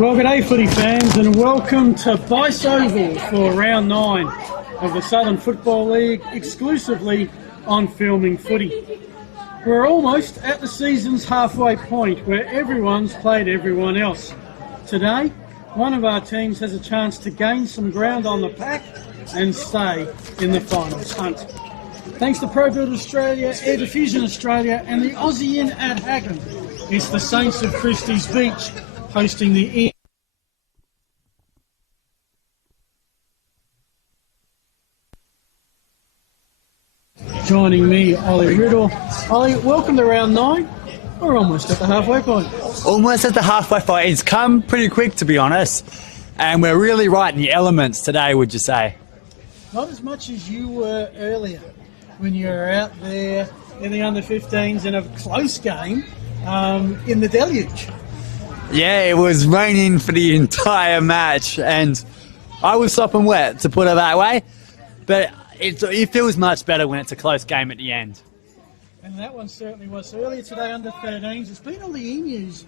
Well, g'day footy fans and welcome to Bice Oval for round 9 of the Southern Football League, exclusively on Filming Footy. We're almost at the season's halfway point where everyone's played everyone else. Today, one of our teams has a chance to gain some ground on the pack and stay in the finals hunt. Thanks to Pro Build Australia, Air Diffusion Australia and the Aussie Inn at Hacken, it's the Saints of Christies Beach hosting the Inn. Joining me, Ollie Riddle. Ollie, welcome to round 9. We're almost at the halfway point. Almost at the halfway point. It's come pretty quick, to be honest. And we're really right in the elements today, would you say? Not as much as you were earlier when you were out there in the under-15s in a close game in the deluge. Yeah, it was raining for the entire match. And I was sopping wet, to put it that way. But it feels much better when it's a close game at the end. And that one certainly was. So earlier today, under-13s, it's been on the E-News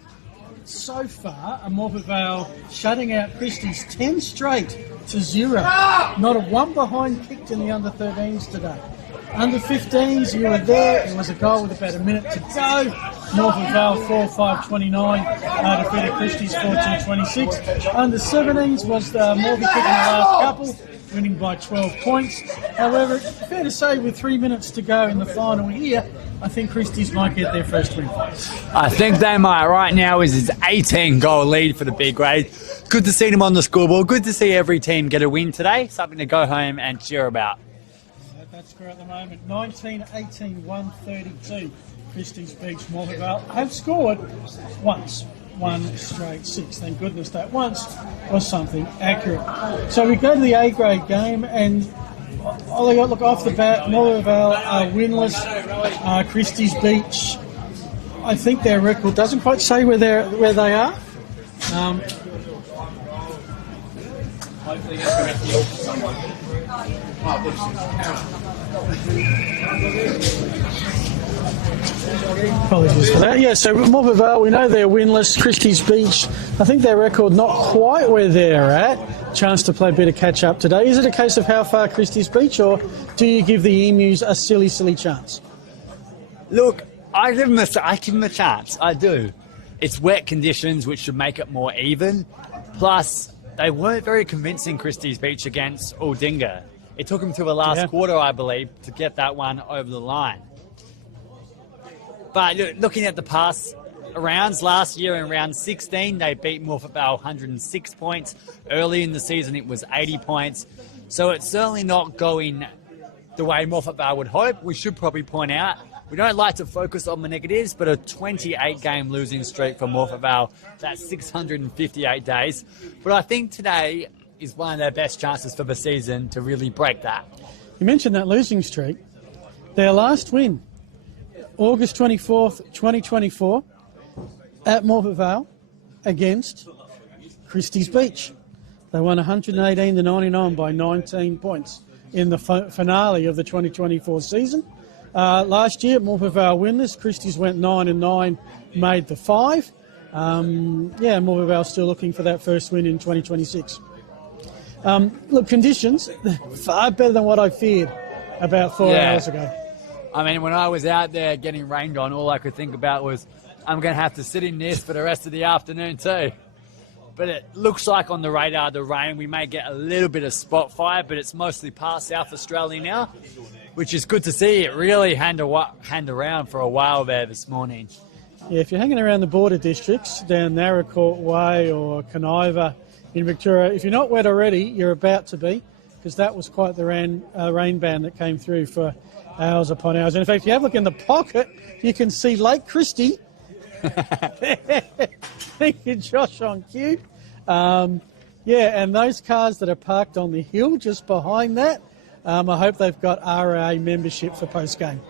so far. A Morphett Vale shutting out Christies 10 straight to 0. Not a one behind kicked in the under-13s today. Under-15s, you were there. It was a goal with about a minute to go. Morphett Vale 4-5-29 defeated Christies 4-2-26. Under-17s was Morphett kicking the last couple, winning by 12 points. However, fair to say, with 3 minutes to go in the final here, I think Christies might get their first win. I think they might. Right now is his 18-goal lead for the B grade. Good to see them on the scoreboard. Good to see every team get a win today. Something to go home and cheer about. That's correct at the moment. 19-18-132. Christies Beach Morphett Vale have scored once. One straight 6. Thank goodness that once was something accurate. So we go to the A grade game, and Ollie, look, off the bat, Morphett Vale are winless. Christies Beach, I think their record doesn't quite say where they are. Apologies for that. Yeah, so Morphett Vale, we know they're winless. Christies Beach, I think their record not quite where they're at. Chance to play a bit of catch up today. Is it a case of how far Christies Beach, or do you give the Emus a silly chance? Look, I give them a chance. I do. It's wet conditions, which should make it more even. Plus, they weren't very convincing, Christies Beach, against Aldinga. It took them to the last quarter, I believe, to get that one over the line. But looking at the past rounds, last year in round 16, they beat Morphett Vale 106 points. Early in the season, it was 80 points. So it's certainly not going the way Morphett Vale would hope. We should probably point out, we don't like to focus on the negatives, but a 28-game losing streak for Morphett Vale, that's 658 days. But I think today is one of their best chances for the season to really break that. You mentioned that losing streak. Their last win, August 24th, 2024, at Morphett Vale against Christies Beach. They won 118-99 by 19 points in the finale of the 2024 season. Last year, Morphett Vale winless. Christies went 9-9, made the 5. Morphett Vale still looking for that first win in 2026. Look, conditions, far better than what I feared about 4 hours ago. I mean, when I was out there getting rained on, all I could think about was, I'm going to have to sit in this for the rest of the afternoon too. But it looks like on the radar, the rain, we may get a little bit of spot fire, but it's mostly past South Australia now, which is good to see. It really hand around for a while there this morning. Yeah, if you're hanging around the border districts, down Narracourt Way or Conaiva in Victoria, if you're not wet already, you're about to be, because that was quite the rain band that came through for hours upon hours. And in fact, if you have a look in the pocket, you can see Lake Christie. Thank you, Josh, on cue. And those cars that are parked on the hill just behind that, I hope they've got RA membership for post-game.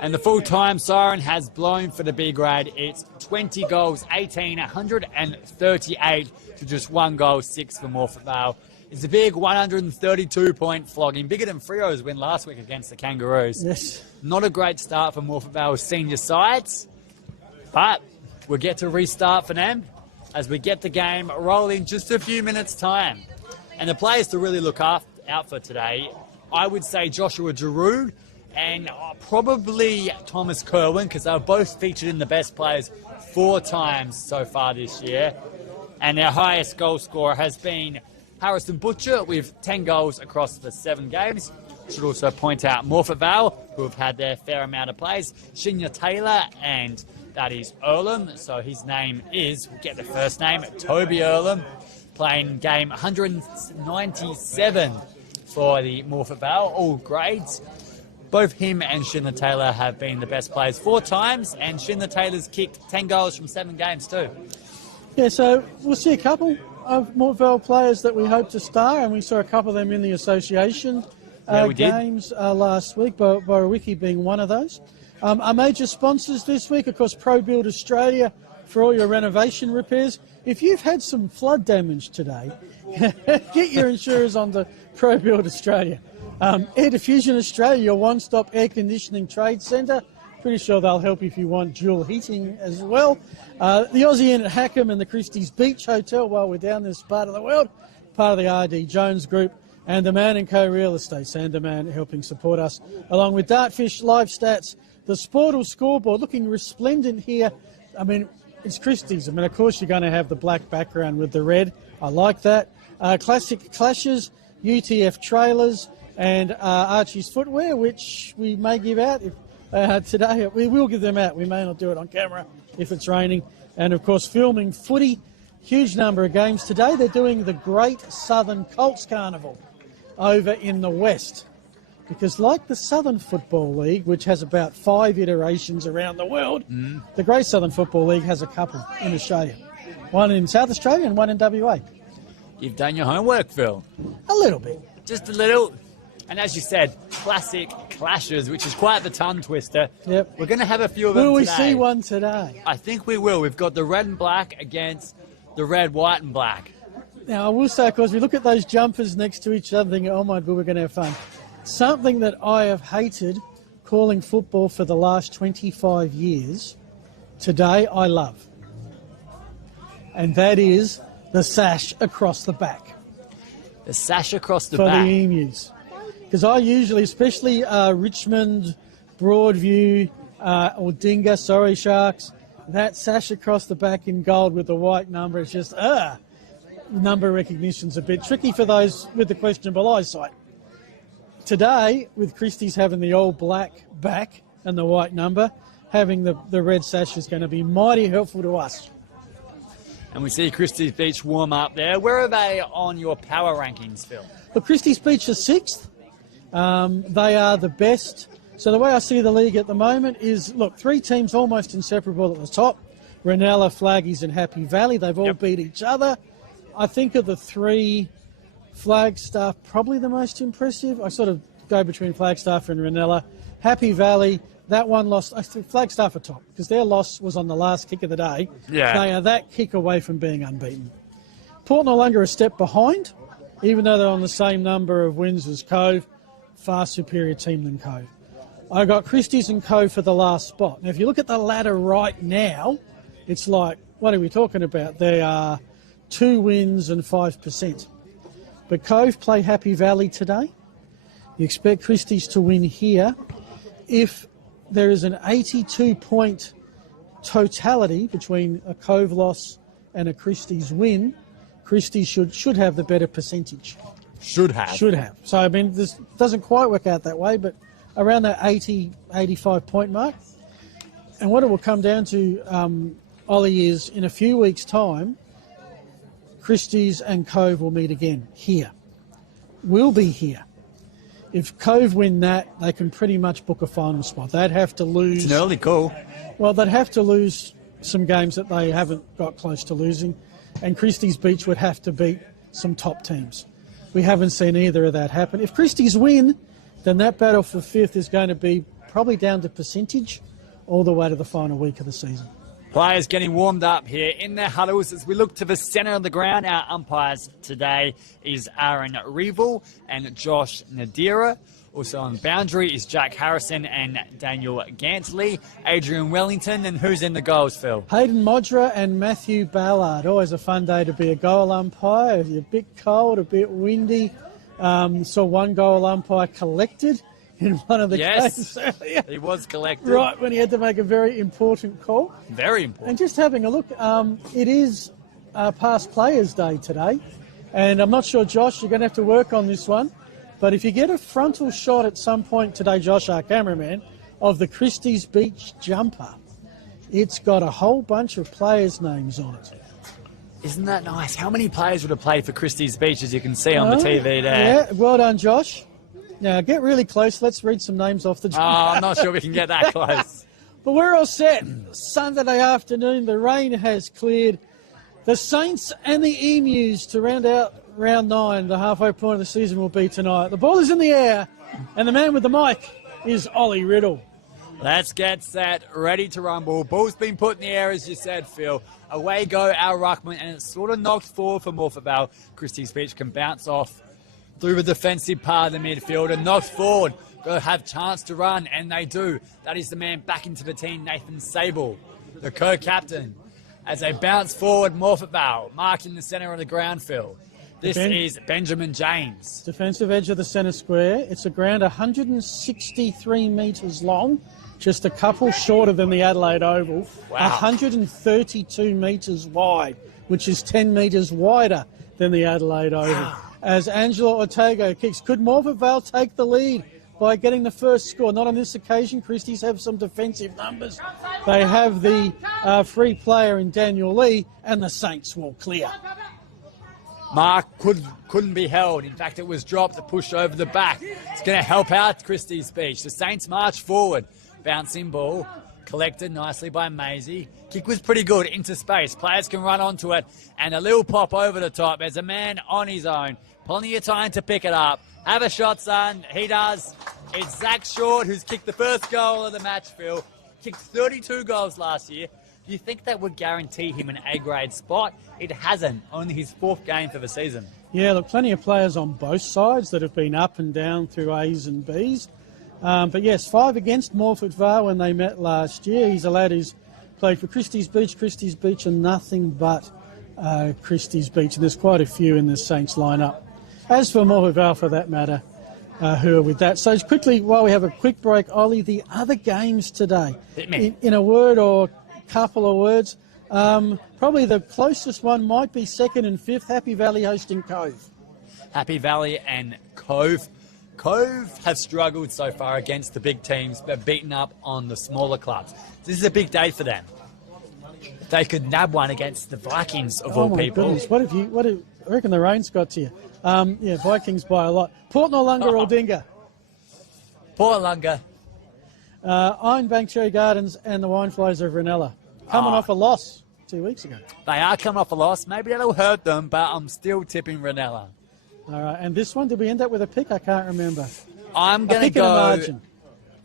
And the full-time siren has blown for the B grade. It's 20 goals, 18, 138 to just 1 goal, 6 for Morphett Vale. It's a big 132-point flogging, bigger than Freo's win last week against the Kangaroos. Yes. Not a great start for Morphett Vale's senior sides, but we'll get to restart for them. as we get the game rolling just a few minutes' time. And the players to really look out for today, I would say Joshua Giroud and probably Thomas Kerwin, because they were both featured in the best players 4 times so far this year. And their highest goal scorer has been Harrison Butcher with 10 goals across the 7 games. Should also point out Morphett Vale, who have had their fair amount of plays. Shinya Taylor, and that is Earlham. So his name is, we'll get the first name, Toby Earlham, playing game 197 for the Morphett Vale, all grades. Both him and Shinya Taylor have been the best players 4 times, and Shinya Taylor's kicked 10 goals from 7 games too. Yeah, so we'll see a couple of Morphett Vale players that we hope to star, and we saw a couple of them in the association games last week, Borowicki being one of those. Our major sponsors this week, of course, Pro Build Australia for all your renovation repairs. If you've had some flood damage today, get your insurers on the Pro Build Australia. Air Diffusion Australia, your one-stop air conditioning trade centre. Pretty sure they'll help if you want dual heating as well. The Aussie Inn at Hackham and the Christies Beach Hotel while we're down this part of the world, part of the RD Jones Group, and the Man & Co Real Estate, Sanderman, helping support us, along with Dartfish Live Stats, the Sportal Scoreboard, looking resplendent here. I mean, it's Christies. I mean, of course, you're going to have the black background with the red. I like that. Classic Clashes, UTF Trailers, and Archie's Footwear, which we may give out if today. We will give them out. We may not do it on camera if it's raining. And, of course, filming footy. Huge number of games today. They're doing the Great Southern Colts Carnival over in the West. Because like the Southern Football League, which has about 5 iterations around the world, the Great Southern Football League has a couple in Australia. One in South Australia and one in WA. You've done your homework, Phil. A little bit. Just a little. And as you said, classic clashes, which is quite the tongue twister. Yep. We're going to have a few of them Will we today. see one today? I think we will. We've got the red and black against the red, white and black. Now, I will say, of course, we look at those jumpers next to each other thinking, oh my God, we're going to have fun. Something that I have hated calling football for the last 25 years, today I love. And that is the sash across the back. The sash across the back. back. For the Emus. Because I usually, especially Richmond, Broadview, or Dinga, Sharks, that sash across the back in gold with the white number is just, number recognition's a bit tricky for those with the questionable eyesight. Today, with Christie's having the old black back and the white number, having the red sash is going to be mighty helpful to us. And we see Christie's Beach warm up there. Where are they on your power rankings, Phil? Well, Christie's Beach is 6th. They are the best. So the way I see the league at the moment is, look, 3 teams almost inseparable at the top. Ranella, Flaggies and Happy Valley. They've all beat each other. I think of the 3, Flagstaff probably the most impressive. I sort of go between Flagstaff and Ranella. Happy Valley, that one lost. I think Flagstaff are top because their loss was on the last kick of the day. Yeah. They are that kick away from being unbeaten. Port Noarlunga a step behind, even though they're on the same number of wins as Cove. Far superior team than Cove. I got Christies and Cove for the last spot. Now, if you look at the ladder right now, it's like, what are we talking about? They are 2 wins and 5%. But Cove play Happy Valley today. You expect Christies to win here. If there is an 82-point totality between a Cove loss and a Christies win, Christies should have the better percentage. Should have. So, I mean, this doesn't quite work out that way, but around that 80, 85-point mark. And what it will come down to, Ollie, is in a few weeks' time, Christies and Cove will meet again here. We'll be here. If Cove win that, they can pretty much book a final spot. They'd have to lose... It's an early call. Well, they'd have to lose some games that they haven't got close to losing, and Christies Beach would have to beat some top teams. We haven't seen either of that happen. If Christies win, then that battle for 5th is going to be probably down to percentage all the way to the final week of the season. Players getting warmed up here in their huddles as we look to the centre of the ground. Our umpires today is Aaron Revel and Josh Nadira. Also on the boundary is Jack Harrison and Daniel Gantley, Adrian Wellington, and who's in the goals, Phil? Hayden Modra and Matthew Ballard. Always a fun day to be a goal umpire. A bit cold, a bit windy. Saw one goal umpire collected in one of the games earlier. He was collected. Right when he had to make a very important call. Very important. And just having a look, it is past Players' Day today. And I'm not sure, Josh, you're going to have to work on this one. But if you get a frontal shot at some point today, Josh, our cameraman, of the Christies Beach jumper, it's got a whole bunch of players' names on it. Isn't that nice? How many players would have played for Christies Beach, as you can see on the TV there? Yeah, well done, Josh. Now, get really close. Let's read some names off the jumper. I'm not sure we can get that close. But we're all set. Sunday afternoon, the rain has cleared. The Saints and the Emus to round out round 9, the halfway point of the season, will be tonight. The ball is in the air, and the man with the mic is Ollie Riddle. Let's get set, ready to rumble. Ball's been put in the air, as you said, Phil. Away go our ruckman, and it's sort of knocked forward for Morphett Vale. Christies Beach can bounce off through the defensive part of the midfield and knocked forward. Go have chance to run, and they do. That is the man back into the team, Nathan Sable, the co-captain. As they bounce forward, Morphett Vale, marked in the centre of the ground, Phil. This is Benjamin James. Defensive edge of the centre square. It's a ground 163 metres long, just a couple shorter than the Adelaide Oval. Wow. 132 metres wide, which is 10 metres wider than the Adelaide Oval. Wow. As Angelo Ortega kicks, could Morphett Vale take the lead by getting the first score? Not on this occasion. Christies have some defensive numbers. They have the free player in Daniel Lee, and the Saints will clear. Mark couldn't be held. In fact, it was dropped to push over the back. It's going to help out Christies Beach. The Saints march forward. Bouncing ball, collected nicely by Maisie. Kick was pretty good into space. Players can run onto it, and a little pop over the top. There's a man on his own. Plenty of time to pick it up. Have a shot, son. He does. It's Zach Short who's kicked the first goal of the match, Phil. Kicked 32 goals last year. Do you think that would guarantee him an A-grade spot? It hasn't. Only his 4th game for the season. Yeah, look, plenty of players on both sides that have been up and down through A's and B's. But yes, 5 against Morphett Vale when they met last year. He's a lad who's played for Christies Beach and nothing but Christies Beach. And there's quite a few in the Saints lineup. As for Morphett Vale, for that matter, who are with that. So quickly, while we have a quick break, Ollie, the other games today. Hit me. In a word or couple of words, probably the closest one might be 2nd and 5th. Happy Valley hosting Cove. Happy Valley and Cove. Cove have struggled so far against the big teams, but beaten up on the smaller clubs. This is a big day for them. They could nab one against the Vikings of all people. Goodness. I reckon the rain's got to you. Yeah, Vikings by a lot. Port Noarlunga or Dinga? Port Noarlunga. Ironbank Cherry Gardens and the Wineflies of Ranella. Coming off a loss 2 weeks ago. They are coming off a loss. Maybe that'll hurt them, but I'm still tipping Ranella. All right, and this one, did we end up with a pick? I can't remember. I'm going to go... A margin.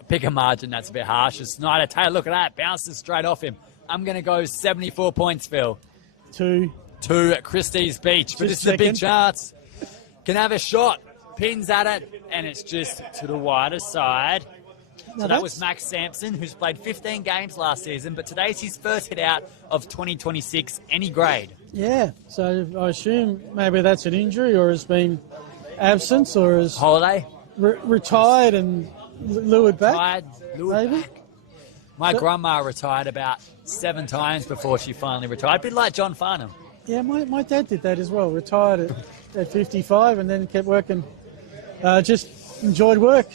Pick a margin, that's a bit harsh. It's Snyder Taylor, look at that. Bounces straight off him. I'm going to go 74 points, Phil. 2. To Christies Beach. But this is a big chance. Can have a shot. Pins at it, and it's just to the wider side. So that was Max Sampson, who's played 15 games last season, but today's his first hit out of 2026, any grade. Yeah, so I assume maybe that's an injury or has been absence or has... Holiday? Retired and lured back? Lured back. My grandma retired about 7 times before she finally retired. A bit like John Farnham. Yeah, my dad did that as well. Retired at 55 and then kept working. Just enjoyed work.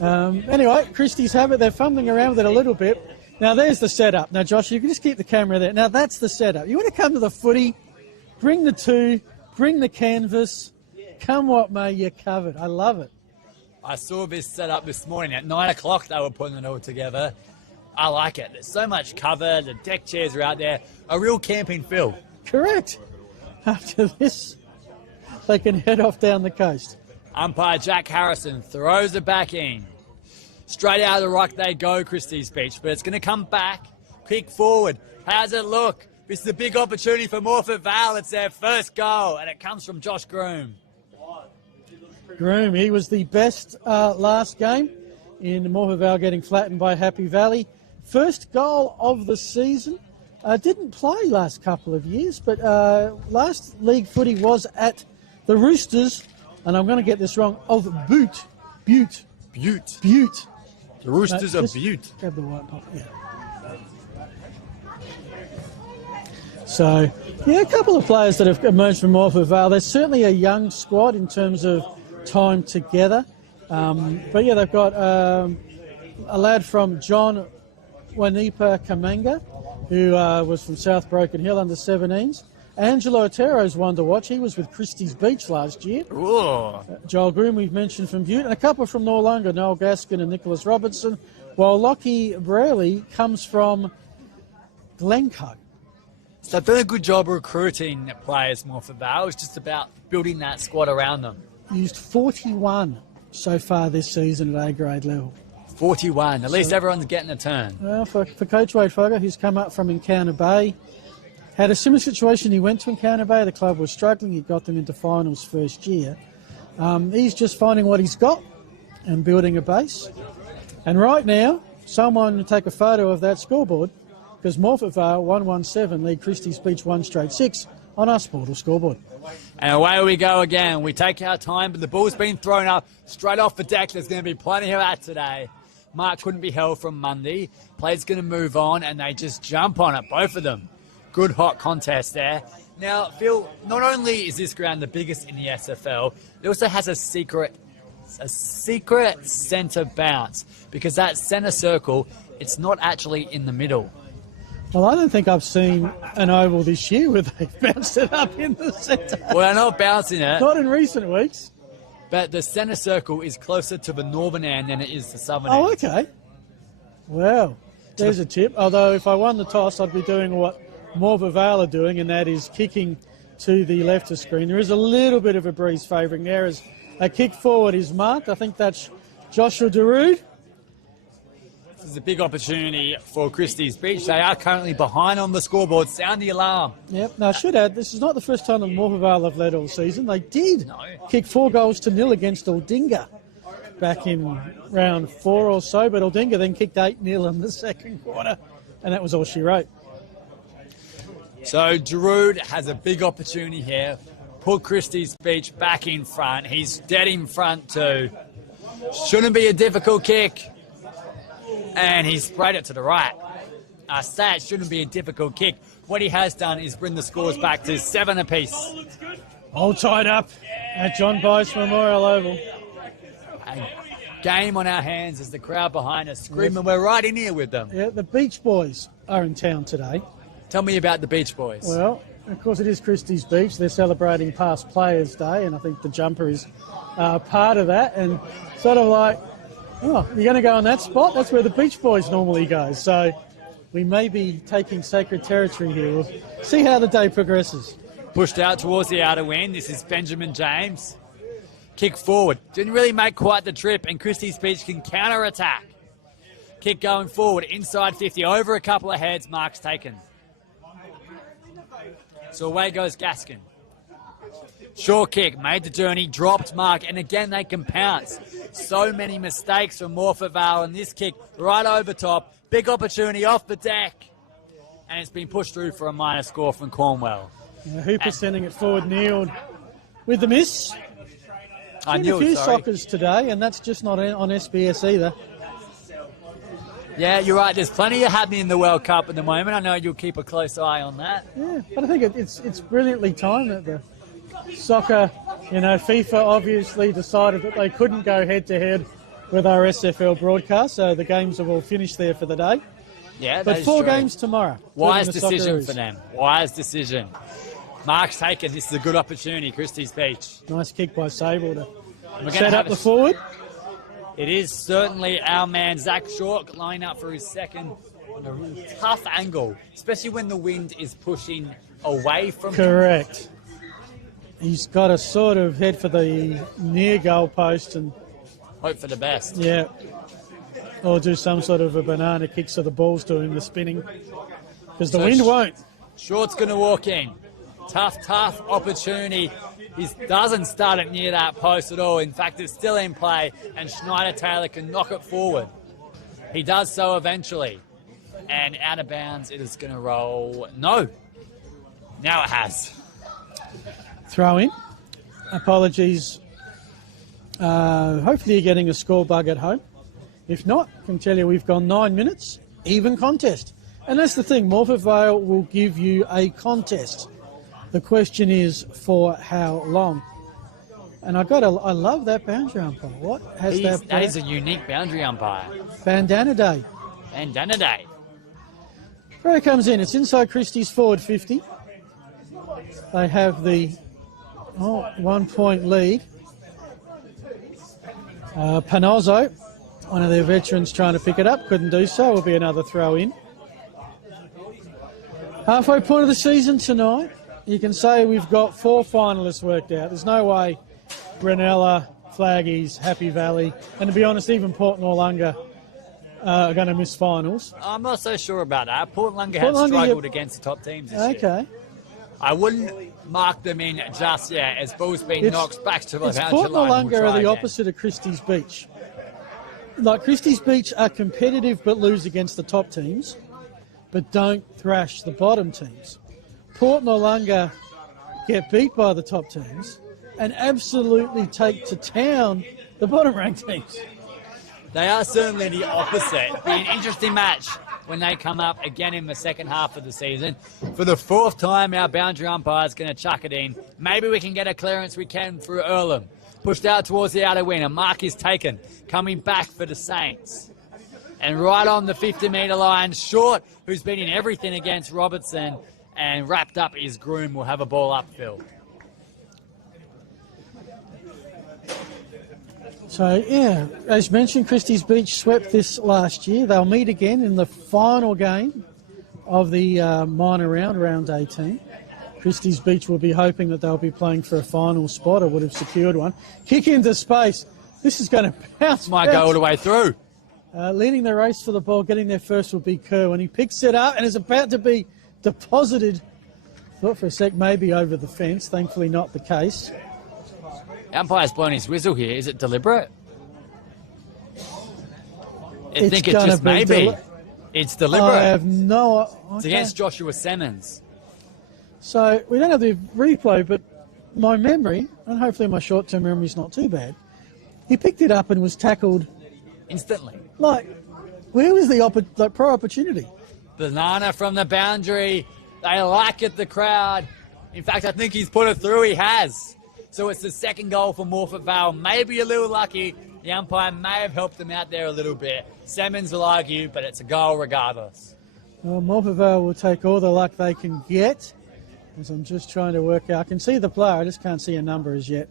Anyway, Christies have it. They're fumbling around with it a little bit. Now, there's the setup. Now, Josh, you can just keep the camera there. Now, that's the setup. You want to come to the footy, bring the 2, bring the canvas. Come what may, you're covered. I love it. I saw this setup this morning. At 9 o'clock, they were putting it all together. I like it. There's so much cover. The deck chairs are out there. A real camping feel. Correct. After this, they can head off down the coast. Umpire Jack Harrison throws it back in. Straight out of the ruck they go, Christies Beach, but it's going to come back. Kick forward. How's it look? This is a big opportunity for Morphett Vale. It's their first goal, and it comes from Josh Groom. Groom, he was the best last game in Morphett Vale, getting flattened by Happy Valley. First goal of the season. Didn't play last couple of years, but last league footy was at the Roosters, and I'm going to get this wrong, of Butte. The Roosters are Butte. Grab the white pop, yeah. So, yeah, a couple of players that have emerged from Morphett Vale. There's certainly a young squad in terms of time together. But, yeah, they've got a lad from John Wanipa Kamanga, who was from South Broken Hill under 17s. Angelo Otero's one to watch. He was with Christies Beach last year. Joel Groom, we've mentioned, from Butte. And a couple from Noarlunga, Noel Gaskin and Nicholas Robertson. While Lockie Braley comes from Glencoe. So they've done a good job recruiting players more for Vale. It's just about building that squad around them. Used 41 so far this season at A-grade level. 41. At least everyone's getting a turn. Well, for Coach Wade Fogger, who's come up from Encounter Bay, had a similar situation. He went to Encounter Bay. The club was struggling. He got them into finals first year. He's just finding what he's got and building a base. And right now, someone take a photo of that scoreboard, because Morphett Vale 117 lead Christies Beach 1-6 on our Sportal scoreboard. And away we go again. We take our time, but the ball's been thrown up straight off the deck. There's going to be plenty of that today. Mark couldn't be held from Monday. Players going to move on, and they just jump on it, both of them. Good hot contest there. Now, Phil, not only is this ground the biggest in the SFL, it also has a secret centre bounce, because that centre circle, it's not actually in the middle. Well, I don't think I've seen an oval this year where they've bounced it up in the centre. Well, they're not bouncing it. Not in recent weeks. But the centre circle is closer to the northern end than it is the southern end. end. Okay. Well, there's a tip. Although if I won the toss, I'd be doing what Morphett Vale are doing, and that is kicking to the left of screen. There is a little bit of a breeze favouring there as a kick forward is marked. I think that's Joshua Darude. This is a big opportunity for Christies Beach. They are currently behind on the scoreboard. Sound the alarm. Yep. Now, I should add, this is not the first time that Morphett Vale have led all season. They did kick 4-0 against Aldinga back in round 4 or so, but Aldinga then kicked 8-0 in the second quarter, and that was all she wrote. So Darude has a big opportunity here. Put Christies Beach back in front. He's dead in front too. Shouldn't be a difficult kick. And he sprayed it to the right. I say it shouldn't be a difficult kick. What he has done is bring the scores back to 7 apiece. All tied up at John Bice Memorial Oval. A game on our hands as the crowd behind us screaming, we're right in here with them. Yeah, the Beach Boys are in town today. Tell me about the Beach Boys. Well, of course it is Christies Beach. They're celebrating Past Players Day, and I think the jumper is part of that. And sort of like, oh, you're going to go on that spot? That's where the Beach Boys normally go. So we may be taking sacred territory here. We'll see how the day progresses. Pushed out towards the outer wing. This is Benjamin James. Kick forward. Didn't really make quite the trip, and Christies Beach can counter-attack. Kick going forward, inside 50, over a couple of heads. Mark's taken. So away goes Gaskin. Short kick, made the journey, dropped Mark, and again they can pounce. So many mistakes from Morphett Vale, and this kick right over top. Big opportunity off the deck. And it's been pushed through for a minor score from Cornwell. Hooper sending it forward, Neil with the miss. I knew a few it, sorry. soccers today, and that's just not on SBS either. Yeah, you're right. There's plenty happening in the World Cup at the moment. I know you'll keep a close eye on that. Yeah, but I think it's brilliantly timed that the soccer, FIFA obviously decided that they couldn't go head-to-head with our SFL broadcast, so the games have all finished there for the day. Yeah, but 4 games tomorrow. Wise decision for them. Wise decision. Mark's taken. This is a good opportunity, Christies Beach. Nice kick by Sable to set up the forward. It is certainly our man, Zach Short, lining up for his second on a really tough angle, especially when the wind is pushing away from him. Correct. He's got to sort of head for the near goal post and hope for the best. Yeah. Or do some sort of a banana kick so the ball's doing the spinning. Because the wind won't. Short's going to walk in. Tough opportunity He doesn't start it near that post at all. In fact, it's still in play, and Schneider-Taylor can knock it forward. He does so eventually. And out of bounds, it is going to roll. No. Now it has. Throw in. Apologies. Hopefully you're getting a score bug at home. If not, I can tell you we've gone 9 minutes, even contest. And that's the thing, Morphett Vale will give you a contest. The question is for how long? And I love that boundary umpire. What has that is a unique boundary umpire. Bandana day. Bandana day. Throw comes in. It's inside Christies forward 50. They have the 1 point lead. Panozzo, one of their veterans, trying to pick it up. Couldn't do so. Will be another throw in. Halfway point of the season tonight. You can say we've got 4 finalists worked out. There's no way Brunella, Flaggies, Happy Valley, and to be honest, even Port Noarlunga are going to miss finals. I'm not so sure about that. Port Noarlunga have struggled against the top teams this year. Okay. I wouldn't mark them in just yet, as Bull's been knocked back to the boundary Port line. Noarlunga are the opposite of Christies Beach. Like, Christies Beach are competitive but lose against the top teams, but don't thrash the bottom teams. Port Noarlunga get beat by the top teams and absolutely take to town the bottom-ranked teams. They are certainly the opposite. It'll be an interesting match when they come up again in the second half of the season. For the 4th time, our boundary umpire is going to chuck it in. Maybe we can get a clearance. We can through Earlham. Pushed out towards the outer wing. A mark is taken. Coming back for the Saints. And right on the 50-metre line, Short, who's been in everything against Robertson, and wrapped up his groom, will have a ball upfield. So, yeah, as mentioned, Christies Beach swept this last year. They'll meet again in the final game of the minor round, round 18. Christies Beach will be hoping that they'll be playing for a final spot, or would have secured one. Kick into space. This is going to bounce. Might go all the way through. Leading the race for the ball, getting there first will be Kerr. When he picks it up and is about to be deposited, thought for a sec maybe over the fence. Thankfully not the case. Umpire's blown his whistle here. Is it deliberate? I think it just may be. It's deliberate. I have no... Okay. It's against Joshua Simmons. So we don't have the replay, but my memory, and hopefully my short-term memory is not too bad, he picked it up and was tackled... instantly. Like, where was the pro opportunity? Banana from the boundary. They like it, the crowd. In fact, I think he's put it through. He has. So it's the second goal for Morphett Vale. Maybe a little lucky. The umpire may have helped them out there a little bit. Simmons will argue, but it's a goal regardless. Well, Morphett Vale will take all the luck they can get. As I'm just trying to work out. I can see the player, I just can't see a number as yet.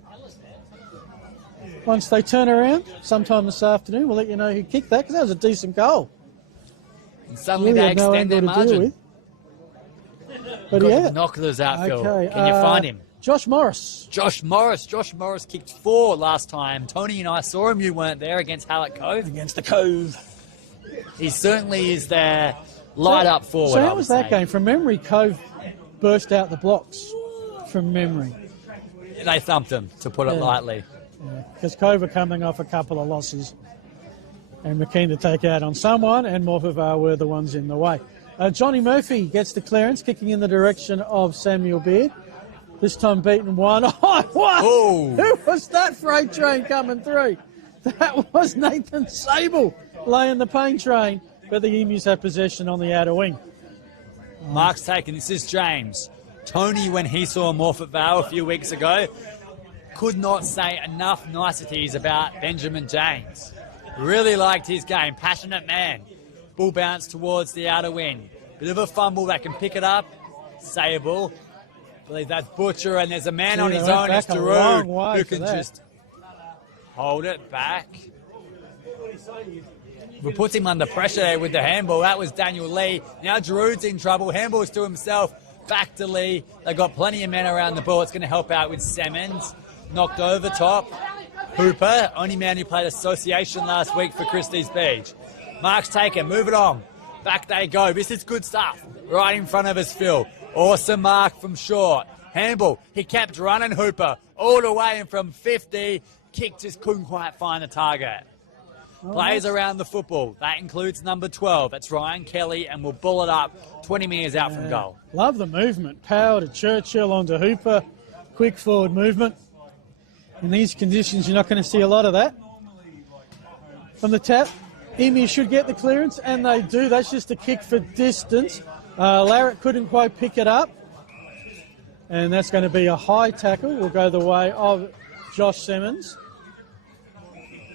Once they turn around, sometime this afternoon, we'll let you know who kicked that, because that was a decent goal. And suddenly they extend their margin. But yeah. Binoculars outfield. Okay, can you find him? Josh Morris. Josh Morris kicked 4 last time. Tony and I saw him. You weren't there against Hallett Cove. Against the Cove. He certainly is there. Light up forward. So how was that game? From memory, Cove burst out the blocks. From memory. They thumped him, to put it lightly. Because Cove are coming off a couple of losses. And we're keen to take out on someone, and Morphett Vale were the ones in the way. Johnny Murphy gets the clearance, kicking in the direction of Samuel Beard. This time beaten 1. Oh, what? Oh. Who was that freight train coming through? That was Nathan Sable laying the pain train, but the Emus have possession on the outer wing. Mark's taken. This is James. Tony, when he saw Morphett Vale a few weeks ago, could not say enough niceties about Benjamin James. Really liked his game. Passionate man. Ball bounce towards the outer wing. Bit of a fumble. They can pick it up. Sable. I believe that's Butcher, and there's a man on his own. It's Darude, who can just hold it back. We put him under pressure there with the handball. That was Daniel Lee. Now Darude's in trouble. Handball's to himself. Back to Lee. They've got plenty of men around the ball. It's going to help out with Simmons. Knocked over top. Hooper, only man who played association last week for Christies Beach. Mark's taken. Move it on. Back they go. This is good stuff. Right in front of us, Phil. Awesome mark from Short. Handball. He kept running, Hooper. all the way and from 50. Kick just couldn't quite find the target. Players around the football. That includes number 12. That's Ryan Kelly, and we'll bull it up 20 metres out from goal. Love the movement. Power to Churchill onto Hooper. Quick forward movement. In these conditions, you're not going to see a lot of that. From the tap, Emu should get the clearance, and they do. That's just a kick for distance. Larritt couldn't quite pick it up. And that's going to be a high tackle. Will go the way of Josh Simmons.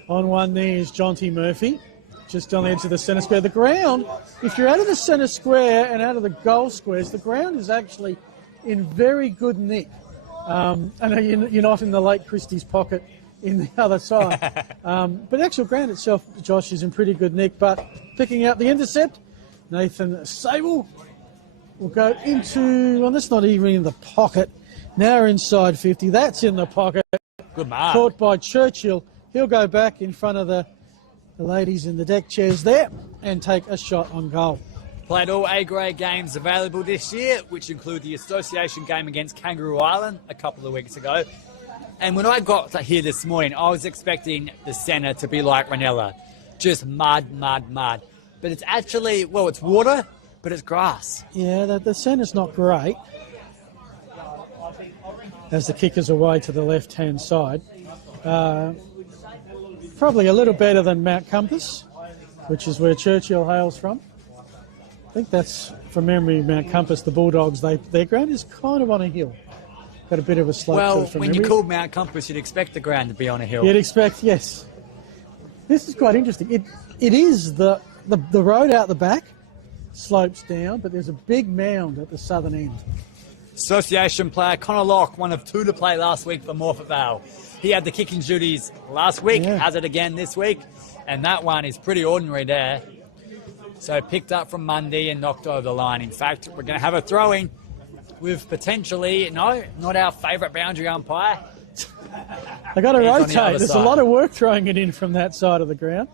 On one knee is Jonty Murphy, just on the edge of the centre square. The ground, if you're out of the centre square and out of the goal squares, the ground is actually in very good nick. I know you're not in the late Christies pocket in the other side. But the actual ground itself, Josh, is in pretty good nick. But picking out the intercept, Nathan Sable will go into, well, that's not even in the pocket. Now inside 50. That's in the pocket. Good mark. Caught by Churchill. He'll go back in front of the ladies in the deck chairs there and take a shot on goal. Played all A-grade games available this year, which include the association game against Kangaroo Island a couple of weeks ago. And when I got here this morning, I was expecting the centre to be like Ranella. Just mud, mud, mud. But it's actually, well, it's water, but it's grass. Yeah, the centre's not great. As the kicker's away to the left-hand side. Probably a little better than Mount Compass, which is where Churchill hails from. I think that's, from memory, Mount Compass, the Bulldogs, their ground is kind of on a hill. Got a bit of a slope to it from when memory. you call Mount Compass, you'd expect the ground to be on a hill. You'd expect, yes. This is quite interesting. It is the road out the back slopes down, but there's a big mound at the southern end. Association player Connor Locke, one of two to play last week for Morphett Vale. He had the kicking duties last week, has it again this week, and that one is pretty ordinary there. So picked up from Monday and knocked over the line. In fact, we're going to have a throw-in with potentially, no, not our favourite boundary umpire. They've got to He's on the rotate. other There's side. a lot of work throwing it in from that side of the ground.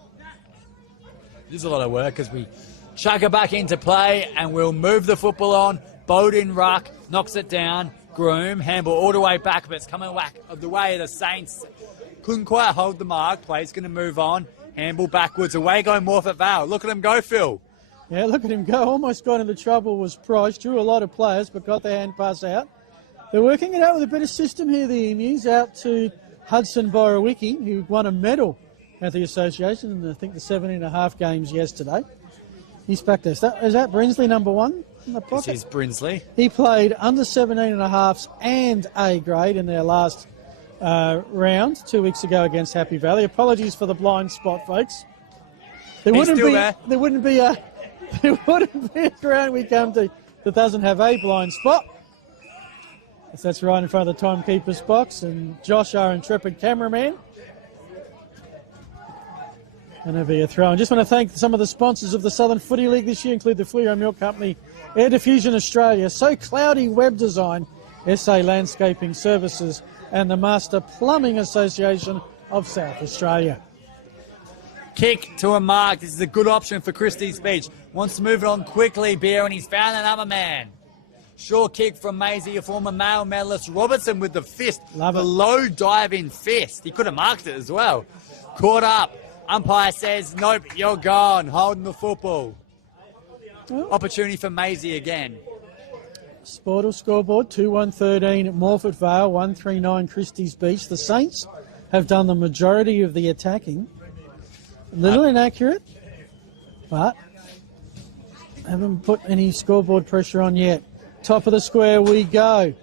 It is a lot of work as we chuck it back into play and we'll move the football on. Bowden ruck, knocks it down. Groom, handball all the way back, but it's coming back of the way of the Saints. Couldn't quite hold the mark. Play's going to move on. Handball backwards. Away going Morphett Vale. Look at him go, Phil. Yeah, look at him go. Almost got into trouble was Price. Drew a lot of players, but got the hand pass out. They're working it out with a bit of system here, the Emus, out to Hudson Borowicki, who won a medal at the association in, I think, the 17.5 games yesterday. He's back there. Is that Brinsley, number one in the pocket? This is Brinsley. He played under 17.5s and A grade in their last round 2 weeks ago against Happy Valley. Apologies for the blind spot, folks. There wouldn't be a ground we come to that doesn't have a blind spot. That's right in front of the timekeeper's box, and Josh, our intrepid cameraman. And there'll be a throw. I just want to thank some of the sponsors of the Southern Footy League this year, include the Fleuro Milk Company, Air Diffusion Australia, So Cloudy Web Design, SA Landscaping Services, and the Master Plumbing Association of South Australia. Kick to a mark. This is a good option for Christies Beach. Wants to move it on quickly, Beer, and he's found another man. Short kick from Maisie, a former male medalist. Robertson with the fist. Love the it. low diving fist. He could have marked it as well. Caught up. Umpire says, nope, you're gone. Holding the football. Well, Opportunity for Maisie again. Sportal scoreboard 2-1-13 at Morphett Vale, 139 Christies Beach. The Saints have done the majority of the attacking. A little inaccurate, but haven't put any scoreboard pressure on yet. Top of the square we go.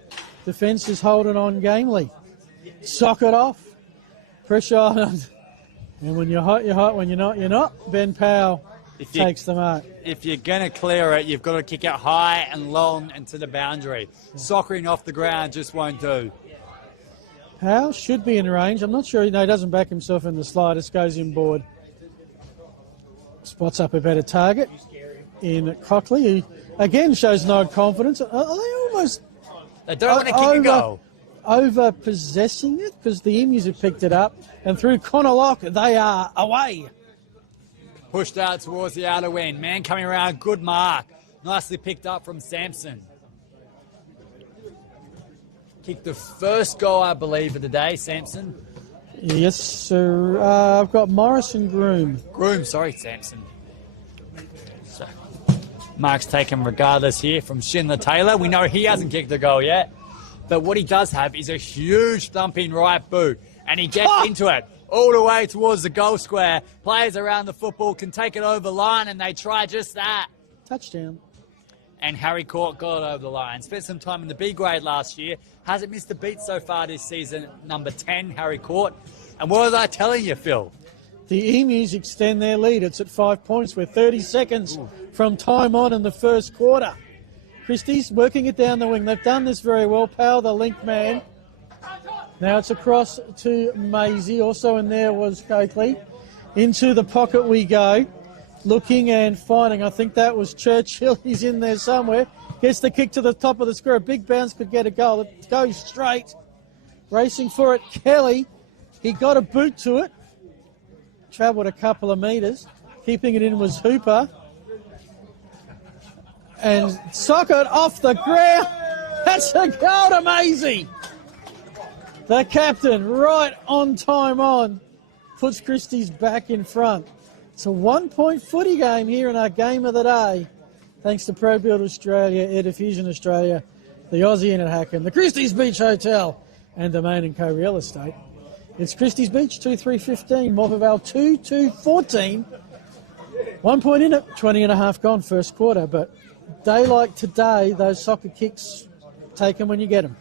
Defence is holding on gamely. Sock it off. Pressure on. And when you're hot, you're hot. When you're not, you're not. Ben Powell takes the mark. If you're going to clear it, you've got to kick it high and long and to the boundary. Soccering off the ground just won't do. Powell should be in range. I'm not sure. No, he doesn't back himself in the slightest. Goes inboard. Spots up a better target in Cockley, who again shows no confidence. Are they almost... They don't want to kick a goal. Over-possessing it because the Emus have picked it up, and through Connor Locke, they are away. Pushed out towards the outer wing. Man coming around, good mark. Nicely picked up from Sampson. kicked the first goal, I believe, of the day. Samson. Yes, sir. I've got Morris and Groom. Samson. So, Mark's taken regardless here from Schindler Taylor. We know he hasn't kicked a goal yet, but what he does have is a huge thumping right boot, and he gets into it all the way towards the goal square. Players around the football can take it over the line, and they try just that. Touchdown. And Harry Court got it over the line. Spent some time in the B grade last year. Hasn't missed a beat so far this season. Number 10, Harry Court. And what was I telling you, Phil? The Emus extend their lead. It's at 5 points. We're 30 seconds from time on in the first quarter. Christies working it down the wing. They've done this very well. Powell, the link man. Now it's across to Maisie. Also in there was Coakley. Into the pocket we go. Looking and finding. I think that was Churchill. He's in there somewhere. Gets the kick to the top of the square. A big bounce could get a goal. It goes straight. Racing for it, Kelly. He got a boot to it. Travelled a couple of metres. Keeping it in was Hooper. And socket off the ground. That's a goal to Maisie. The captain, right on time on, puts Christie's back in front. It's a 1 point footy game here in our game of the day. Thanks to Pro Build Australia, Air Diffusion Australia, the Aussie Inn at Hacken, the Christie's Beach Hotel, and Domain & Co Real Estate. It's Christie's Beach, 2-3-15, Morphett Vale 2-2-14. 1 point in it, 20 and a half gone first quarter. But day like today, those soccer kicks, take them when you get them.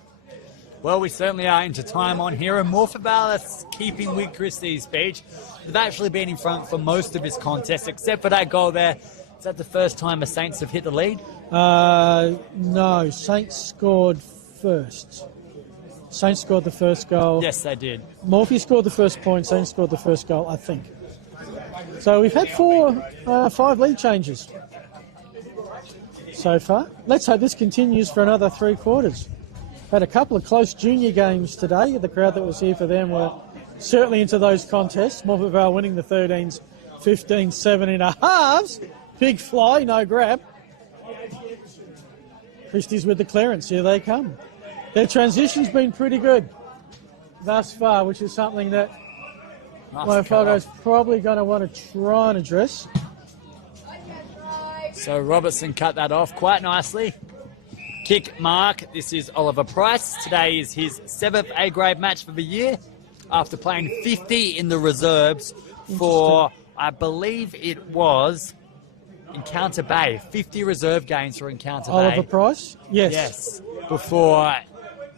Well, we certainly are into time on here, and Morphett Vale is keeping with Christie's Beach. They've actually been in front for most of this contest, except for that goal there. Is that the first time the Saints have hit the lead? No, Saints scored first. Saints scored the first goal. Yes, they did. Morphy scored the first point, Saints scored the first goal, I think. So we've had 5 lead changes so far. Let's hope this continues for another 3 quarters. Had a couple of close junior games today. The crowd that was here for them were certainly into those contests. Morphett Vale winning the 13s, 15-7 in a halves. Big fly, no grab. Christie's with the clearance. Here they come. Their transition's been pretty good thus far, which is something that Mofogo's probably going to want to try and address. So Robertson cut that off quite nicely. Kick mark. This is Oliver Price. Today is his 7th A-grade match for the year after playing 50 in the reserves for, I believe it was Encounter Bay. 50 reserve games for Encounter Bay. Oliver Price? Yes. Yes. Before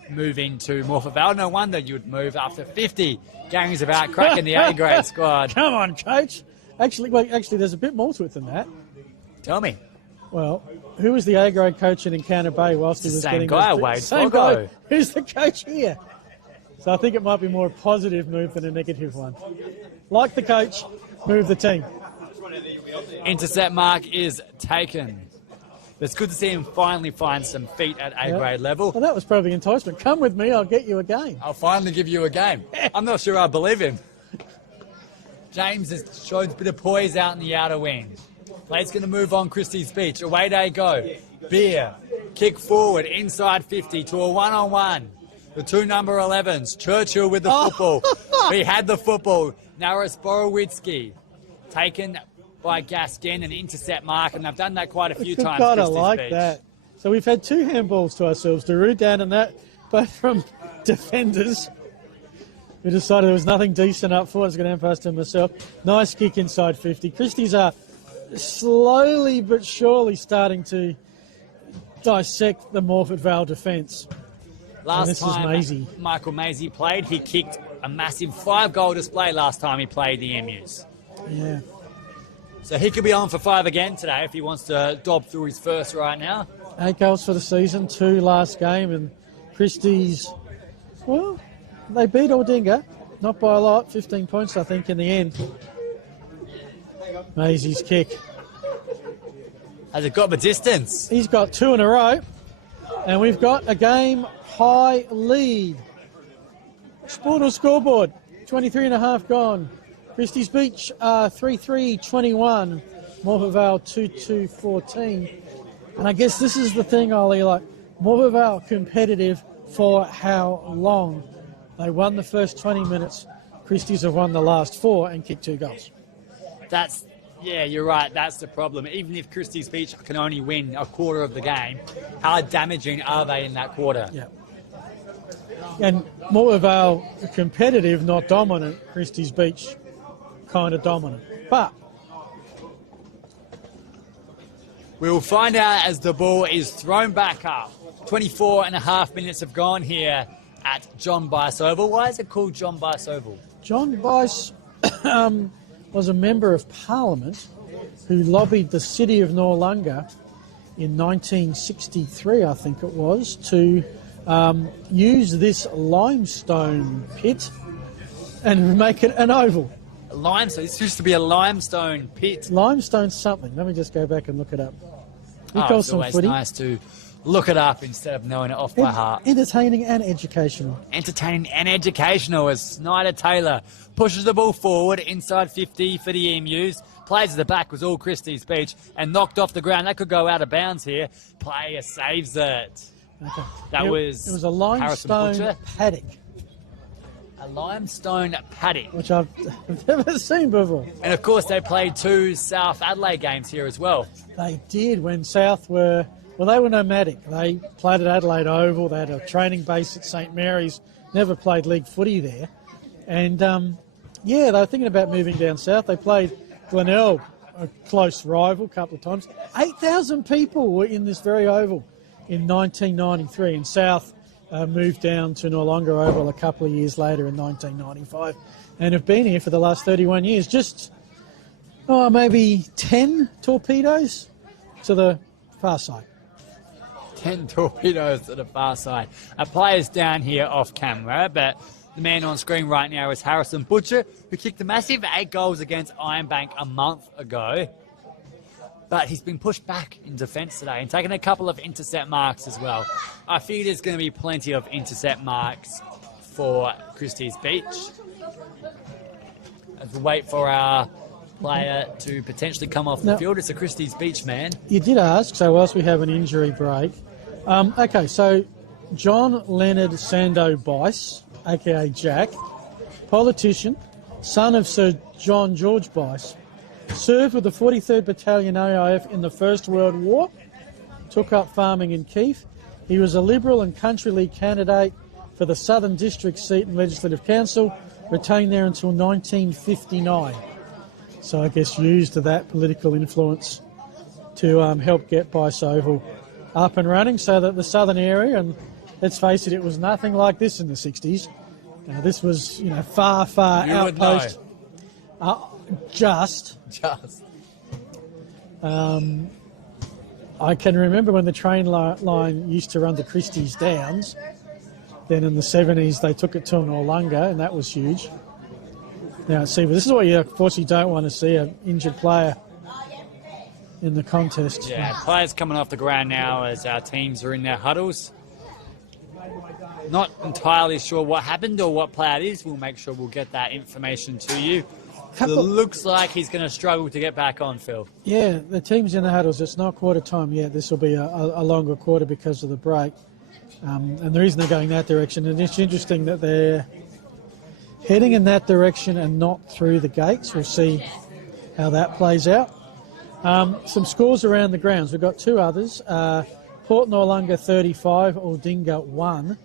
moving to Morphett Vale. No wonder you'd move after 50 games about cracking the A-grade squad. Come on, coach. Actually, there's a bit more to it than that. Tell me. Well, who was the A-grade coach in Encounter Bay whilst he was getting... Same guy, Wade Same Foggo. guy. Who's the coach here? So I think it might be more a positive move than a negative one. Like the coach, move the team. Intercept mark is taken. It's good to see him finally find some feet at A-grade level. Well, that was probably enticement. Come with me, I'll get you a game. I'll finally give you a game. I'm not sure I believe him. James has showed a bit of poise out in the outer wing. Play's going to move on Christie's Beach. Away they go. Beer. Kick forward. Inside 50 to a one-on-one. The 2 number 11s. Churchill with the football. He had the football. Naris Borowitsky. Taken by Gaskin, an intercept mark, and they've done that quite a few times. I like that. So we've had 2 handballs to ourselves. Daru down in that, both from defenders. We decided there was nothing decent up for. I was going to hand pass to myself. Nice kick inside 50. Christies are slowly but surely starting to dissect the Morphett Vale defence. Last time Michael Maisie played, he kicked a massive 5-goal display last time he played the Emus. Yeah. So he could be on for 5 again today if he wants to dob through his first right now. 8 goals for the season, 2 last game, and Christies, well, they beat Aldinga, not by a lot, 15 points I think in the end. Maisie's kick. Has it got the distance? He's got 2 in a row, and we've got a game-high lead. Sport or scoreboard, 23 and a half gone. Christie's Beach 3-3-21, Morphett Vale 2-2-14. And I guess this is the thing, Ollie, like Morphett Vale competitive, for how long. They won the first 20 minutes. Christies have won the last 4 and kicked 2 goals. Yeah, you're right. That's the problem. Even if Christies Beach can only win a quarter of the game, how damaging are they in that quarter? Yeah. And Morphett Vale competitive, not dominant. Christies Beach kind of dominant. But we'll find out as the ball is thrown back up. 24 and a half minutes have gone here at John Bice Oval. Why is it called John Bice Oval? John Bice was a member of Parliament who lobbied the city of Noarlunga in 1963, I think it was, to use this limestone pit and make it an oval. Limestone? This used to be a limestone pit. Limestone something. Let me just go back and look it up. It's always nice to look it up instead of knowing it off by heart. Entertaining and educational. Entertaining and educational as Snyder Taylor pushes the ball forward inside 50 for the Emus. Plays at the back was all Christies Beach and knocked off the ground. That could go out of bounds here. Player saves it. Okay. It was a limestone paddock. A limestone paddock. Which I've never seen before. And of course they played 2 South Adelaide games here as well. They did when South were... Well, they were nomadic. They played at Adelaide Oval. They had a training base at St Mary's. Never played league footy there. And, they were thinking about moving down south. They played Glenelg, a close rival, a couple of times. 8,000 people were in this very oval in 1993. And South moved down to Noarlunga Oval a couple of years later in 1995 and have been here for the last 31 years. Just, maybe 10 torpedoes to the far side. 10 torpedoes to the far side. A player's down here off camera, but the man on screen right now is Harrison Butcher, who kicked a massive 8 goals against Ironbank a month ago. But he's been pushed back in defence today and taken a couple of intercept marks as well. I feel there's going to be plenty of intercept marks for Christies Beach. As we wait for our player to potentially come off the field. It's a Christies Beach man. You did ask, so whilst we have an injury break. So John Leonard Sando Bice, a.k.a. Jack, politician, son of Sir John George Bice, served with the 43rd Battalion AIF in the First World War, took up farming in Keith. He was a Liberal and Country League candidate for the Southern District seat in Legislative Council, retained there until 1959. So I guess used that political influence to help get Bice Oval up and running so that the southern area, and let's face it, it was nothing like this in the 60s. This was, far outpost. Just. I can remember when the train line used to run to Christies Downs. Then in the 70s they took it to Noarlunga, and that was huge. Now, see, but this is what you unfortunately don't want to see, an injured player in the contest. Yeah, players coming off the ground now as our teams are in their huddles. Not entirely sure what happened or what player it is. We'll make sure we'll get that information to you. It looks like he's going to struggle to get back on, Phil. Yeah, the team's in the huddles. It's not quarter time yet. This will be a longer quarter because of the break. And the reason they're going that direction, and it's interesting that they're heading in that direction and not through the gates. We'll see how that plays out. Some scores around the grounds. We've got 2 others. Port Noarlunga 35, Aldinga 1.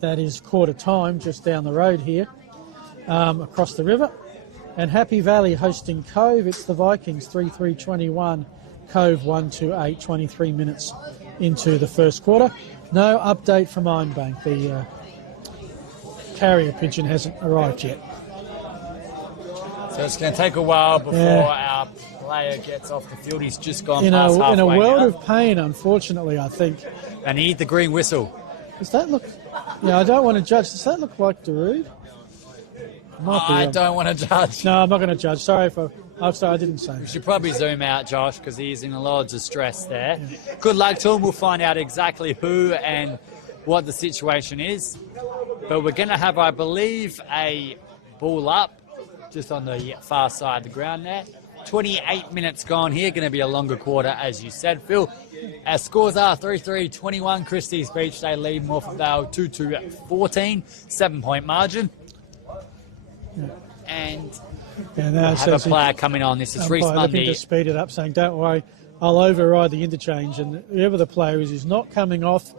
That is quarter time just down the road here, across the river. And Happy Valley hosting Cove. It's the Vikings 3-3-21. Cove 1-2-8, 23 minutes into the first quarter. No update from Ironbank. The carrier pigeon hasn't arrived yet. So it's going to take a while before our player gets off the field. He's just gone past halfway. In a world of pain, unfortunately, I think. They need the green whistle. Does that look... I don't want to judge. Does that look like Darude? I don't want to judge. No, I'm not going to judge. Sorry, I didn't say. We should probably zoom out, Josh, because he's in a lot of distress there. Yeah. Good luck to him. We'll find out exactly who and what the situation is. But we're going to have, I believe, a ball up just on the far side of the ground there. 28 minutes gone here. Going to be a longer quarter, as you said, Phil. Our scores are 3-3, 21 Christies Beach. They lead Morphett Vale 2-14, 7-point margin. And now have a player coming on. This is Reese Mundy. Looking to speed it up, saying, don't worry, I'll override the interchange. And whoever the player is not coming off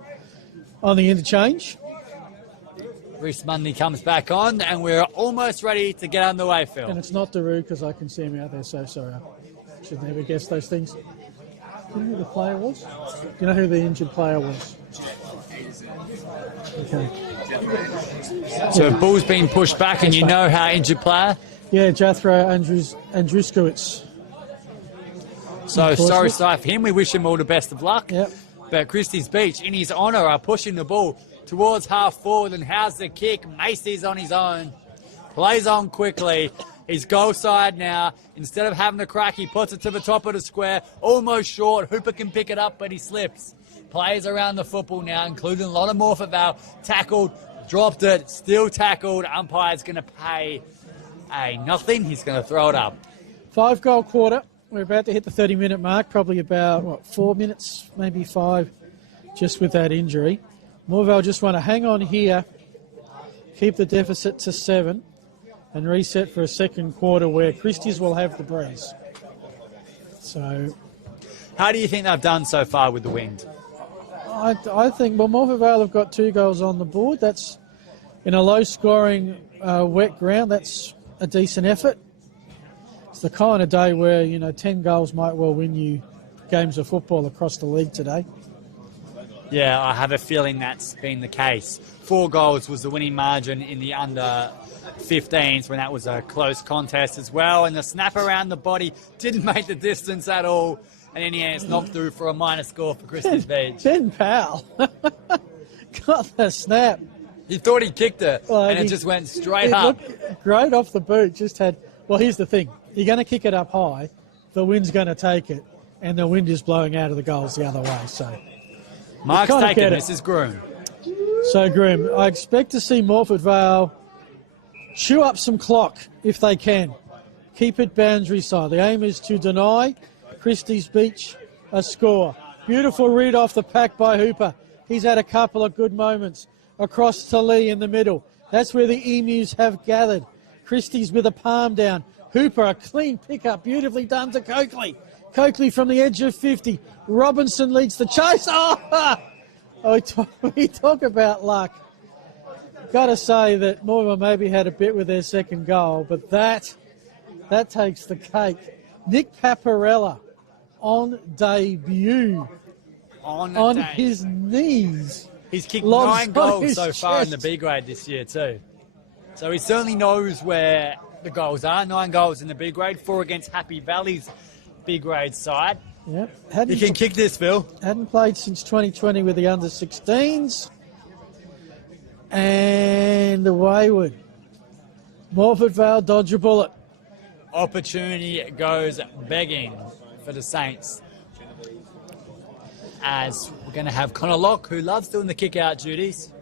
on the interchange. Reese Mundy comes back on, and we're almost ready to get underway, Phil. And it's not Daru, because I can see him out there, so sorry. I should never guess those things. Do you know who the player was? Do you know who the injured player was? Okay. So Bull's been pushed back, and you know how injured player? Yeah, Jethro Andruskowitz. So sorry for him. We wish him all the best of luck. Yep. But Christies Beach, in his honour, are pushing the ball towards half forward, and how's the kick? Macy's on his own. Plays on quickly. He's goal side now. Instead of having a crack, he puts it to the top of the square. Almost short. Hooper can pick it up, but he slips. Plays around the football now, including a lot of Morphett Vale. Tackled, dropped it, still tackled. Umpire's going to pay a nothing. He's going to throw it up. 5-goal quarter. We're about to hit the 30-minute mark, probably about, 4 minutes, maybe 5, just with that injury. Morvale just want to hang on here, keep the deficit to 7, and reset for a second quarter where Christies will have the breeze. So, how do you think they've done so far with the wind? I think, Morphett Vale have got 2 goals on the board. That's in a low-scoring, wet ground. That's a decent effort. It's the kind of day where, 10 goals might well win you games of football across the league today. Yeah, I have a feeling that's been the case. 4 goals was the winning margin in the under-15s when that was a close contest as well. And the snap around the body didn't make the distance at all. And in the end, it's knocked through for a minor score for Christies Beach. Ben Powell got the snap. He thought he kicked it, and it just went straight up. Looked great off the boot. Here's the thing. You're going to kick it up high. The wind's going to take it. And the wind is blowing out of the goals the other way. So Mark's taken. This is Groom. So, Groom, I expect to see Morphett Vale chew up some clock if they can. Keep it boundary side. The aim is to deny Christies Beach a score. Beautiful read off the pack by Hooper. He's had a couple of good moments. Across to Lee in the middle. That's where the Emus have gathered. Christies with a palm down. Hooper, a clean pickup. Beautifully done to Coakley. Coakley from the edge of 50. Robinson leads the chase. We talk about luck. Got to say that Mortimer maybe had a bit with their second goal, but that takes the cake. Nick Paparella on debut. On his knees. He's kicked 9 goals so far in the B grade this year too. So he certainly knows where the goals are. 9 goals in the B grade, 4 against Happy Valley's B grade side. Yep. He can kick this, Phil. Hadn't played since 2020 with the under-16s. And the Wayward. Morphett Vale dodge a bullet. Opportunity goes begging for the Saints. As we're going to have Connor Locke, who loves doing the kick-out duties.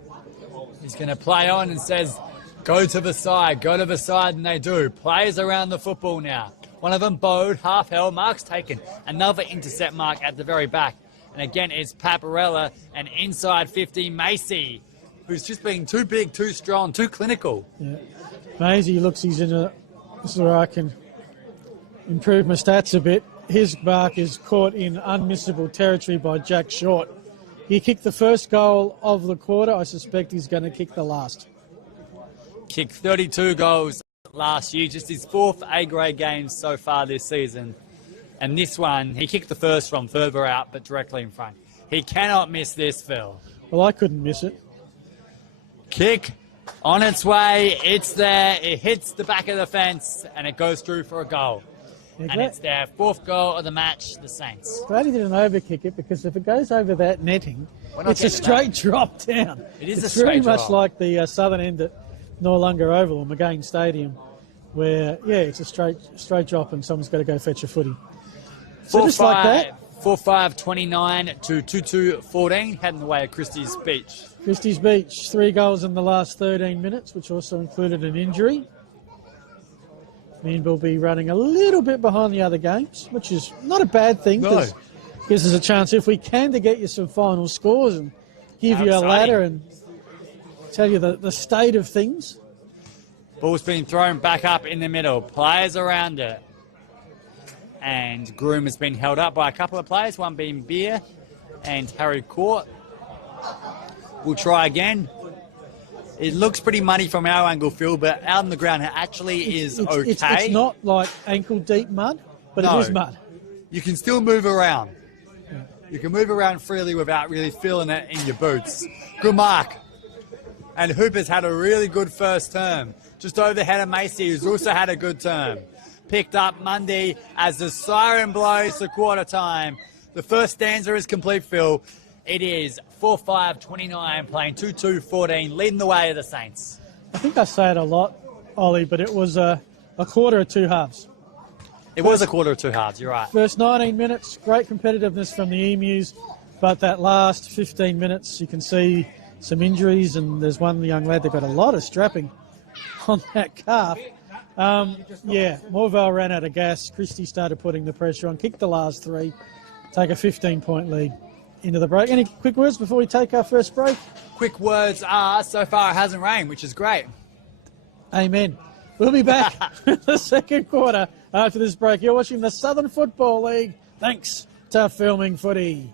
He's going to play on and says, go to the side, and they do. Players around the football now. One of them bowed, half held, mark's taken. Another intercept mark at the very back. And again, it's Paparella and inside 50, Macy, who's just being too big, too strong, too clinical. Yeah. Macy looks, he's in a, this is where I can improve my stats a bit. His mark is caught in unmissable territory by Jack Short. He kicked the first goal of the quarter. I suspect he's going to kick the last. Kicked 32 goals last year, just his 4th A-grade game so far this season. And this one, he kicked the first from further out, but directly in front. He cannot miss this, Phil. Well, I couldn't miss it. Kick on its way. It's there. It hits the back of the fence, and it goes through for a goal. And it's their 4th goal of the match, the Saints. Glad he didn't overkick it, because if it goes over that netting, it's a straight drop down. It is it's a straight very drop. Much like the southern end at Noarlunga Oval or McGain Stadium, where, it's a straight drop and someone's got to go fetch a footy. So just like that. 4-5-29 to 2-2-14, heading the way of Christies Beach. Christies Beach, 3 goals in the last 13 minutes, which also included an injury. mean we'll be running a little bit behind the other games, which is not a bad thing. No. Gives us a chance, if we can, to get you some final scores and give you a ladder and tell you the state of things. Ball's been thrown back up in the middle. Players around it. And Groom has been held up by a couple of players, one being Beer and Harry Court. We'll try again. It looks pretty muddy from our angle, Phil, but out on the ground it actually is okay. It's not like ankle-deep mud, but it is mud. You can still move around. You can move around freely without really feeling it in your boots. Good mark. And Hooper's had a really good first term. Just overhead of Macy, who's also had a good term. Picked up Mundy as the siren blows to quarter time. The first stanza is complete, Phil. It is 4-5-29, playing 2-2-14, leading the way of the Saints. I think I say it a lot, Ollie, but it was a quarter of two halves. It was a quarter of two halves, you're right. First 19 minutes, great competitiveness from the Emus, but that last 15 minutes, you can see some injuries, and there's one young lad that got a lot of strapping on that calf. Morphett ran out of gas. Christies started putting the pressure on, kicked the last three, take a 15-point lead into the break. Any quick words before we take our first break? Quick words are, so far it hasn't rained, which is great. Amen. We'll be back in the second quarter after this break. You're watching the Southern Football League. Thanks to Filming Footy.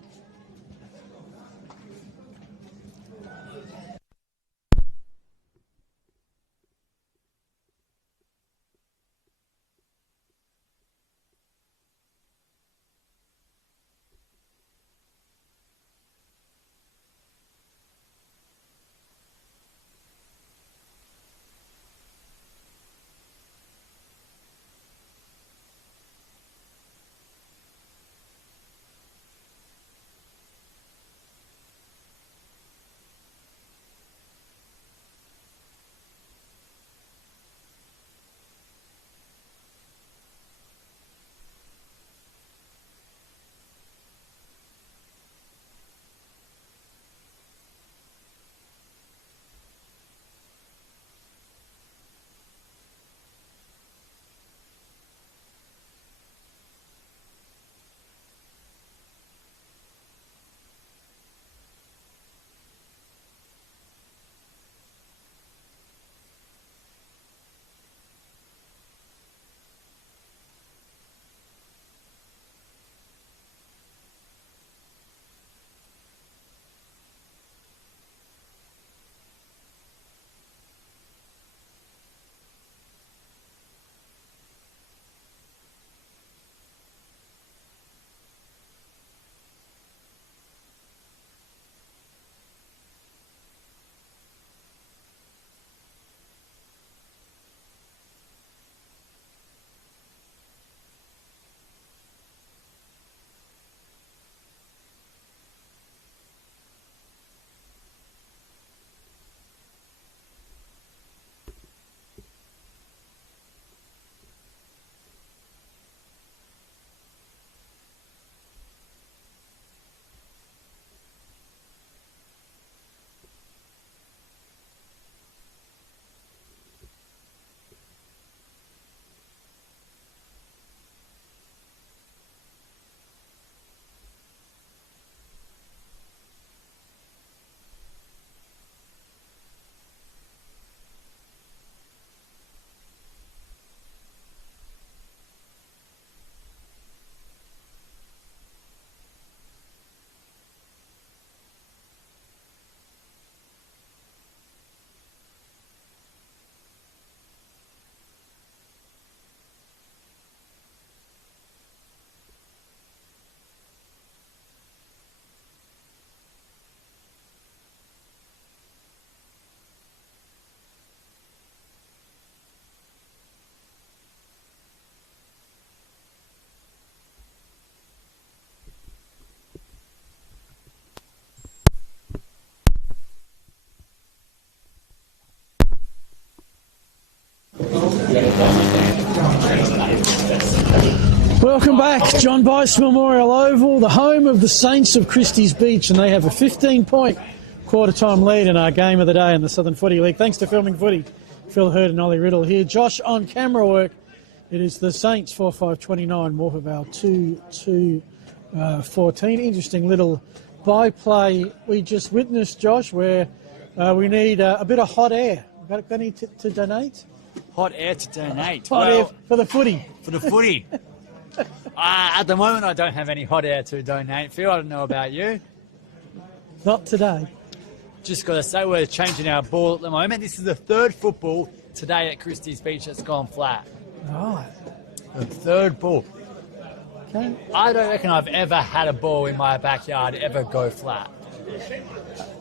Welcome back, John Bice Memorial Oval, the home of the Saints of Christies Beach, and they have a 15-point quarter-time lead in our game of the day in the Southern Footy League. Thanks to Filming Footy, Phil Hurd and Ollie Riddle here. Josh on camera work It is the Saints 4-5-29, Morphett Vale 2-2-14. Interesting little byplay we just witnessed, Josh, where we need a bit of hot air. Got any to donate? Hot air to donate. Hot air for the footy. For the footy. At the moment, I don't have any hot air to donate. Phil, I don't know about you. Not today. Just got to say, we're changing our ball at the moment. This is the third football today at Christies Beach that's gone flat. Right. The third ball. Okay. I don't reckon I've ever had a ball in my backyard ever go flat.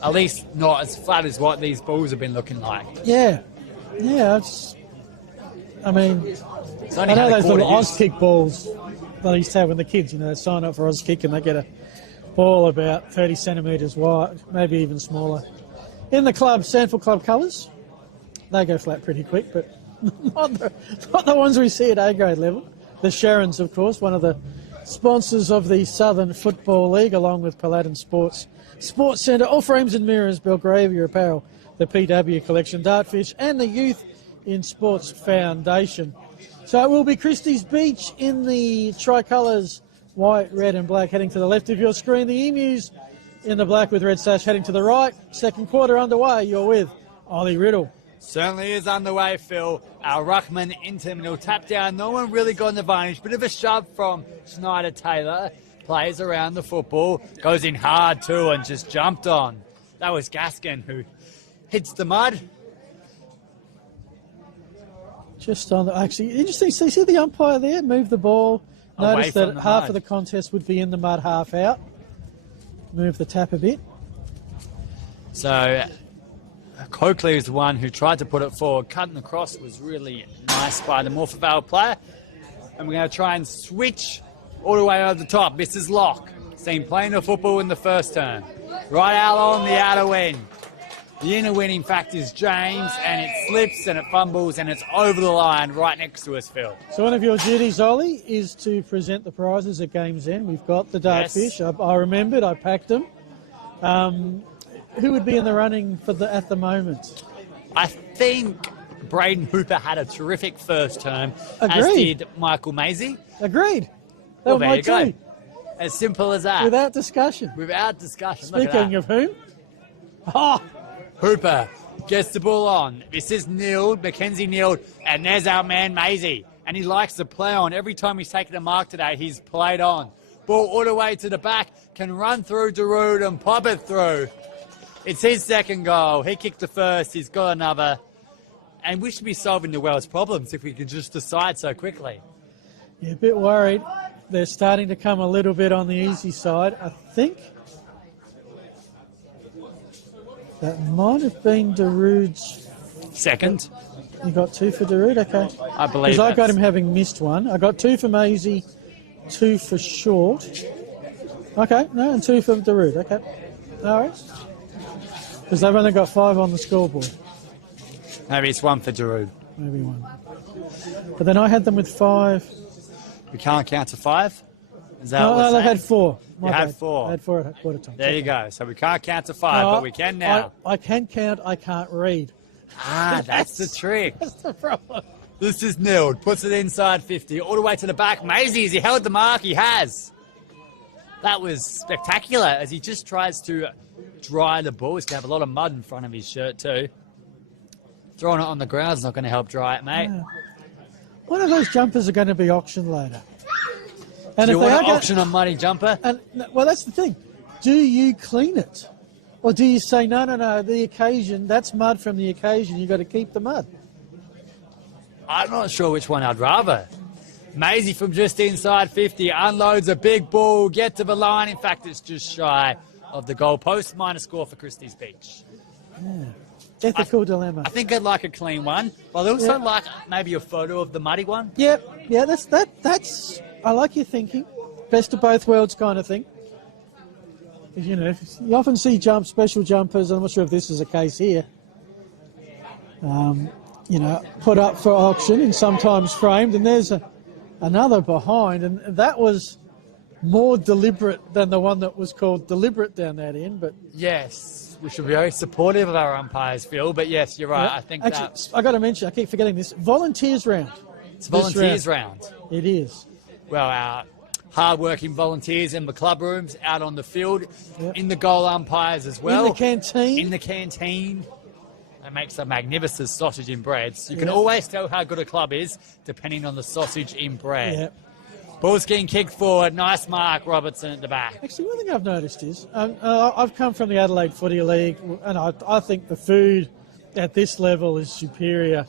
At least not as flat as what these balls have been looking like. Yeah. Yeah, I know those little Auskick balls that I used to have when the kids, they sign up for Auskick and they get a ball about 30 centimetres wide, maybe even smaller. In the club, Sandford Club colours, they go flat pretty quick, but not the ones we see at A-grade level. The Sharons, of course, one of the sponsors of the Southern Football League, along with Paladin Sports Centre, All Frames and Mirrors, Belgravia Apparel, the PW Collection, Dartfish, and the Youth in Sports Foundation. So it will be Christies Beach in the tricolours, white, red and black, heading to the left of your screen. The Emus in the black with red sash heading to the right. Second quarter underway. You're with Ollie Riddle. Certainly is underway, Phil. Our ruckman into middle, tap down. No one really got an advantage. Bit of a shove from Schneider Taylor. Plays around the football. Goes in hard too and just jumped on. That was Gaskin who hits the mud. Just on the, actually, interesting. So you see the umpire there move the ball. Notice that half of the contest would be in the mud, half out. Move the tap a bit. So Coakley is the one who tried to put it forward. Cutting across was really nice by the Morphett Vale player. And we're going to try and switch all the way over the top. This is Locke. Seen plenty of football in the first term. Right out on the outer wing. The inner wing, in fact, is James, and it slips and it fumbles and it's over the line right next to us, Phil. So one of your duties, Ollie, is to present the prizes at Game's End. We've got the Dartfish. Yes. I remembered. I packed them. Who would be in the running for at the moment? I think Braden Hooper had a terrific first term, Agreed. as did Michael Maisie. Agreed. Well, there you go. As simple as that. Without discussion. Without discussion. Speaking of whom? Oh. Hooper gets the ball on. This is Neild, Mackenzie Neild, and there's our man Maisie. And he likes to play on. Every time he's taken a mark today, he's played on. Ball all the way to the back, can run through Darude and pop it through. It's his second goal. He kicked the first, he's got another. And we should be solving the world's problems if we could just decide so quickly. Yeah, a bit worried. They're starting to come a little bit on the easy side, I think. That might have been Darude's second. You got two for Darude? Okay. I believe because I got him having missed one. I got two for Maisie, two for Short. Okay, no, and two for Darude. Okay. All right. Because they've only got 5 on the scoreboard. Maybe it's one for Darude. Maybe one. But then I had them with 5. We can't count to 5? Is that no, they had 4. You had 4. I had 4 at quarter time. There you go. So we can't count to 5, but we can now. I can count, I can't read. That's the trick. That's the problem. This is Neild. Puts it inside 50, all the way to the back. Maisie, he held the mark. He has. That was spectacular as he just tries to dry the ball. He's going to have a lot of mud in front of his shirt too. Throwing it on the ground is not going to help dry it, mate. Yeah. One of those jumpers are going to be auctioned later. And do you want to auction a muddy jumper? And, well, that's the thing. Do you clean it? Or do you say, no, the occasion, that's mud from the occasion, you've got to keep the mud? I'm not sure which one I'd rather. Maisie from just inside 50 unloads a big ball, get to the line. In fact, it's just shy of the goal post. Minus score for Christies Beach. Yeah. Ethical dilemma. I think I'd like a clean one. But I'd also like maybe a photo of the muddy one. Yep. Yeah, that's I like your thinking. Best of both worlds kind of thing. You know, you often see special jumpers. I'm not sure if this is a case here. Put up for auction and sometimes framed, and there's another behind, and that was more deliberate than the one that was called deliberate down that end. But yes, we should be very supportive of our umpires, Phil. But yes, you're right. I think actually, I got to mention, I keep forgetting this. Volunteers round It's volunteers round. It is. Well, our hard-working volunteers in the club rooms, out on the field, Yep. in the goal umpires as well. In the canteen. In the canteen. They make some magnificent sausage in breads. You can Yep. always tell how good a club is depending on the sausage in bread. Yep. Ball's getting kicked forward. Nice mark, Robertson at the back. Actually, one thing I've noticed is I've come from the Adelaide Footy League, and I think the food at this level is superior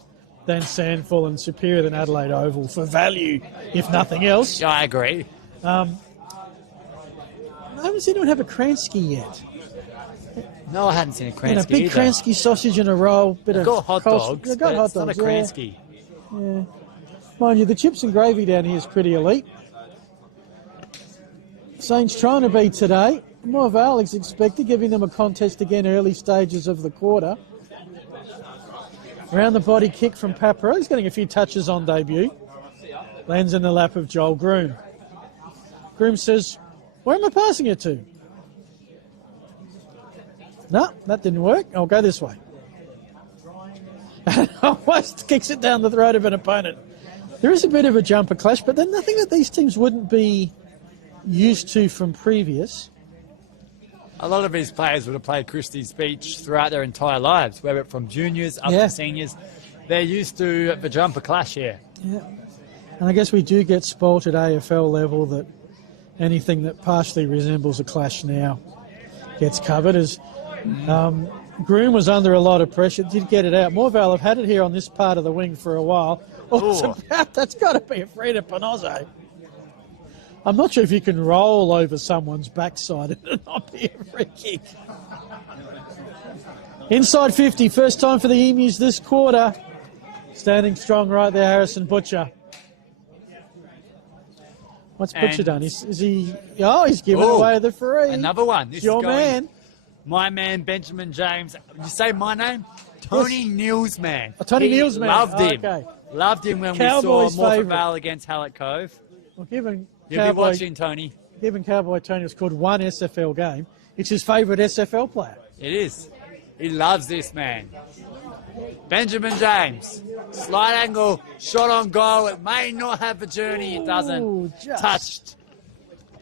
than Sandful and superior than Adelaide Oval for value, if nothing else. Yeah, I agree. I haven't seen anyone have a Kransky yet. No, I hadn't seen a Kransky And a big either. Kransky sausage in a roll. They've got hot dogs, They've got but hot it's not dogs, a Kransky. Yeah. Mind you, the chips and gravy down here is pretty elite. Saints trying to beat today. More Vale is expected, giving them a contest again early stages of the quarter. Round the body kick from Paparo. He's getting a few touches on debut. Lands in the lap of Joel Groom. Groom says, where am I passing it to? No, that didn't work. I'll go this way. And almost kicks it down the throat of an opponent. There is a bit of a jumper clash, but then nothing that these teams wouldn't be used to from previous. A lot of these players would have played Christies Beach throughout their entire lives, whether from juniors up Yeah. to seniors. They're used to the jumper clash here. Yeah. And I guess we do get spoilt at AFL level that anything that partially resembles a clash now gets covered. As Groom was under a lot of pressure, did get it out. Morvale have had it here on this part of the wing for a while. Oh, it's Ooh. that's got to be a Freda Panozzo. I'm not sure if you can roll over someone's backside and it not be a free kick. Inside 50, first time for the Emus this quarter. Standing strong right there, Harrison Butcher. What's Butcher And- done? Is he... Oh, he's given Ooh, away the free. Another one. This It's your is going, man. My man, Benjamin James. You say my name? Tony Neal's man. Oh, Tony He Neal's man. Loved him. Okay. Loved him when Cowboys' we saw Morphett favourite. Vale against Hallett Cove. Well, given You'll be Cowboy, watching, Tony. given Cowboy Tony has scored one SFL game, it's his favourite SFL player. It is. He loves this man. Benjamin James. Slight angle, shot on goal. It may not have a journey. It doesn't. Ooh, just. Touched.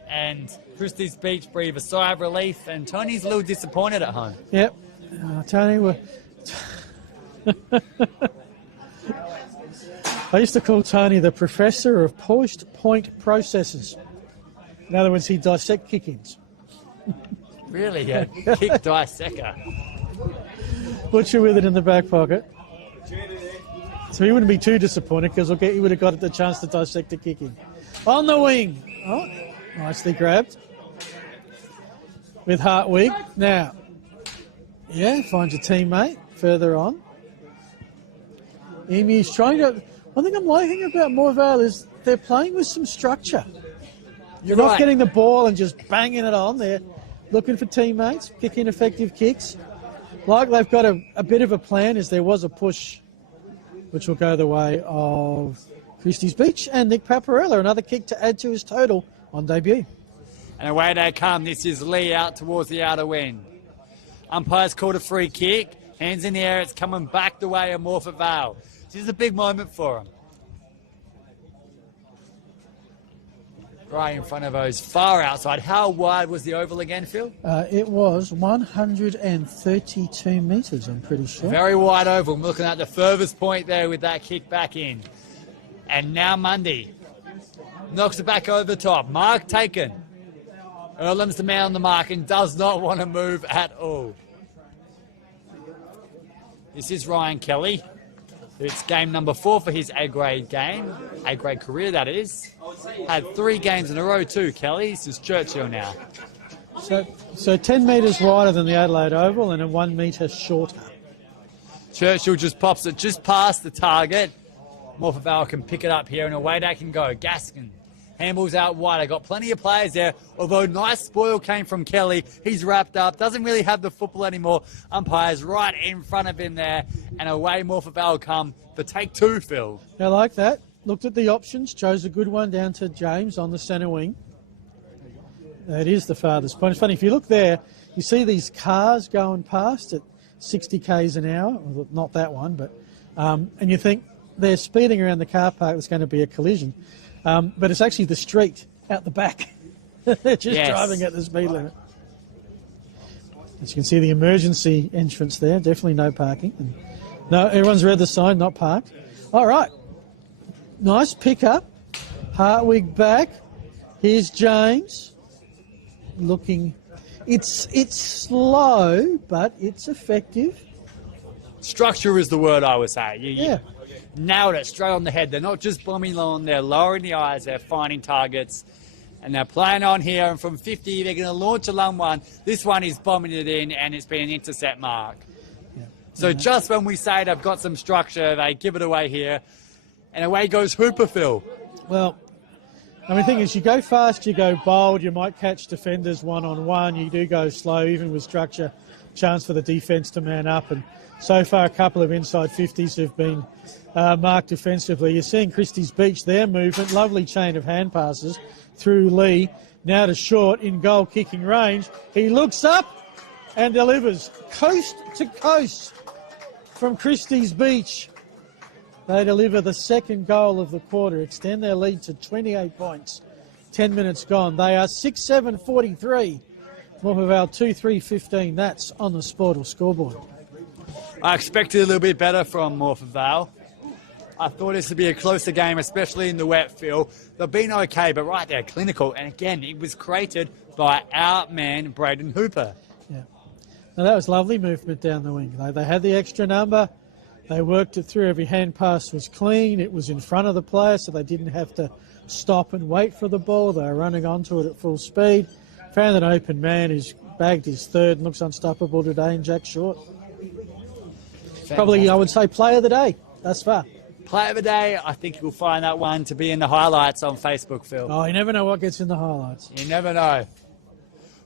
And Christies Beach breathe a sigh of relief. And Tony's a little disappointed at home. Yep. Tony, I used to call Tony the professor of post-point processes. In other words, he dissect kick-ins. Really, yeah. Kick dissector. Butcher with it in the back pocket. So he wouldn't be too disappointed because he would have got the chance to dissect a kick-in. On the wing. Oh, nicely grabbed. With Hartwig. Now, yeah, finds a teammate further on. Emu's trying to... One thing I'm liking about Morvale is they're playing with some structure. You're not right. getting the ball and just banging it on. They're looking for teammates, kicking effective kicks. Like they've got a bit of a plan as there was a push which will go the way of Christies Beach and Nick Paparella. Another kick to add to his total on debut. And away they come. This is Lee out towards the outer wing. Umpire's called a free kick. Hands in the air. It's coming back the way of Morphett Vale. This is a big moment for him. Right in front of those, far outside. How wide was the oval again, Phil? It was 132 metres, I'm pretty sure. Very wide oval. I'm looking at the furthest point there with that kick back in. And now Mundy knocks it back over the top. Mark taken. Earlham's the man on the mark and does not want to move at all. This is Ryan Kelly. It's game number 4 for his A-grade game. A-grade career, that is. Had 3 games in a row too, Kelly. This is Churchill now. So 10 metres wider than the Adelaide Oval and a 1 metre shorter. Churchill just pops it just past the target. Morphett Vale can pick it up here and away they can go. Gaskin handballs out wide. I got plenty of players there. Although nice spoil came from Kelly. He's wrapped up. Doesn't really have the football anymore. Umpires right in front of him there. And away Morphett Vale come for take 2, Phil. I like that. Looked at the options. Chose a good one down to James on the centre wing. That is the farthest point. It's funny, if you look there, you see these cars going past at 60 k's an hour. Well, not that one, but... and you think, they're speeding around the car park. There's going to be a collision. But it's actually the street out the back. They're just driving at the speed limit. As you can see, the emergency entrance there. Definitely no parking. And no, everyone's read the sign, not parked. All right. Nice pickup. Hartwig back. Here's James. Looking... It's slow, but it's effective. Structure is the word I would say. You nailed it straight on the head. They're not just bombing on, they're lowering the eyes, they're finding targets, and they're playing on here, and from 50, they're going to launch a long one. This one is bombing it in, and it's been an intercept mark. Yeah. So just when we say they've got some structure, they give it away here, and away goes Hooper, Phil. Well, I mean, the thing is, you go fast, you go bold, you might catch defenders one-on-one, you do go slow, even with structure, chance for the defence to man up, and so far a couple of inside 50s have been marked defensively. You're seeing Christies Beach, their movement, lovely chain of hand passes through Lee, now to Short in goal kicking range. He looks up and delivers coast to coast from Christies Beach. They deliver the second goal of the quarter, extend their lead to 28 points. 10 minutes gone. They are 6-7-43. Morphett Vale 2-3-15. That's on the Sportal scoreboard. I expected a little bit better from Morphett Vale. I thought this would be a closer game, especially in the wet field. They've been okay, but right there, clinical. And again, it was created by our man, Braden Hooper. Yeah. Now that was lovely movement down the wing. They had the extra number. They worked it through. Every hand pass was clean. It was in front of the player, so they didn't have to stop and wait for the ball. They were running onto it at full speed. Found an open man who's bagged his third and looks unstoppable today in Jack Short. Probably, I would say, player of the day thus far. Player of the day, I think you'll find that one to be in the highlights on Facebook, Phil. Oh, you never know what gets in the highlights. You never know.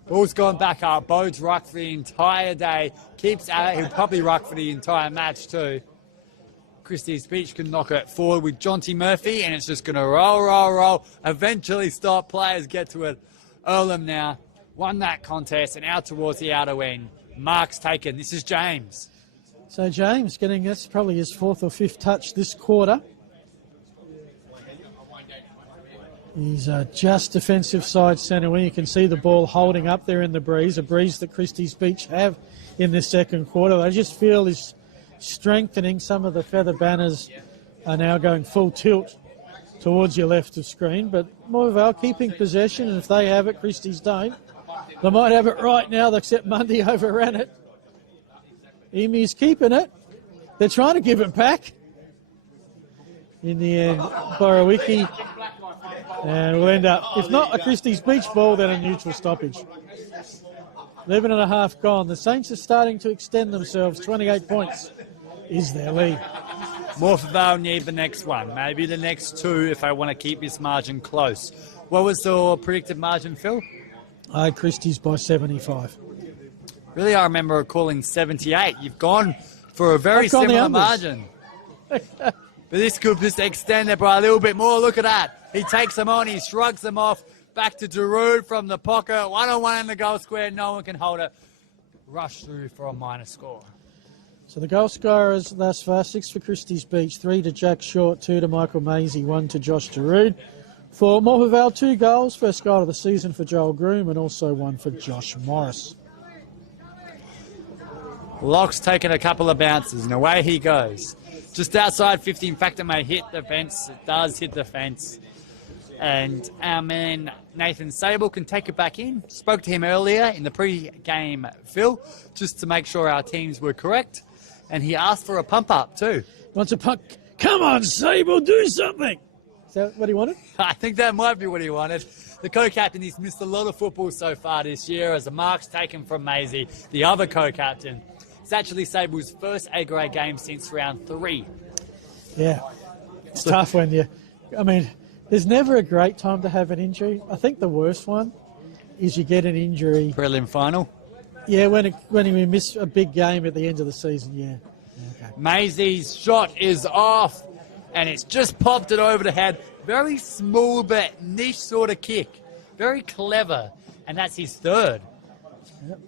Ball's gone back up. Bode's ruck for the entire day. Keeps at it. He'll probably ruck for the entire match too. Christies Beach can knock it forward with Jonty Murphy, and it's just going to roll. Eventually stop. Players get to it. Earlham now won that contest and out towards the outer end. Mark's taken. This is James. So James getting, that's probably his fourth or fifth touch this quarter. He's just defensive side centre wing. You can see the ball holding up there in the breeze, a breeze that Christies Beach have in this second quarter. I just feel is strengthening. Some of the feather banners are now going full tilt towards your left of screen, but Morphett Vale keeping possession, and if they have it, Christies don't. They might have it right now, except Mundy overran it. Emu's keeping it. They're trying to give it back. In the end, Borowicki. And we'll end up, if not a Christies Beach ball, then a neutral stoppage. 11 and a half gone. The Saints are starting to extend themselves. 28 points is their lead. Morphett Vale need the next one. Maybe the next two if they want to keep this margin close. What was the predicted margin, Phil? I had Christies by 75. Really, I remember calling 78. You've gone for a very similar margin. But this could just extend it by a little bit more. Look at that. He takes them on. He shrugs them off. Back to Darude from the pocket. One-on-one in the goal square. No one can hold it. Rush through for a minor score. So the goal scorers thus far, 6 for Christies Beach, 3 to Jack Short, 2 to Michael Maisie, 1 to Josh Darude. For Morphett Vale, 2 goals. First goal of the season for Joel Groom, and also 1 for Josh Morris. Locke's taken a couple of bounces, and away he goes. Just outside 50. In fact, it may hit the fence. It does hit the fence. And our man Nathan Sable can take it back in. Spoke to him earlier in the pre-game, Phil, just to make sure our teams were correct. And he asked for a pump-up too. Wants a pump. Come on, Sable, do something. Is that what he wanted? I think that might be what he wanted. The co-captain, he's missed a lot of football so far this year as the mark's taken from Maisie, the other co-captain. It's actually Sable's first A-grade game since round 3. Yeah, it's tough when you... I mean, there's never a great time to have an injury. I think the worst one is you get an injury... Prelim final? Yeah, when we miss a big game at the end of the season, yeah. Okay. Maisie's shot is off, and it's just popped it over the head. Very small but niche sort of kick. Very clever, and that's his third. Yep.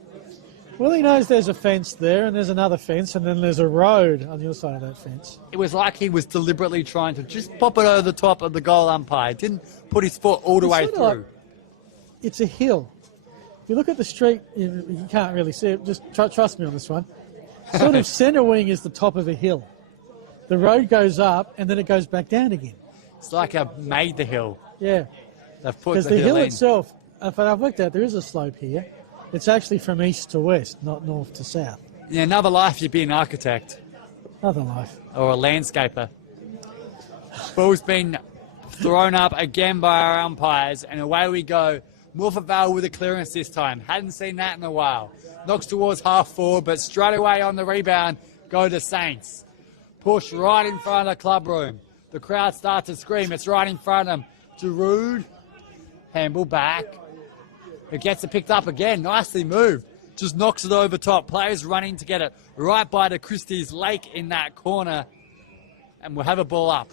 Well, he knows there's a fence there, and there's another fence, and then there's a road on the other side of that fence. It was like he was deliberately trying to just pop it over the top of the goal umpire. Didn't put his foot all the way It's through. sort of like, it's a hill. If you look at the street, you can't really see it. Just trust me on this one. Sort of centre wing is the top of a hill. The road goes up, and then it goes back down again. It's like I've made the hill. Yeah. They've put Because the the hill hill in. itself, if I've looked at, there is a slope here. It's actually from east to west, not north to south. In another life, you'd be an architect Another life. or a landscaper. Ball's been thrown up again by our umpires, and away we go. Morphett Vale with a clearance this time. Hadn't seen that in a while. Knocks towards half forward, but straight away on the rebound go the Saints. Push right in front of the club room. The crowd starts to scream. It's right in front of them. Giroud, handball back. It gets it picked up again. Nicely moved. Just knocks it over top. Players running to get it right by the Christies Lake in that corner. And we'll have a ball up.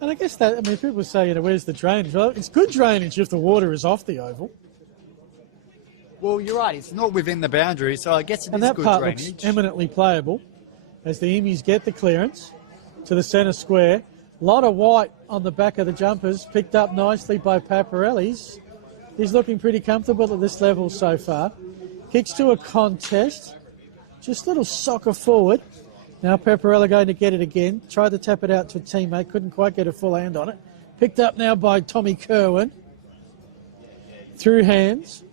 And I guess that, people say, where's the drainage? Well, it's good drainage if the water is off the oval. Well, you're right. It's not within the boundary, so I guess it And is that good part drainage. looks eminently playable as the Emus get the clearance to the centre square. A lot of white on the back of the jumpers, picked up nicely by Paparelli's. He's looking pretty comfortable at this level so far. Kicks to a contest. Just a little soccer forward. Now Paparella going to get it again. Tried to tap it out to a teammate. Couldn't quite get a full hand on it. Picked up now by Tommy Kerwin. Through hands.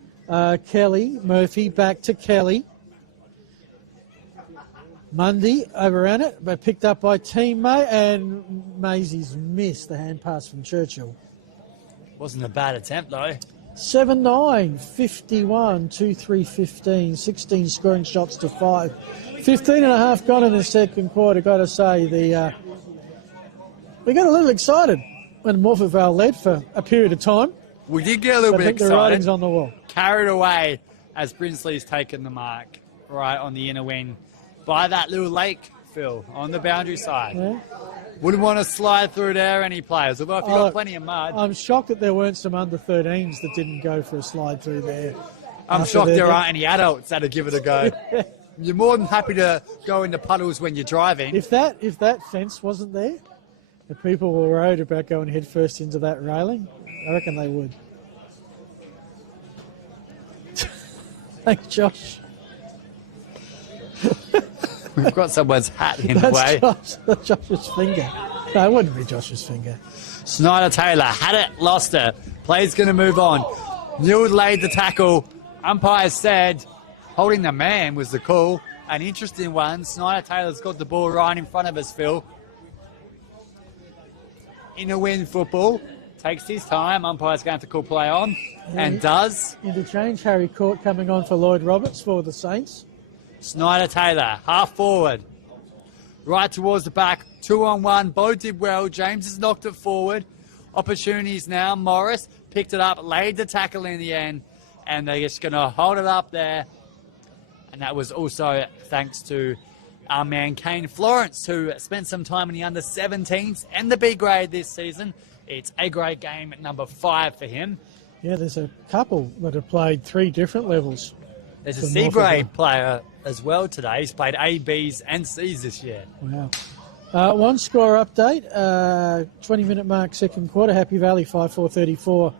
Kelly, Murphy, back to Kelly. Mundy overran it, but picked up by teammate, and Maisie's missed the hand pass from Churchill. Wasn't a bad attempt, though. 7-9, 51, 2-3, 15, 16 scoring shots to 5. 15 and a half gone in the second quarter. Got to say, we got a little excited when Morphett Vale led for a period of time. We did get a little I bit think excited. the writing's on the wall. Carried away as Brinsley's taken the mark right on the inner wing by that little lake, Phil, on the boundary side. Yeah. Wouldn't want to slide through there any players, although if you've got plenty of mud. I'm shocked that there weren't some under 13s that didn't go for a slide through there. I'm shocked there aren't any adults that'd give it a go. You're more than happy to go into puddles when you're driving. If that fence wasn't there, the people were worried about going headfirst into that railing. I reckon they would. Thanks, Josh. We've got someone's hat in the way. That's Josh's finger. No, it wouldn't be Josh's finger. Snyder Taylor had it, lost it. Play's going to move on. Neil laid the tackle. Umpire said holding the man was the call. An interesting one. Snyder Taylor's got the ball right in front of us, Phil. In a win football. Takes his time. Umpire's going to call play on. Yeah, and does. Interchange. Harry Court coming on for Lloyd Roberts for the Saints. Snyder Taylor, half forward. Right towards the back. 2-on-1. Bo did well. James has knocked it forward. Opportunities now. Morris picked it up, laid the tackle in the end, and they're just going to hold it up there. And that was also thanks to our man Kane Florence, who spent some time in the under-17s and the B grade this season. It's A grade game number 5 for him. Yeah, there's a couple that have played 3 different levels. There's a C grade player as well today. He's played A, Bs and Cs this year. Wow. One score update, 20-minute mark second quarter. Happy Valley 5-4-34,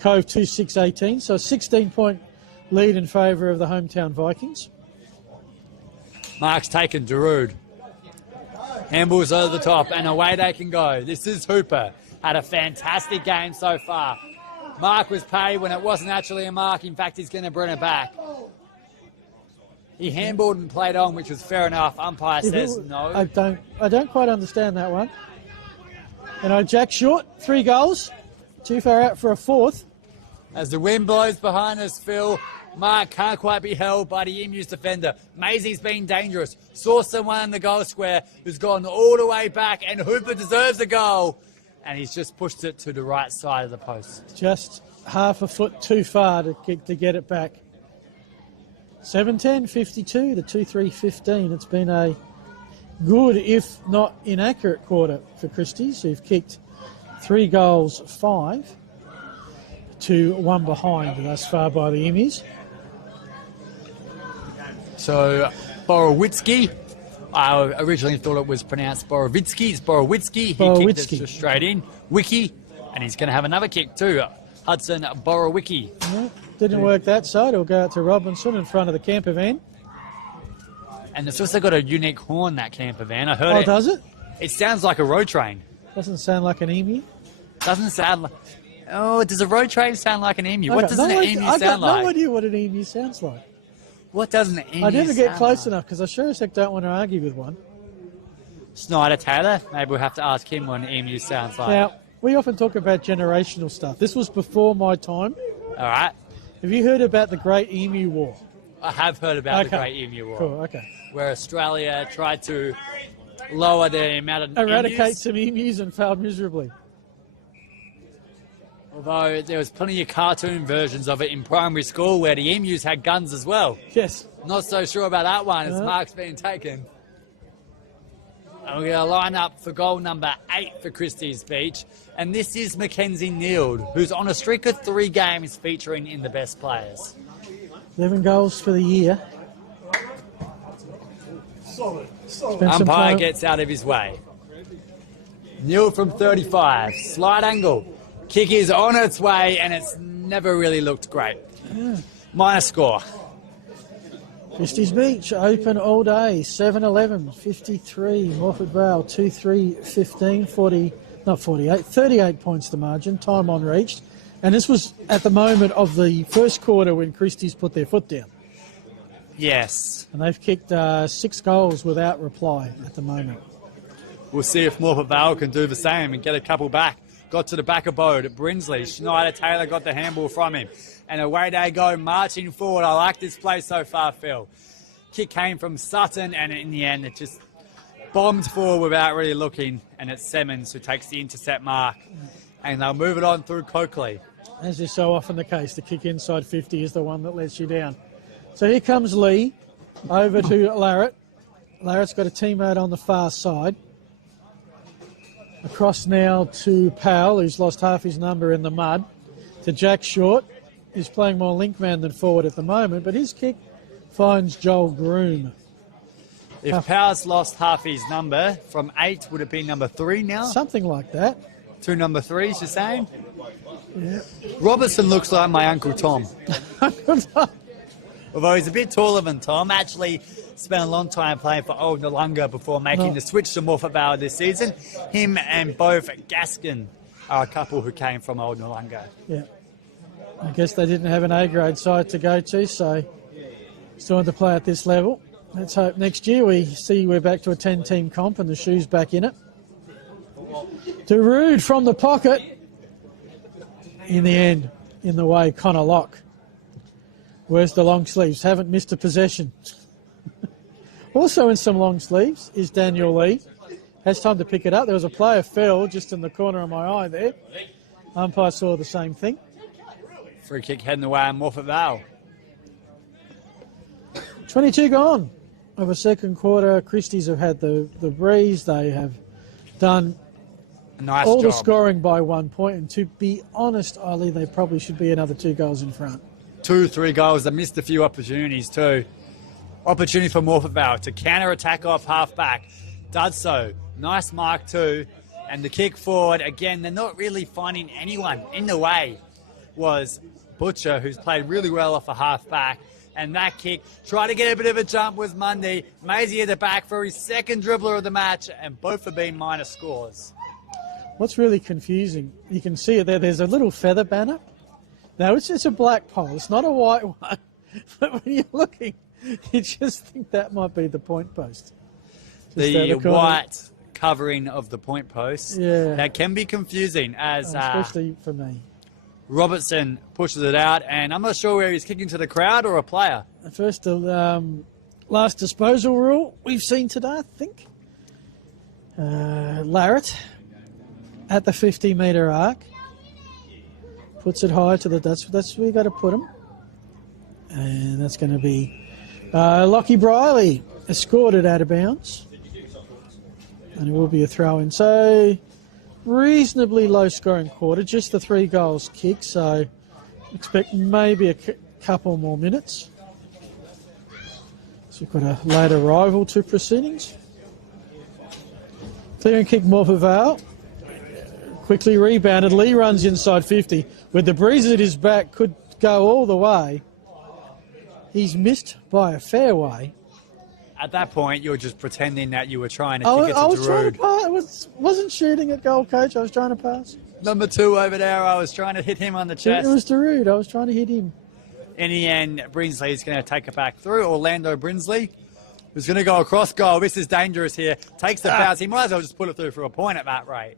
Cove 2-6-18. So a 16-point lead in favour of the hometown Vikings. Mark's taken Giroud. Handballs over the top and away they can go. This is Hooper. Had a fantastic game so far. Mark was paid when it wasn't actually a mark. In fact, he's going to bring it back. He handballed and played on, which was fair enough. Umpire says no. I don't quite understand that one. Jack Short, 3 goals. Too far out for a 4th. As the wind blows behind us, Phil, Mark can't quite be held by the Emus defender. Maisie's been dangerous. Saw someone in the goal square who's gone all the way back, and Hooper deserves a goal. And he's just pushed it to the right side of the post. Just half a foot too far to get it back. 7-10, 52 to 2-3, 15. It's been a good, if not inaccurate, quarter for Christies, who've kicked 3 goals, 5 to 1 behind thus far by the Emus. So, Borowitzki. I originally thought it was pronounced Borovitsky. It's Borowitzki. He kicked it just straight in. Wiki. And he's going to have another kick too. Hudson Borowicki. Yeah, didn't work that side. It'll go out to Robinson in front of the camper van. And it's also got a unique horn, that camper van. I heard it. Oh, does it? It sounds like a road train. Doesn't sound like an emu. Doesn't sound like... Oh, does a road train sound like an emu? What does an emu sound like? I got no idea what an emu sounds like. What does an emu sound like? I never get close enough because I sure as heck don't want to argue with one. Snyder Taylor? Maybe we'll have to ask him what an emu sounds like. Now, we often talk about generational stuff. This was before my time. All right. Have you heard about the Great Emu War? I have heard about the Great Emu War. Cool, okay. Where Australia tried to lower the amount of eradicate emus. some emus and failed miserably. Although there was plenty of cartoon versions of it in primary school where the emus had guns as well. Yes. Not so sure about that one as mark's being taken. And we're going to line up for goal number 8 for Christies Beach. And this is Mackenzie Neild, who's on a streak of 3 games featuring in the best players. 11 goals for the year. Umpire gets out of his way. Neild from 35. Slide angle. Kick is on its way and it's never really looked great. Minor score. Christies Beach, open all day, 7-11, 53. Morphett Vale, 2-3, 15, 38 points the margin, time on reached. And this was at the moment of the first quarter when Christies put their foot down. Yes. And they've kicked 6 goals without reply at the moment. We'll see if Morphett Vale can do the same and get a couple back. Got to the back of Bode at Brinsley. Schneider Taylor got the handball from him. And away they go, marching forward. I like this play so far, Phil. Kick came from Sutton, and in the end, it just bombed forward without really looking. And it's Simmons who takes the intercept mark. And they'll move it on through Coakley. As is so often the case, the kick inside 50 is the one that lets you down. So here comes Lee over to Larratt. Larratt's got a teammate on the far side. Across now to Powell, who's lost half his number in the mud. To Jack Short, who's playing more link man than forward at the moment, but his kick finds Joel Groom. If Powell's lost half his number, from 8, would it be number 3 now? Something like that. 2 number 3s, you're saying? Yeah. Robertson looks like my Uncle Tom. Although he's a bit taller than Tom. Actually spent a long time playing for Old Noongar before making the switch to Morphett Vale this season. Him and both Gaskin are a couple who came from Old Noongar. Yeah. I guess they didn't have an A-grade side to go to, so still want to play at this level. Let's hope next year we're back to a 10-team comp and the shoe's back in it. Darude from the pocket. In the end, in the way, Connor Locke. Where's the long sleeves? Haven't missed a possession. Also in some long sleeves is Daniel Lee. Has time to pick it up. There was a player fell just in the corner of my eye there. Umpire saw the same thing. Free kick heading away on Morphett Vale. 22 gone of a second quarter. Christies have had the breeze. They have done nice all job. the scoring by 1 point. And to be honest, Ollie, they probably should be another 2 goals in front. 2-3 goals. They missed a few opportunities too. Opportunity for Morphett Vale to counter-attack off half-back. Does so. Nice mark too. And the kick forward, again, they're not really finding anyone in the way. Was Butcher, who's played really well off a half-back. And that kick, tried to get a bit of a jump, was Mundy. Maisie at the back for his second dribbler of the match, and both have been minor scores. What's really confusing, you can see it there, there's a little feather banner. Now, it's a black pole, it's not a white one. But when you're looking, you just think that might be the point post. The white covering of the point post. Yeah. That can be confusing as... especially for me. Robertson pushes it out, and I'm not sure where he's kicking to the crowd or a player. The first last disposal rule we've seen today, I think. Larratt at the 50-metre arc. Puts it high to the... That's where you got to put him. And that's going to be Lockie Briley escorted out of bounds. And it will be a throw-in. So... reasonably low-scoring quarter, just the 3 goals kicked, so expect maybe a couple more minutes. This So we've got a late arrival to proceedings. Clearing kick, Morphett Vale. Quickly rebounded. Lee runs inside 50. With the breeze at his back, could go all the way. He's missed by a fair way. At that point, you were just pretending that you were trying to kick it to I was trying Darude. to pass. Wasn't shooting at goal, coach. I was trying to pass. Number 2 over there, I was trying to hit him on the It chest. was Darude. I was trying to hit him. In the end, Brinsley's going to take it back through. Orlando Brinsley, who's going to go across goal. This is dangerous here. Takes the bounce. He might as well just put it through for a point at that rate.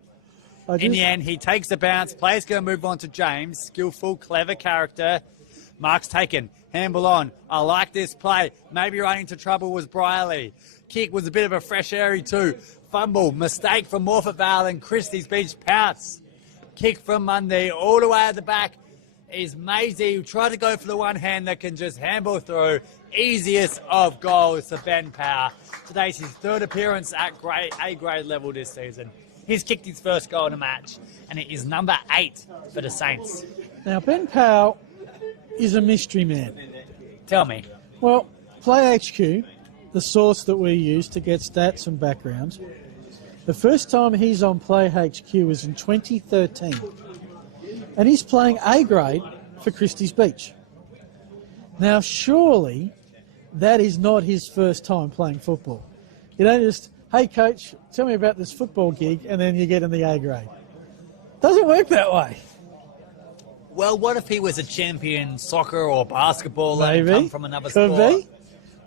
In the end, he takes the bounce. Player's going to move on to James. Skillful, clever character. Mark's taken. Handball on. I like this play. Maybe running into trouble was Briley. Kick was a bit of a fresh airy too. Fumble. Mistake from Morphett Vale and Christies Beach pounce. Kick from Mundy all the way at the back is Maisie, who tried to go for the one hand that can just handball through. Easiest of goals to Ben Power. Today's his 3rd appearance at A-grade level this season. He's kicked his first goal in a match, and it is number 8 for the Saints. Now, Ben Powell is a mystery man. Tell me. Well, Play HQ, the source that we use to get stats and backgrounds, the first time he's on Play HQ was in 2013. And he's playing A-grade for Christies Beach. Now, surely that is not his first time playing football. You don't just, hey, coach, tell me about this football gig, and then you get in the A-grade. Doesn't work that way. Well, what if he was a champion soccer or basketball Maybe. and come from another Could sport? be.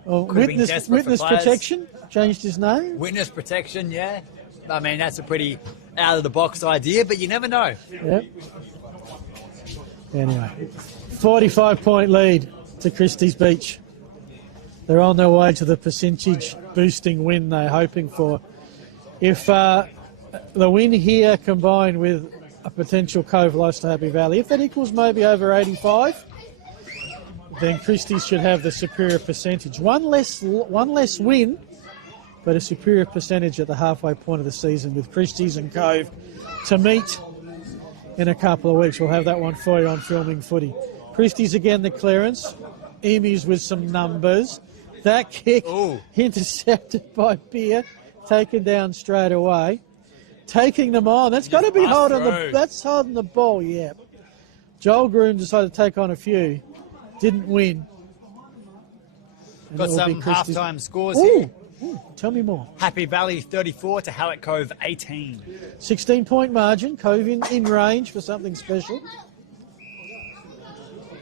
Or witness protection, changed his name. Witness protection, yeah. I mean, that's a pretty out-of-the-box idea, but you never know. Yep. Anyway, 45-point lead to Christies Beach. They're on their way to the percentage-boosting win they're hoping for. If the win here combined with a potential Cove loss to Happy Valley, if that equals maybe over 85, then Christies should have the superior percentage. One less win, but a superior percentage at the halfway point of the season with Christies and Cove to meet in a couple of weeks. We'll have that one for you on Filming Footy. Christies again, the clearance. Emus with some numbers. That kick intercepted by Beer, taken down straight away. Taking them on. That's got to be holding the ball, yeah. Joel Groom decided to take on a few. Didn't win. And Got it will be some Christies. halftime scores here. Ooh, tell me more. Happy Valley 34 to Howick Cove 18. 16-point margin. Cove in range for something special.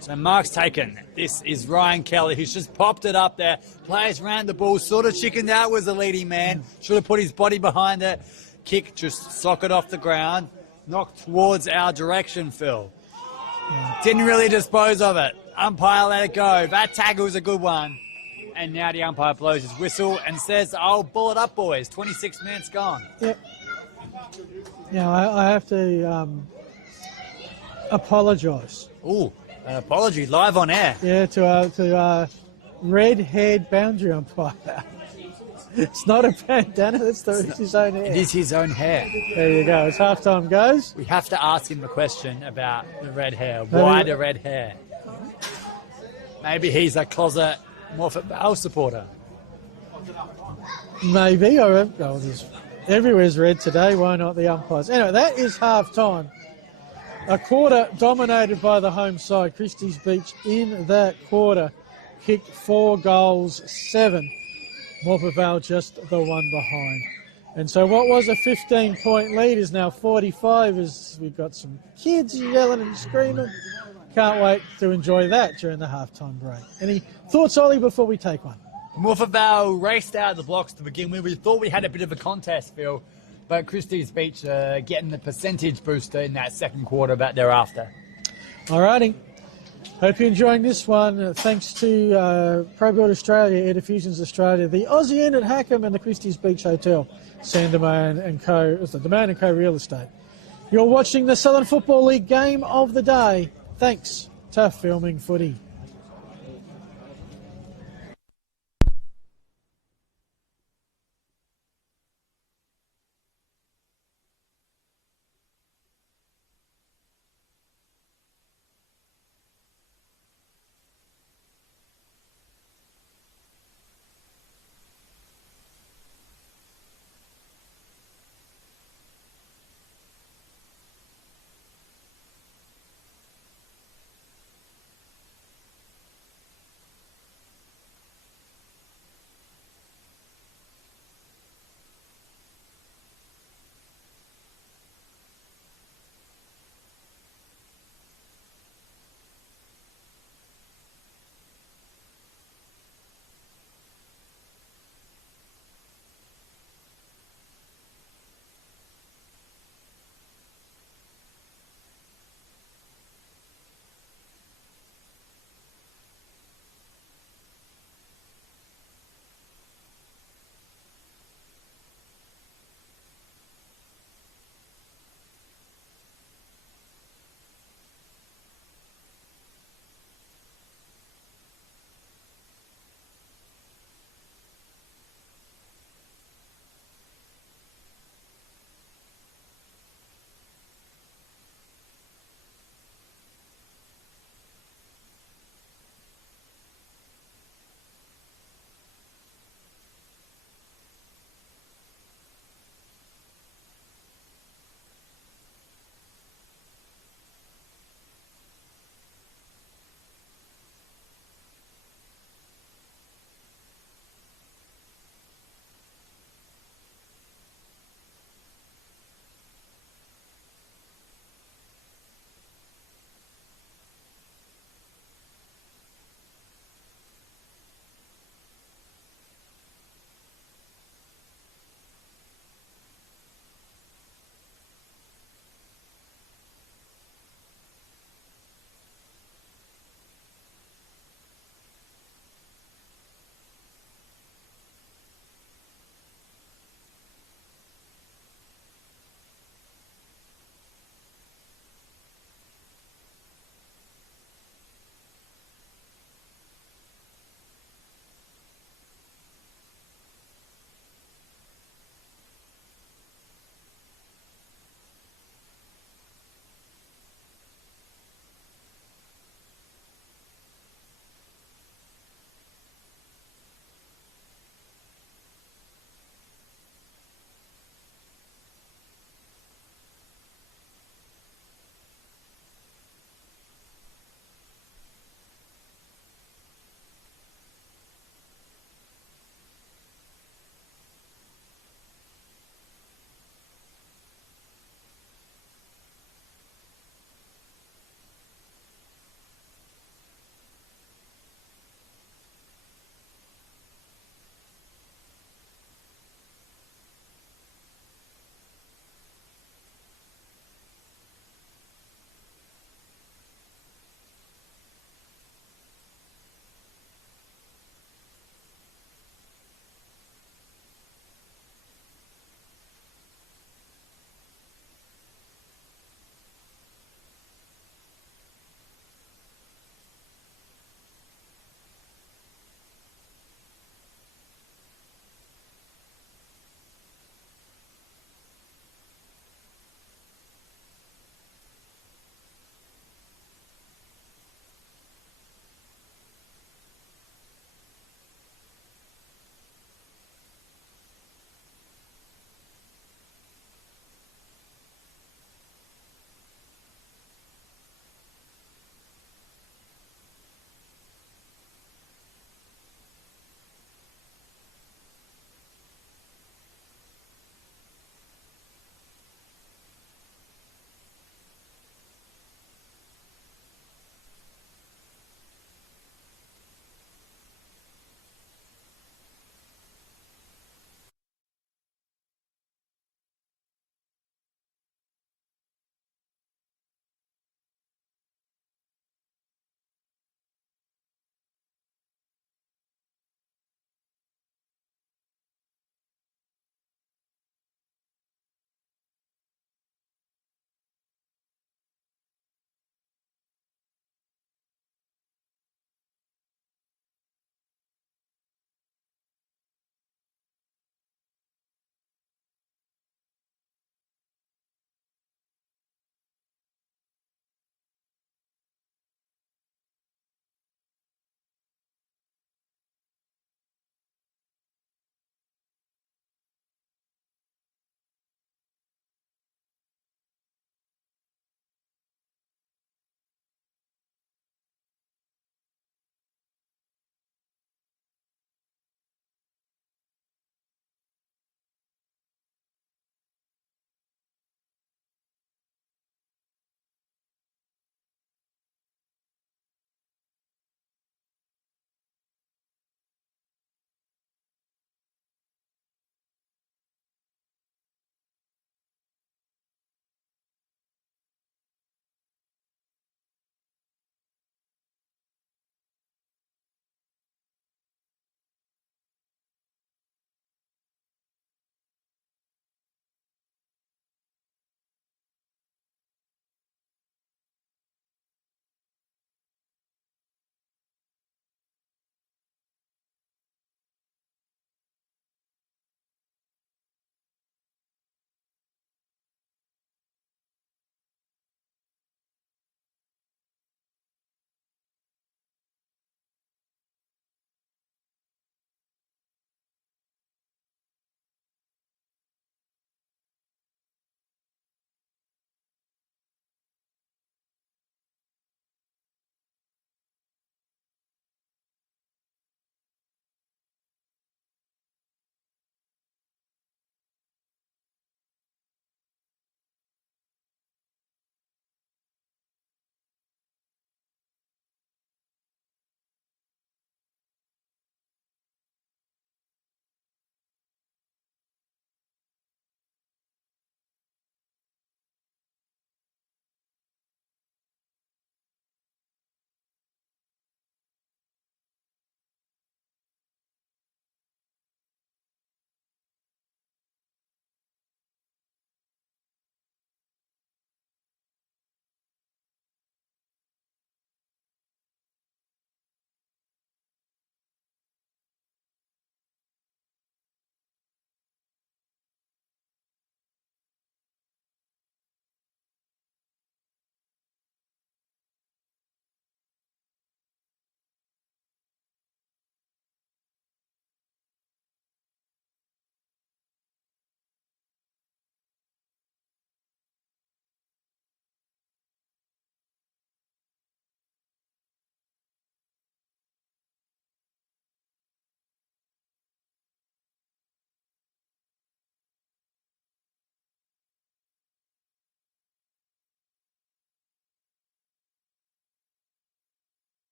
So Mark's taken. This is Ryan Kelly, who's just popped it up there. Players ran the ball, sort of chickened out, was the leading man. Should have put his body behind it. Kick just socket off the ground. Knocked towards our direction, Phil. Didn't really dispose of it. Umpire let it go. That tackle's a good one. And now the umpire blows his whistle and says, "Oh, ball it up, boys. 26 minutes gone." Yep. Now, I have to apologise. Ooh, an apology live on air. Yeah, to our red-haired boundary umpire. It's not a bandana, it's his own hair. It is his own hair. There you go. As halftime goes. We have to ask him the question about the red hair. Why the red hair? Maybe he's a closet Morphett Vale supporter. Maybe. Everywhere's red today. Why not the umpires? Anyway, that is half-time. A quarter dominated by the home side. Christies Beach in that quarter kicked 4 goals, 7. Morphett Vale just the one behind. And so what was a 15-point lead is now 45 as we've got some kids yelling and screaming. Can't wait to enjoy that during the halftime break. Any thoughts, Ollie, before we take one? Morphett Vale raced out of the blocks to begin with. We thought we had a bit of a contest, Phil, but Christies Beach getting the percentage booster in that second quarter about thereafter. Alrighty. Hope you're enjoying this one. Thanks to Pro Build Australia, Air Diffusions Australia, the Aussie Inn at Hackham and the Christies Beach Hotel, Sandomain and Co. Domain and Co. Real Estate. You're watching the Southern Football League game of the day. Thanks to Filming Footy.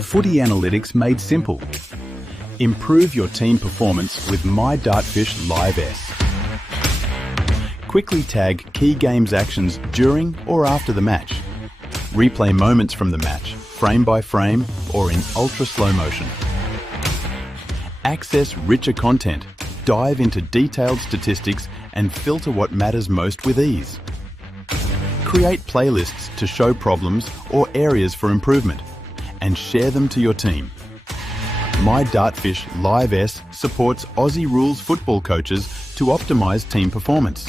Footy analytics made simple. Improve your team performance with My Dartfish Live S. Quickly tag key games actions during or after the match. Replay moments from the match, frame by frame or in ultra slow motion. Access richer content, dive into detailed statistics and filter what matters most with ease. Create playlists to show problems or areas for improvement and share them to your team. My Dartfish Live S supports Aussie rules football coaches to optimise team performance.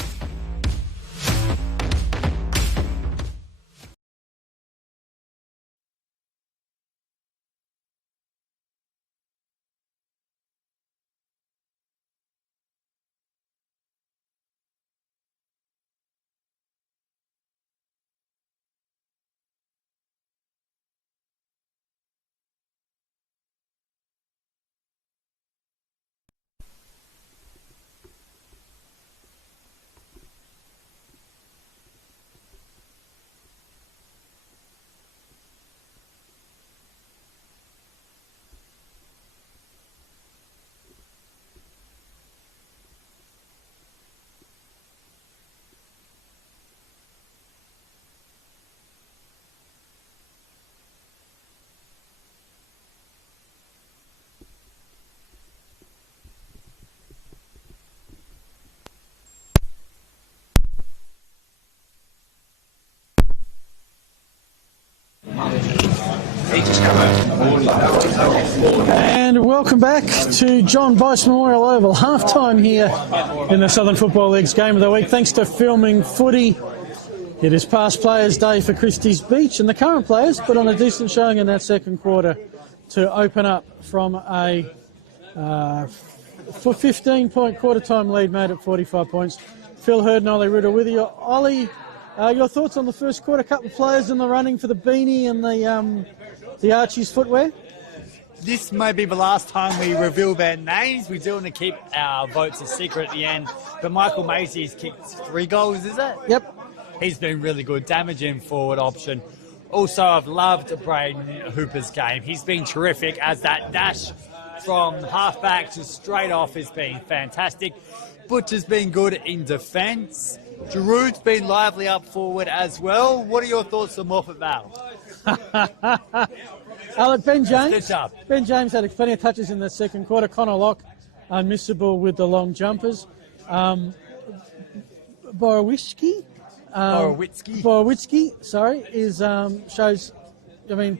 And welcome back to John Bice Memorial Oval. Half-time here in the Southern Football League's Game of the Week. Thanks to Filming Footy. It is past players' day for Christies Beach, and the current players put on a decent showing in that second quarter to open up from a 15-point quarter-time lead made at 45 points. Phil Hurd and Ollie Riddle with you. Ollie, your thoughts on the first quarter? A couple of players in the running for the beanie and the Archie's footwear? This may be the last time we reveal their names. We do want to keep our votes a secret at the end. But Michael Macy's kicked 3 goals, is it? Yep. He's been really good, damaging forward option. Also, I've loved Braden Hooper's game. He's been terrific as that dash from half-back to straight off has been fantastic. Butcher's been good in defence. Giroud's been lively up forward as well. What are your thoughts on Morphett Vale? Look, Ben James had plenty of touches in the second quarter. Connor Locke unmissable with the long jumpers. Borowitzki, sorry, is shows. I mean,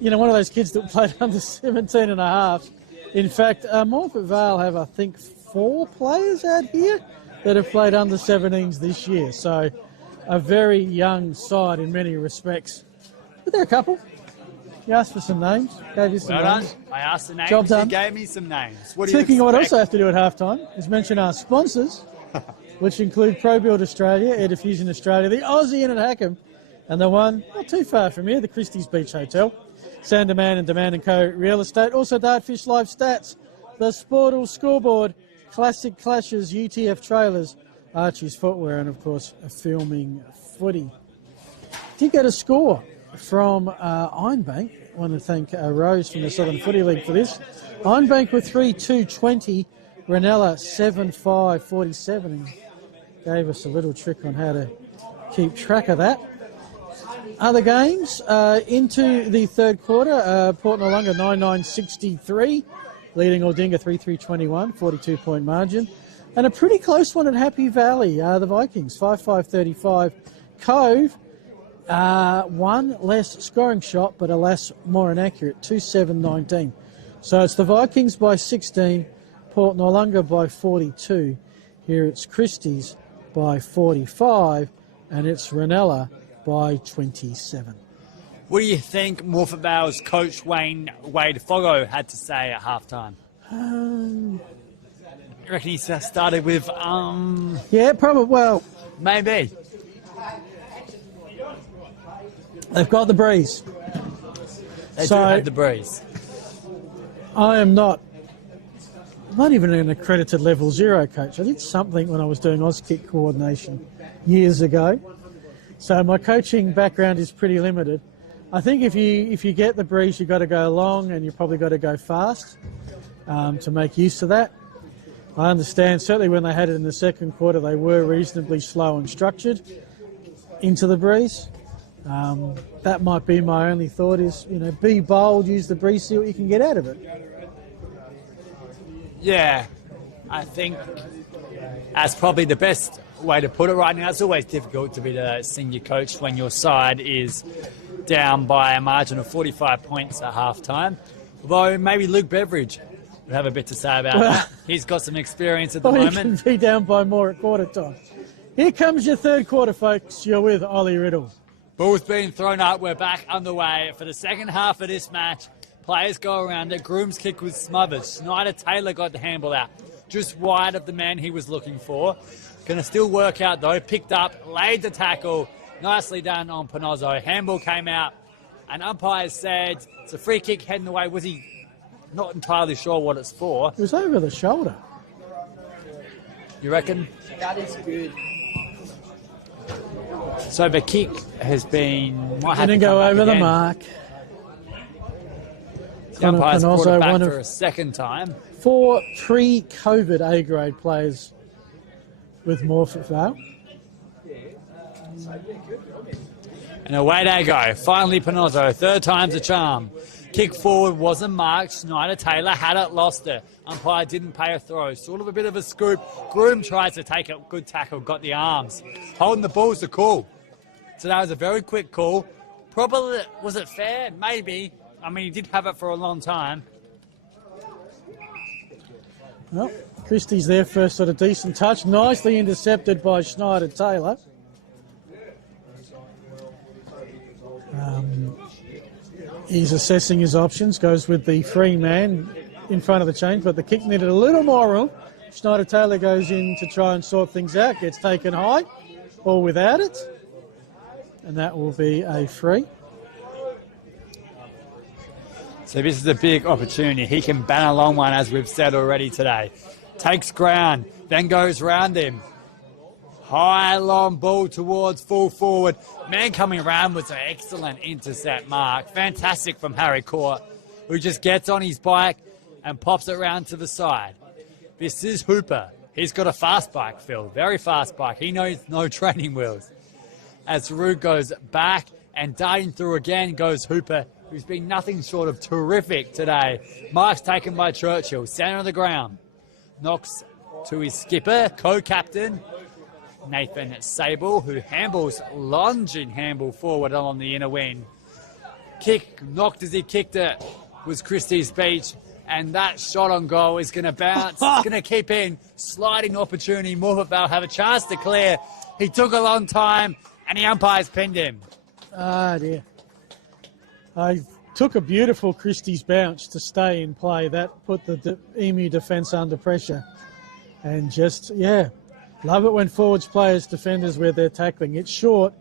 one of those kids that played under 17 and a half. In fact, Morphett Vale have, I think, 4 players out here that have played under 17s this year. So, a very young side in many respects. But there are a couple. You asked for some names, gave you some names. Well done. I asked the names, Job done. You gave me some names. What do Speaking you of what I expect? also have to do at halftime is mention our sponsors, which include ProBuild Australia, Air Diffusion Australia, the Aussie Inn at Hackham, and the one not too far from here, the Christies Beach Hotel, Sanderman and Demand & Co. Real Estate, also Dartfish Live Stats, the Sportal Scoreboard, Classic Clashes, UTF Trailers, Archie's Footwear, and of course, Filming Footy. Did get a score from Ironbank. I want to thank Rose from the Southern Footy League for this. Ironbank were 3-2-20, Ranella 7-5-47, and gave us a little trick on how to keep track of that. Other games into the third quarter, Port Noarlunga 9-9-63, leading Aldinga 3-3-21, 42-point margin. And a pretty close one at Happy Valley, the Vikings 5-5-35. Cove, one less scoring shot, but alas, more inaccurate, 2-7-19. So it's the Vikings by 16, Port Noarlunga by 42. Here it's Christies by 45, and it's Ranella by 27. What do you think Morphett Vale's coach Wade Foggo had to say at halftime? I reckon he started with, Yeah, probably, well... Maybe. They've got the breeze. They do have the breeze. I am not even an accredited level 0 coach. I did something when I was doing Auskick coordination years ago. So my coaching background is pretty limited. I think if you get the breeze, you've got to go long, and you've probably got to go fast to make use of that. I understand certainly when they had it in the second quarter, they were reasonably slow and structured into the breeze. That might be my only thought is, be bold, use the breeze, see what you can get out of it. Yeah, I think that's probably the best way to put it right now. It's always difficult to be the senior coach when your side is down by a margin of 45 points at halftime. Although maybe Luke Beveridge would have a bit to say about that. He's got some experience at the moment. He can be down by more at quarter time. Here comes your third quarter, folks. You're with Ollie Riddle. Ball's being thrown up. We're back underway for the second half of this match. Players go around it. Groom's kick was smothered. Schneider-Taylor got the handball out, just wide of the man he was looking for. Going to still work out, though. Picked up, laid the tackle. Nicely done on Panozzo. Handball came out, and umpire said it's a free kick heading away. Was he not entirely sure what it's for? It was over the shoulder. You reckon? That is good. So the kick has been... Didn't go over the mark. The umpire's brought it back for a second time. 4 pre-COVID A-grade players with Morphett Vale. And away they go. Finally, Panozzo. Third time's a charm. Kick forward wasn't marked. Schneider-Taylor had it, lost it. Umpire didn't pay a throw. Sort of a bit of a scoop. Groom tries to take it. Good tackle. Got the arms. Holding the ball's the call. So that was a very quick call. Probably, was it fair? Maybe. I mean, he did have it for a long time. Well, Christies there first sort of decent touch. Nicely intercepted by Schneider-Taylor. He's assessing his options. Goes with the free man in front of the chains, but the kick needed a little more room. Schneider-Taylor goes in to try and sort things out. Gets taken high or without it. And that will be a free. So this is a big opportunity. He can ban a long one, as we've said already today. Takes ground, then goes round him. High, long ball towards full forward. Man coming around was an excellent intercept mark. Fantastic from Harry Court, who just gets on his bike and pops it round to the side. This is Hooper. He's got a fast bike, Phil. Very fast bike. He knows no training wheels. As Rue goes back and darting through again goes Hooper, who's been nothing short of terrific today. Mark's taken by Churchill. Center of the ground. Knocks to his skipper, co-captain, Nathan Sable, who handballs, lunging handball forward along the inner wing. Kick, knocked as he kicked it, was Christies Beach, and that shot on goal is going to bounce. It's going to keep in. Sliding opportunity. Morphett Vale have a chance to clear. He took a long time, and the umpires pinned him. Ah, dear. I took a beautiful Christies bounce to stay in play. That put the Emu defence under pressure. And just, love it when forwards players, defenders, where they're tackling. It's short.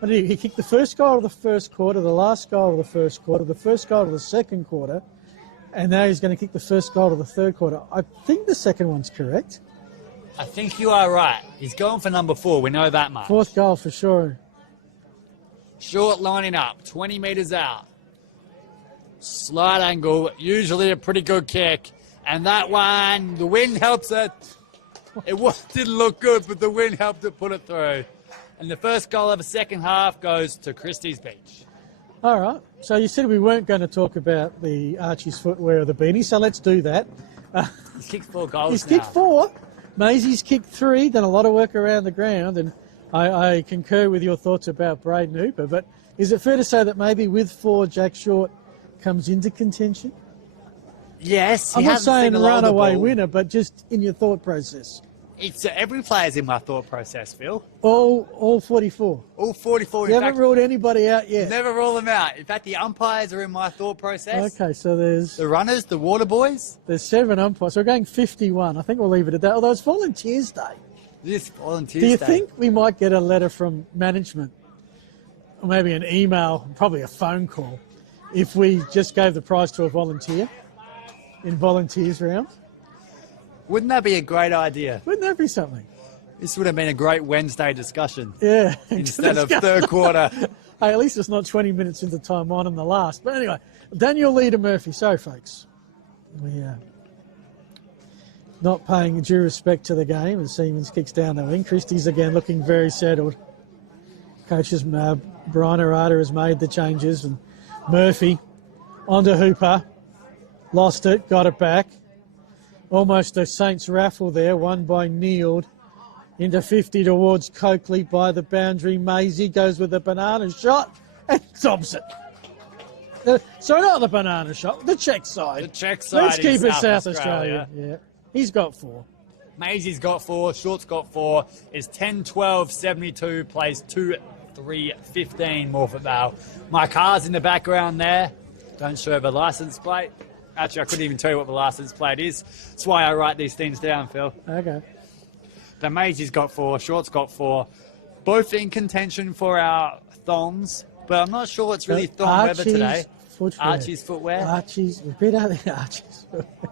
But he kicked the first goal of the first quarter, the last goal of the first quarter, the first goal of the second quarter, and now he's going to kick the first goal of the third quarter. I think the second one's correct. I think you are right. He's going for number 4. We know that much. Fourth goal for sure. Short lining up, 20 metres out. Slight angle, usually a pretty good kick. And that one, the wind helps it. It didn't look good, but the wind helped it put it through. And the first goal of the second half goes to Christies Beach. All right. So you said we weren't going to talk about the Archie's footwear or the beanie, so let's do that. He's kicked 4 goals He's now. kicked 4. Maisie's kicked 3, done a lot of work around the ground, and I concur with your thoughts about Braden Hooper, but is it fair to say that maybe with 4, Jack Short comes into contention? Yes, I'm not saying runaway winner, but just in your thought process. It's every player's in my thought process, Phil. All 44. All 44. You haven't ruled anybody out yet. Never rule them out. In fact, the umpires are in my thought process. Okay, so there's The runners, the water boys. there's 7 umpires. So we're going 51. I think we'll leave it at that. Although it's Volunteers Day. This volunteers. Do you day. think we might get a letter from management, or maybe an email, probably a phone call, if we just gave the prize to a volunteer in Volunteers round? Wouldn't that be a great idea? Wouldn't that be something? This would have been a great Wednesday discussion. Yeah. Instead of third quarter. Hey, at least it's not 20 minutes into time on in the last. But anyway, Daniel Lee to Murphy. Sorry, folks. We are not paying due respect to the game as Siemens kicks down the wing. Christies again looking very settled. Coaches Brian Arata has made the changes. And Murphy onto Hooper. Lost it, got it back. Almost a Saints raffle there, won by Neild. Into 50 towards Coakley by the boundary. Maisie goes with a banana shot and stops it. So not the banana shot, the check side. The check side. Let's keep it South Australia. Yeah, he's got 4. Maisie's got 4, Short's got 4, is 10-12-72, plays 2-3-15 Morphett Vale. My car's in the background there. Don't show the license plate. Actually, I couldn't even tell you what the license plate is. That's why I write these things down, Phil. Okay. The Maisie's got 4, Short's got 4. Both in contention for our thongs, but I'm not sure it's really thong weather today. Footwear. Archie's footwear. Archie's, repeat out the Archie's footwear.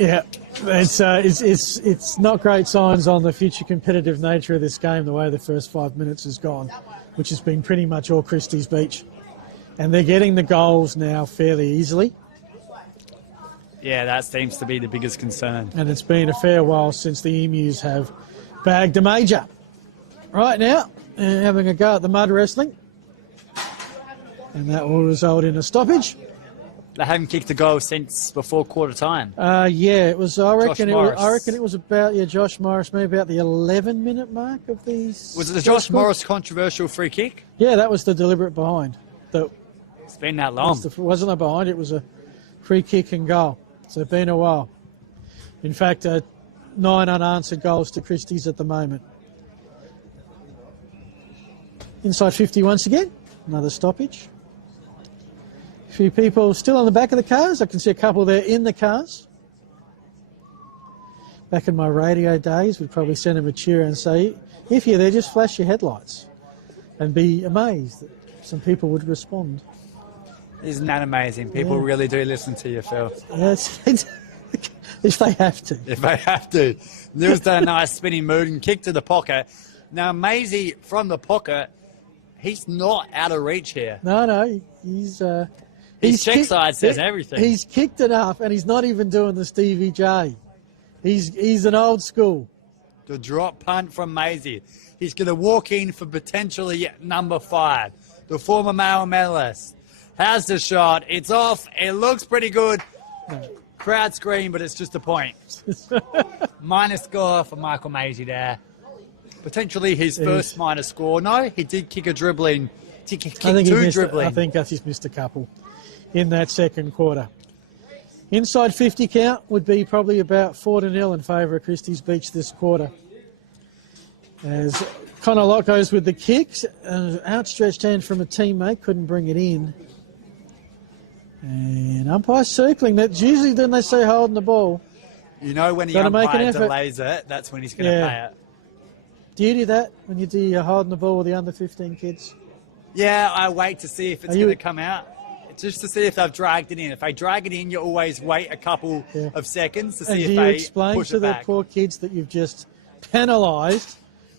Yeah, it's not great signs on the future competitive nature of this game, the way the first 5 minutes has gone, which has been pretty much all Christies Beach. And they're getting the goals now fairly easily. Yeah, that seems to be the biggest concern. And it's been a fair while since the Emus have bagged a major. Right now, having a go at the mud wrestling. And that will result in a stoppage. They haven't kicked a goal since before quarter time. Yeah, it was. I reckon Morris. it was about Josh Morris, maybe about the 11-minute mark of these. Was it the Josh Morris controversial free kick? Yeah, that was the deliberate behind. It's been that long. Wasn't a behind, it was a free kick and goal. So it's been a while. In fact, 9 unanswered goals to Christies at the moment. Inside 50 once again, another stoppage. A few people still on the back of the cars. I can see a couple there in the cars. Back in my radio days, we'd probably send them a cheer and say, if you're there, just flash your headlights and be amazed that some people would respond. Isn't that amazing? People really do listen to you, Phil. Yes, if they have to. If they have to. Neil's done a nice spinning move and kick to the pocket. Now, Maisie from the pocket, he's not out of reach here. No, His check side says everything. He's kicked enough, and he's not even doing the Stevie J. He's an old school. The drop punt from Maisie. He's going to walk in for potentially number 5, the former male medalist. Has the shot. It's off. It looks pretty good. Crowd scream, but it's just a point. Minus score for Michael Maisie there. Potentially his first minus score. No, he did kick a dribbling. He kicked two dribbling. I think he's missed a couple in that second quarter. Inside 50 count would be probably about 4-0 in favour of Christies Beach this quarter. As Connor Locke goes with the kicks, an outstretched hand from a teammate, couldn't bring it in. And umpire circling. That's usually when they say holding the ball. You know when the umpire delays it, that's when he's going to pay it. Do you do that when you do your holding the ball with the under 15 kids? Yeah, I wait to see if it's going to come out. Just to see if they've dragged it in. If they drag it in, you always wait a couple of seconds to see if they push it back. And do you explain to the poor kids that you've just penalised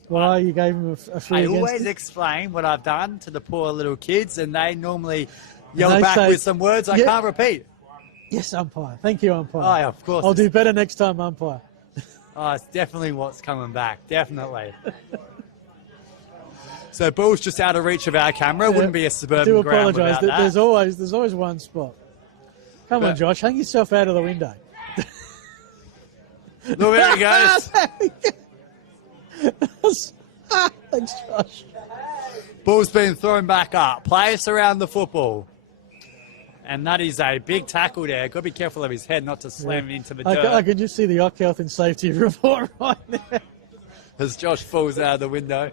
why you gave them a free against I always it? explain what I've done to the poor little kids, and they normally yell back with some words I can't repeat. Yes, umpire. Thank you, umpire. Oh, yeah, of course. I'll do better next time, umpire. Oh, it's definitely what's coming back. Definitely. So ball's just out of reach of our camera. It wouldn't be a suburban ground without that. There's always one spot. Come on, Josh. Hang yourself out of the window. Look, there he goes. Thanks, Josh. Ball's been thrown back up. Players surround the football. And that is a big tackle there. Got to be careful of his head not to slam it into the dirt. I can just see the Ock Health and Safety report right now. As Josh falls out of the window.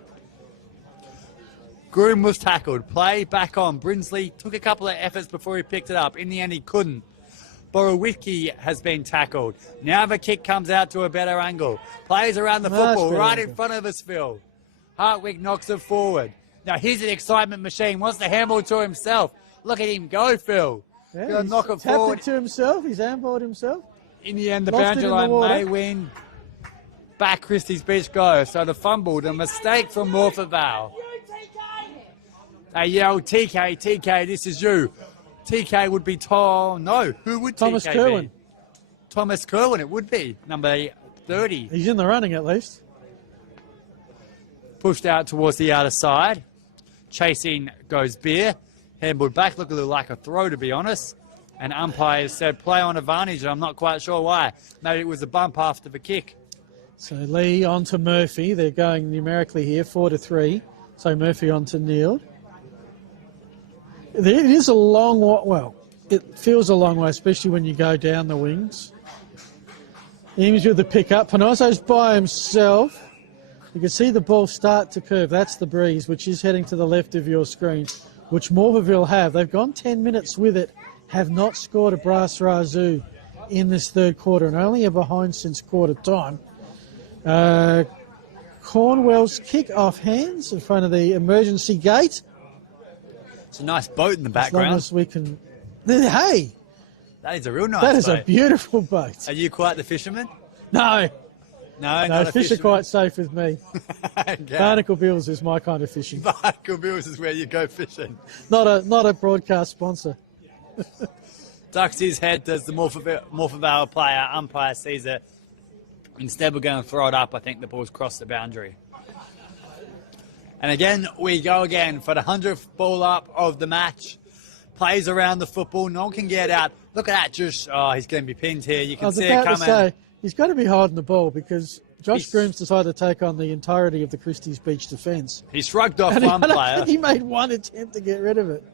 Groom was tackled. Play back on. Brinsley took a couple of efforts before he picked it up. In the end, he couldn't. Borowicki has been tackled. Now the kick comes out to a better angle. Plays around the football right in front of us, Phil. Hartwig knocks it forward. Now he's an excitement machine. Wants to handball to himself. Look at him go, Phil. Yeah, he's knock it forward. It to himself. He's handballed himself. In the end, the boundary line may win. back Christies Beach go. So the fumble, the mistake from Morphett Vale. They yell, TK, TK, this is you. TK would be Tom. No, who would Thomas TK Kerwin. be? Thomas Kerwin, it would be. Number 30. He's in the running at least. Pushed out towards the outer side. Chasing goes Beer. Handballed back, looked a little like a throw, to be honest. And umpires said play on advantage, and I'm not quite sure why. Maybe it was a bump after the kick. So Lee on to Murphy. They're going numerically here, 4-3. So Murphy on to Neil. It is a long way. Well, it feels a long way, especially when you go down the wings. Eames with the pick-up. Panozzo's by himself. You can see the ball start to curve. That's the breeze, which is heading to the left of your screen, which Morphett have. They've gone 10 minutes with it, have not scored a brass razoo in this third quarter, and only are behind since quarter time. Cornwell's kick off hands in front of the emergency gate. It's a nice boat in the As background. long as we can... Hey! That is a real nice That is boat. a beautiful boat. Are you quite the fisherman? No, No, no, not a fish are fisherman. quite safe with me. Okay. Barnacle Bills is my kind of fishing. Barnacle Bills is where you go fishing. Not a broadcast sponsor. Ducks his head, does the Morphett Vale player. Umpire sees it. Instead, we're going to throw it up. I think the ball's crossed the boundary. And again, we go again for the 100th ball up of the match. Plays around the football. No one can get out. Look at that. Just, oh, he's going to be pinned here. You I can was see it about to coming. say, he's got to be hiding the ball because Josh He's- Grooms decided to take on the entirety of the Christies Beach defence. He shrugged off And one player. he made one attempt to get rid of it.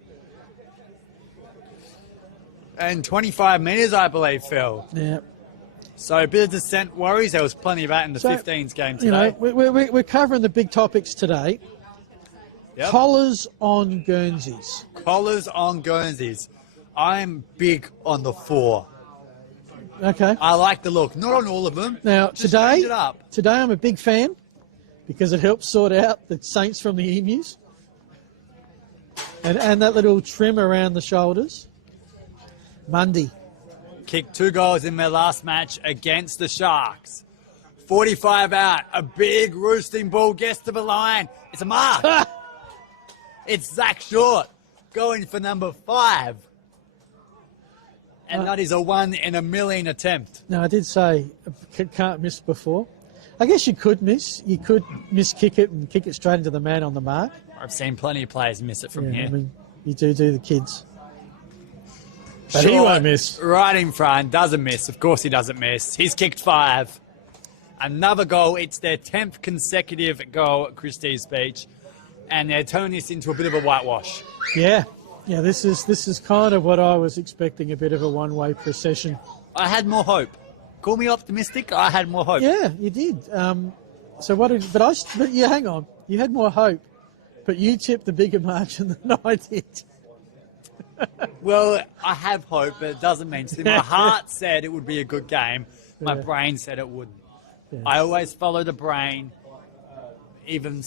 And 25 metres, I believe, Phil. Yeah. So a bit of dissent worries. There was plenty of that in the So, 15s game today. You know, we're covering the big topics today. Yep. Collars on Guernseys. Collars on Guernseys. I'm big on the 4. Okay. I like the look. Not on all of them. Now, Just change today it up. I'm a big fan because it helps sort out the Saints from the Emus. And that little trim around the shoulders. Mundy. Kicked 2 goals in their last match against the Sharks. 45 out. A big roosting ball gets to the line. It's a mark. It's Zach Short going for number 5. And that is a 1 in a million attempt. No, I did say can't miss before. I guess you could miss. You could miss kick it and kick it straight into the man on the mark. I've seen plenty of players miss it from Yeah, here. I mean, you do the kids. But he Short, won't miss. right in front, doesn't miss. Of course he doesn't miss. He's kicked 5. Another goal. It's their 10th consecutive goal at Christies Beach. And they're turning this into a bit of a whitewash. Yeah. Yeah, this is kind of what I was expecting, a bit of a one-way procession. I had more hope. Call me optimistic, I had more hope. Yeah, you did. So what did... But yeah, hang on. You had more hope, but you tipped the bigger margin than I did. Well, I have hope, but it doesn't mean to. My heart said it would be a good game. My Yeah. brain said it wouldn't. Yeah. I always follow the brain, even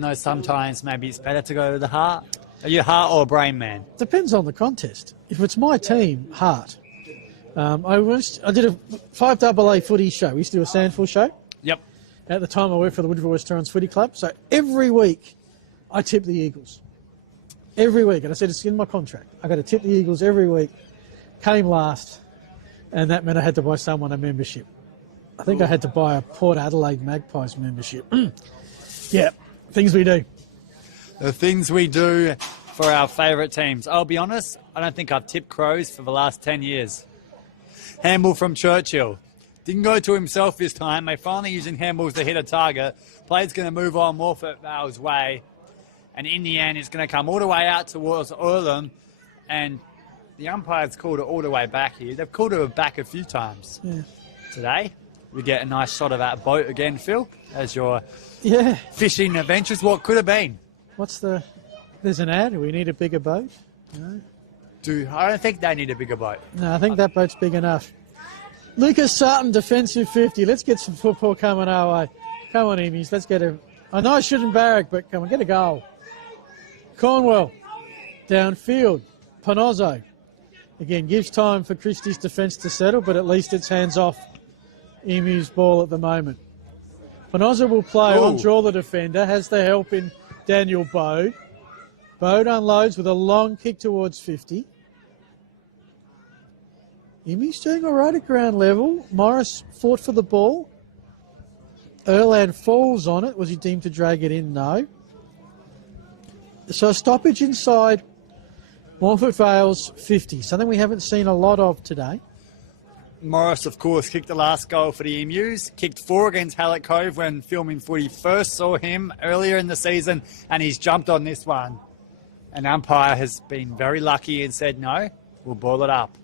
though sometimes maybe it's better to go to the heart. Are you a heart or a brain man? Depends on the contest. If it's my team, heart. I did a 5AA footy show. We used to do a Sandful show. Yep. At the time, I worked for the Woodville West Torrens Footy Club. So every week, I tip the Eagles. Every week. And I said, it's in my contract. I got to tip the Eagles every week. Came last. And that meant I had to buy someone a membership. I think I had to buy a Port Adelaide Magpies membership. Yeah, things we do. The things we do for our favourite teams. I'll be honest, I don't think I've tipped Crows for the last 10 years. Handball from Churchill. Didn't go to himself this time. They finally using handballs to hit a target. Play's going to move on Morphett Vale's way. And in the end, it's going to come all the way out towards Earlham. And the umpire's called it all the way back here. They've called it back a few times today. We get a nice shot of that boat again, Phil, as your fishing adventures. What could have been? There's an ad. We need a bigger boat. No, I don't think they need a bigger boat. I think that boat's big enough. Lucas Sutton, defensive 50. Let's get some football coming our way. Come on, Emies. Let's get I know I shouldn't barrack, but come on, get a goal. Cornwell, downfield. Panozzo. Again, gives time for Christie's defence to settle, but at least it's hands off Emu's ball at the moment. Penosa will play on, Ooh. draw the defender, has the help in Daniel Bode. Bode unloads with a long kick towards 50. Imi's doing all right at ground level. Morris fought for the ball. Erland falls on it. Was he deemed to drag it in? No. So a stoppage inside Morphett Vale's 50. Something we haven't seen a lot of today. Morris, of course, kicked the last goal for the Emus, kicked 4 against Hallett Cove when Filming Footy first saw him earlier in the season, and he's jumped on this one. An umpire has been very lucky and said, no, we'll ball it up.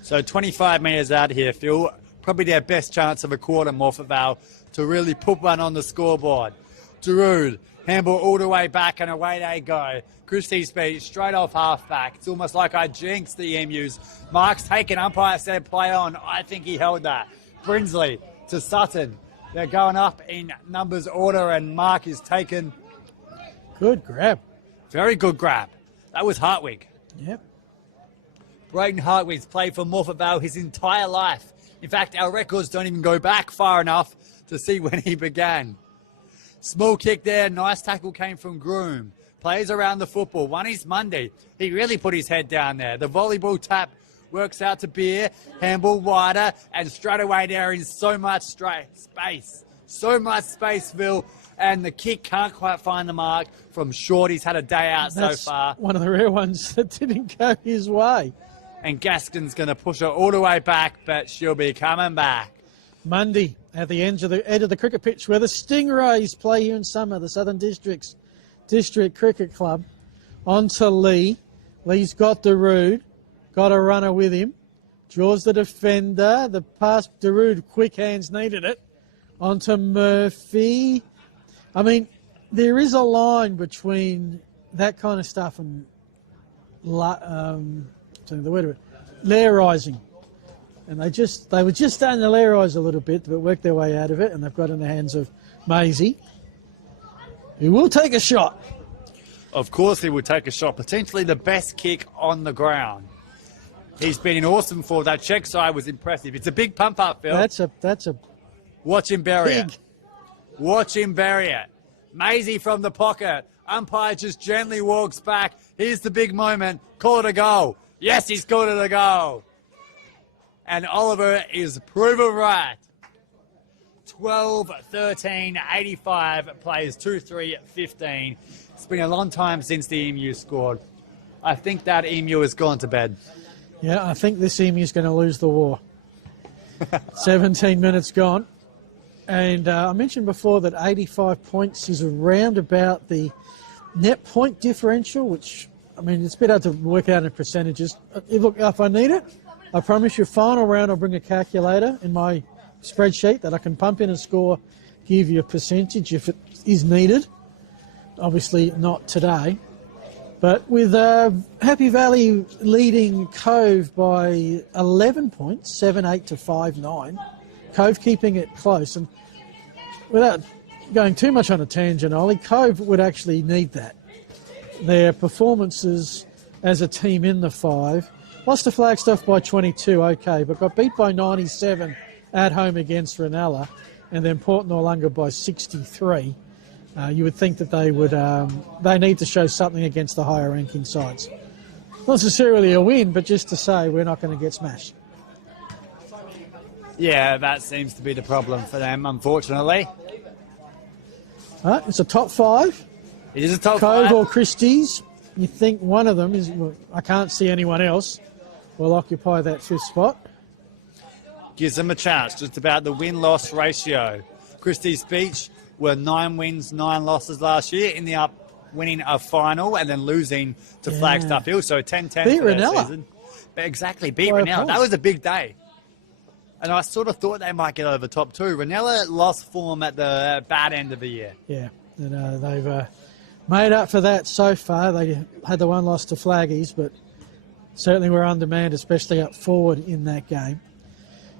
So 25 metres out here, Phil. Probably their best chance of a quarter, Morphett Vale, to really put one on the scoreboard. Darude, handball all the way back, and away they go. Christies speed straight off half-back. It's almost like I jinxed the Emus. Mark's taken, umpire said play on. I think he held that. Brinsley to Sutton. They're going up in numbers order, and Mark is taken. Good grab. Very good grab. That was Hartwig. Yep. Braden Hartwig's played for Morphett Vale his entire life. In fact, our records don't even go back far enough to see when he began. Small kick there. Nice tackle came from Groom. Plays around the football. One is Mundy. He really put his head down there. The volleyball tap works out to Beer. Handball wider. And straight away there is so much space. So much space, Phil. And the kick can't quite find the mark from Short. He's had a day out That's so far. One of the rare ones that didn't go his way. And Gaskin's going to push her all the way back, but she'll be coming back. Mundy at the edge of the cricket pitch where the Stingrays play here in summer, the Southern District Cricket Club. On to Lee. Lee's got Darude. Got a runner with him. Draws the defender. The pass, Darude, quick hands needed it. On to Murphy. I mean, there is a line between that kind of stuff and lairising. And they were just starting to lairise a little bit, but worked their way out of it, and they've got in the hands of Maisie, who will take a shot. Of course he will take a shot. Potentially the best kick on the ground. He's been in awesome form. That check side was impressive. It's a big pump up, Phil. That's a Watch him bury big. it. Watch him bury it. Maisie from the pocket. Umpire just gently walks back. Here's the big moment. Call it a goal. Yes, he's called it a goal. And Oliver is proven right. 12-13, 85, plays 2-3-15. It's been a long time since the Emu scored. I think that Emu has gone to bed. Yeah, I think this Emu's going to lose the war. 17 minutes gone. And I mentioned before that 85 points is around about the net point differential, which, I mean, it's a bit hard to work out in percentages. Look, if I need it, I promise you, final round, I'll bring a calculator in my spreadsheet that I can pump in a score, give you a percentage if it is needed. Obviously not today. But with Happy Valley leading Cove by 11 points, 7-8 to 5-9. Cove keeping it close. And without going too much on a tangent, Ollie, Cove would actually need that. Their performances as a team in the 5, lost to Flagstaff by 22, okay, but got beat by 97 at home against Ranella, and then Port Noarlunga by 63. You would think that they need to show something against the higher ranking sides. Not necessarily a win, but just to say we're not going to get smashed. Yeah, that seems to be the problem for them, unfortunately. It's a top 5. It is a top Cove 5. or Christies. You think one of them is, well, I can't see anyone else will occupy that 5th spot. Gives them a chance, just about the win-loss ratio. Christies Beach were 9 wins, 9 losses last year, ending up winning a final and then losing to Flagstaff Hill, so 10-10 Beat for their Ranella. season. Exactly, beat By a Ranella. point. That was a big day. And I sort of thought they might get over top 2. Ranella lost form at the bad end of the year. Yeah, and they've made up for that so far. They had the one loss to Flaggies, but certainly were undermanned, especially up forward in that game.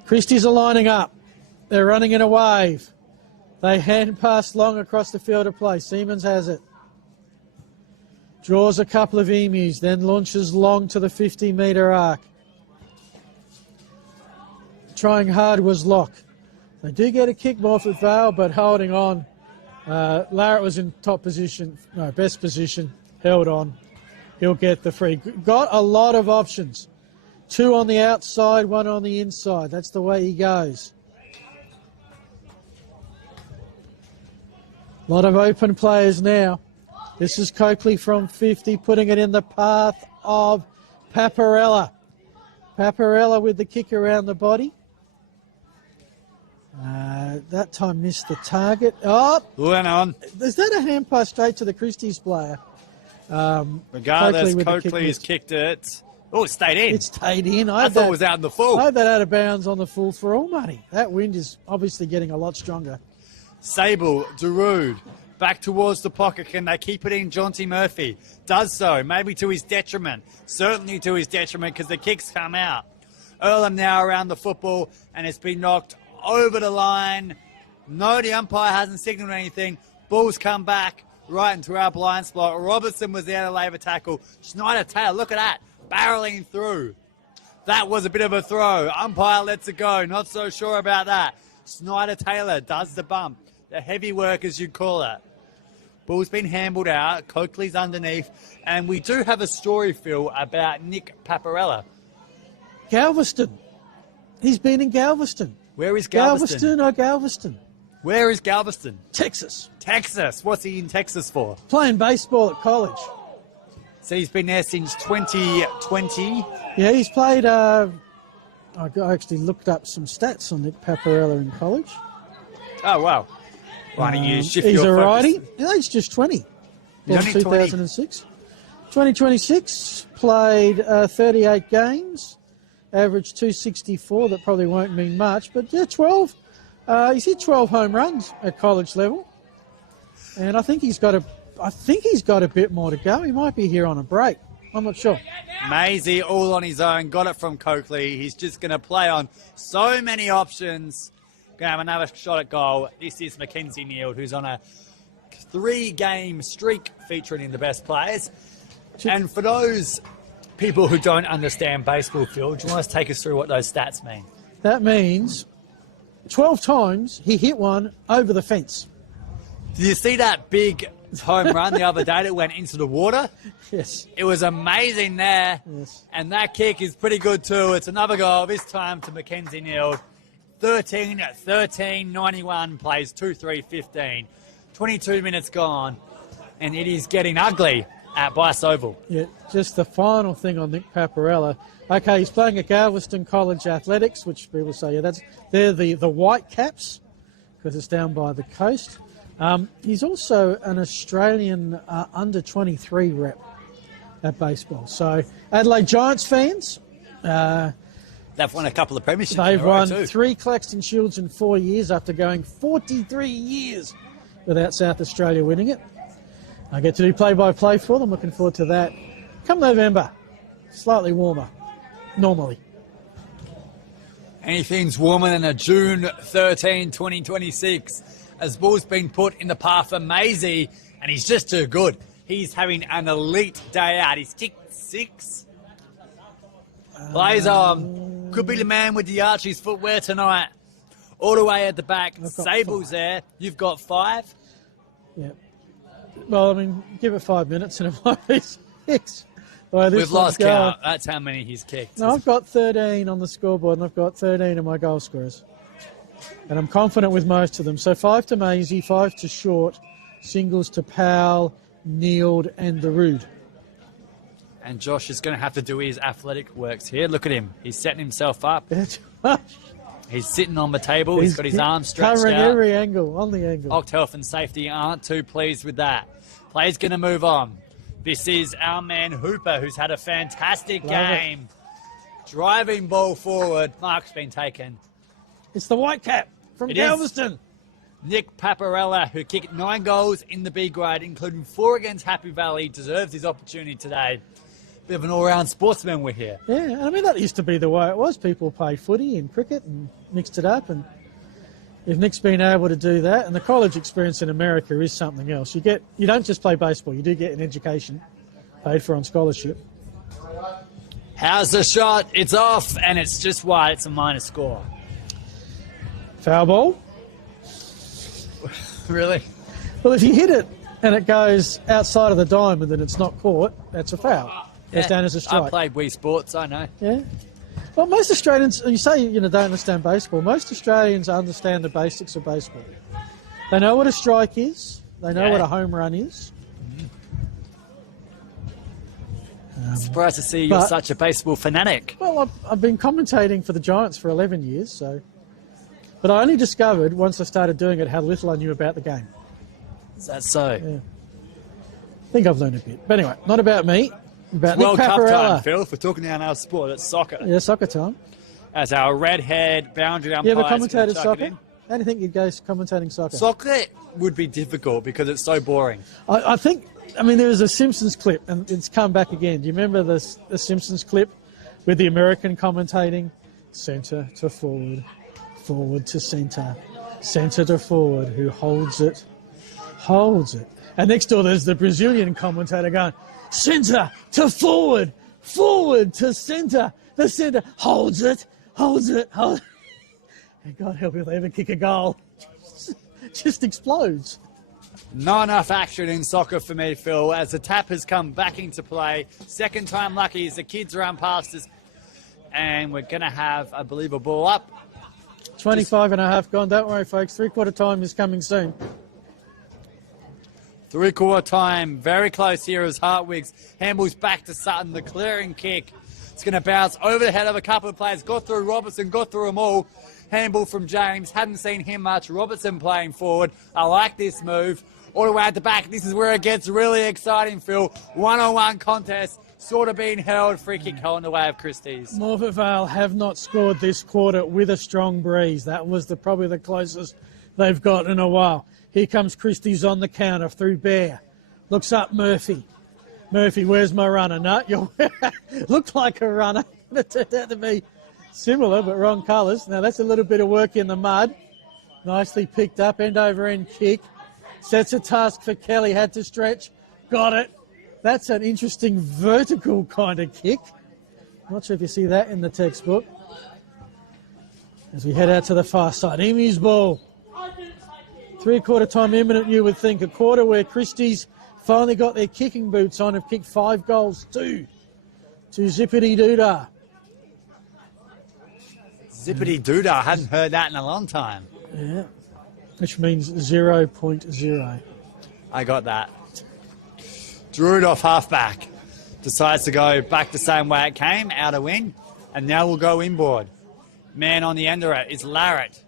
Christies are lining up. They're running in a wave. They hand pass long across the field of play. Siemens has it. Draws a couple of Emus, then launches long to the 50-metre arc. Trying hard was Locke. They do get a kick, Morphett Vale, but holding on. Larratt was in best position, held on. He'll get the free. Got a lot of options. 2 on the outside, 1 on the inside. That's the way he goes. A lot of open players now. This is Coakley from 50, putting it in the path of Paparella. Paparella with the kick around the body. That time missed the target. Oh! Went on. Is that a hand pass straight to the Christies player? Regardless, Coakley has kicked it. Oh, it stayed in. It stayed in. I thought it was out in the full. I had that out of bounds on the full for all money. That wind is obviously getting a lot stronger. Sable, Darude, back towards the pocket. Can they keep it in? Jonty Murphy does so, maybe to his detriment. Certainly to his detriment because the kicks come out. Earlham now around the football and it's been knocked over the line. No, the umpire hasn't signalled anything. Ball's come back right into our blind spot. Robertson was there to lay a tackle. Schneider-Taylor, look at that, barreling through. That was a bit of a throw. Umpire lets it go. Not so sure about that. Schneider-Taylor does the bump. The heavy work, as you'd call it. Ball's been handled out. Coakley's underneath. And we do have a story, Phil, about Nick Paparella. Galveston. He's been in Galveston. Where is Galveston? Galveston. Where is Galveston? Texas. Texas. What's he in Texas for? Playing baseball at college. So he's been there since 2020. Yeah, he's played... I actually looked up some stats on Nick Paparella in college. Oh, wow. Why don't you shift he's your a focus? righty. Yeah, he's just 20. He's Born only 20. 2006. 2026, played 38 games, averaged 264. That probably won't mean much, but yeah, 12. He's hit 12 home runs at college level, and I think he's got a bit more to go. He might be here on a break. I'm not sure. Maisie all on his own, got it from Coakley. He's just going to play on so many options. Going to have another shot at goal. This is Mackenzie Neal, who's on a 3-game streak featuring in the best players. And for those people who don't understand baseball, Phil, do you want to take us through what those stats mean? That means 12 times he hit one over the fence. Did you see that big home run the other day that went into the water? Yes. It was amazing there. Yes. And that kick is pretty good too. It's another goal, this time to Mackenzie Neal. 13-13, 91, plays 2-3-15. 22 minutes gone, and it is getting ugly at Bice Oval. Yeah, just the final thing on Nick Paparella. Okay, he's playing at Galveston College Athletics, which people say, yeah, they're the White Caps, because it's down by the coast. He's also an Australian under-23 rep at baseball. So Adelaide Giants fans... They've won a couple of premierships. They've won too. 3 Claxton Shields in 4 years after going 43 years without South Australia winning it. I get to do play-by-play for them. Looking forward to that. Come November, slightly warmer, normally. Anything's warmer than a June 13, 2026. As ball's been put in the path for Maisie, and he's just too good. He's having an elite day out. He's kicked 6. Plays on. Could be the man with the Archie's footwear tonight. All the way at the back. Sable's 5. there. You've got 5. Yeah. Well, I mean, give it 5 minutes and it might be 6. Well, We've lost count. That's how many he's kicked. No, I've got 13 on the scoreboard and I've got 13 of my goal scorers. And I'm confident with most of them. So 5 to Maisie, 5 to Short, singles to Powell, Neild and Darude. And Josh is going to have to do his athletic works here. Look at him. He's setting himself up. He's sitting on the table. He's got his arms stretched covering out. every angle, on the angle. Oct Health and Safety aren't too pleased with that. Play's going to move on. This is our man Hooper, who's had a fantastic game. Driving ball forward. Mark's been taken. It's the White Cap from Galveston. Nick Paparella, who kicked 9 goals in the B grade, including 4 against Happy Valley, deserves his opportunity today. Bit of an all-round sportsman we're here. Yeah, I mean, that used to be the way it was. People played footy and cricket and mixed it up. And if Nick's been able to do that, and the college experience in America is something else. You don't just play baseball, you do get an education paid for on scholarship. How's the shot? It's off, and it's just wide. It's a minor score. Foul ball. Really? Well, if you hit it and it goes outside of the diamond and it's not caught, that's a foul. It's down as a strike. I played Wii Sports, I know. Yeah. Well, most Australians, you say don't understand baseball. Most Australians understand the basics of baseball. They know what a strike is. They know what a home run is. Surprised to see you're such a baseball fanatic. Well, I've been commentating for the Giants for 11 years, but I only discovered once I started doing it how little I knew about the game. Is that so? Yeah. I think I've learned a bit. But anyway, not about me. About World Nick Cup Paparella. time, Phil. If we're talking now our sport, it's soccer. Yeah, soccer time. As our red-haired boundary umpire. You ever commentated soccer? How do you think you'd go commentating soccer? Soccer would be difficult because it's so boring. I think, there was a Simpsons clip, and it's come back again. Do you remember the Simpsons clip with the American commentating? Centre to forward, forward to centre, centre to forward, who holds it. And next door there's the Brazilian commentator going, centre to forward, forward to centre, the centre holds it. And God help if they ever kick a goal. Just explodes. Not enough action in soccer for me, Phil, as the tap has come back into play. Second time lucky as the kids run past us. And we're going to have, I believe, a ball up. 25 and a half gone. Don't worry, folks. Three-quarter time is coming soon. Three-quarter time. Very close here as Hartwigs handballs back to Sutton. The clearing kick. It's going to bounce over the head of a couple of players. Got through Robertson, got through them all. Handball from James. Hadn't seen him much. Robertson playing forward. I like this move. All the way at the back. This is where it gets really exciting, Phil. One-on-one contest. Sort of being held. Free kick on the way of Christies. Morphett Vale have not scored this quarter with a strong breeze. That was probably the closest they've got in a while. Here comes Christies on the counter through Bear. Looks up Murphy. Murphy, where's my runner? No, you looked like a runner. It turned out to be similar, but wrong colours. Now that's a little bit of work in the mud. Nicely picked up, end over end kick. Sets a task for Kelly, had to stretch. Got it. That's an interesting vertical kind of kick. Not sure if you see that in the textbook. As we head out to the far side. Emu's ball. Three-quarter time imminent, you would think. A quarter where Christies finally got their kicking boots on, have kicked 5 goals, 2 to Zippity Doodah. Zippity Doodah. I hadn't heard that in a long time. Yeah, which means 0.0. I got that. Drew it off half-back. Decides to go back the same way it came, out a win, and now we'll go inboard. Man on the end of it is Larrett.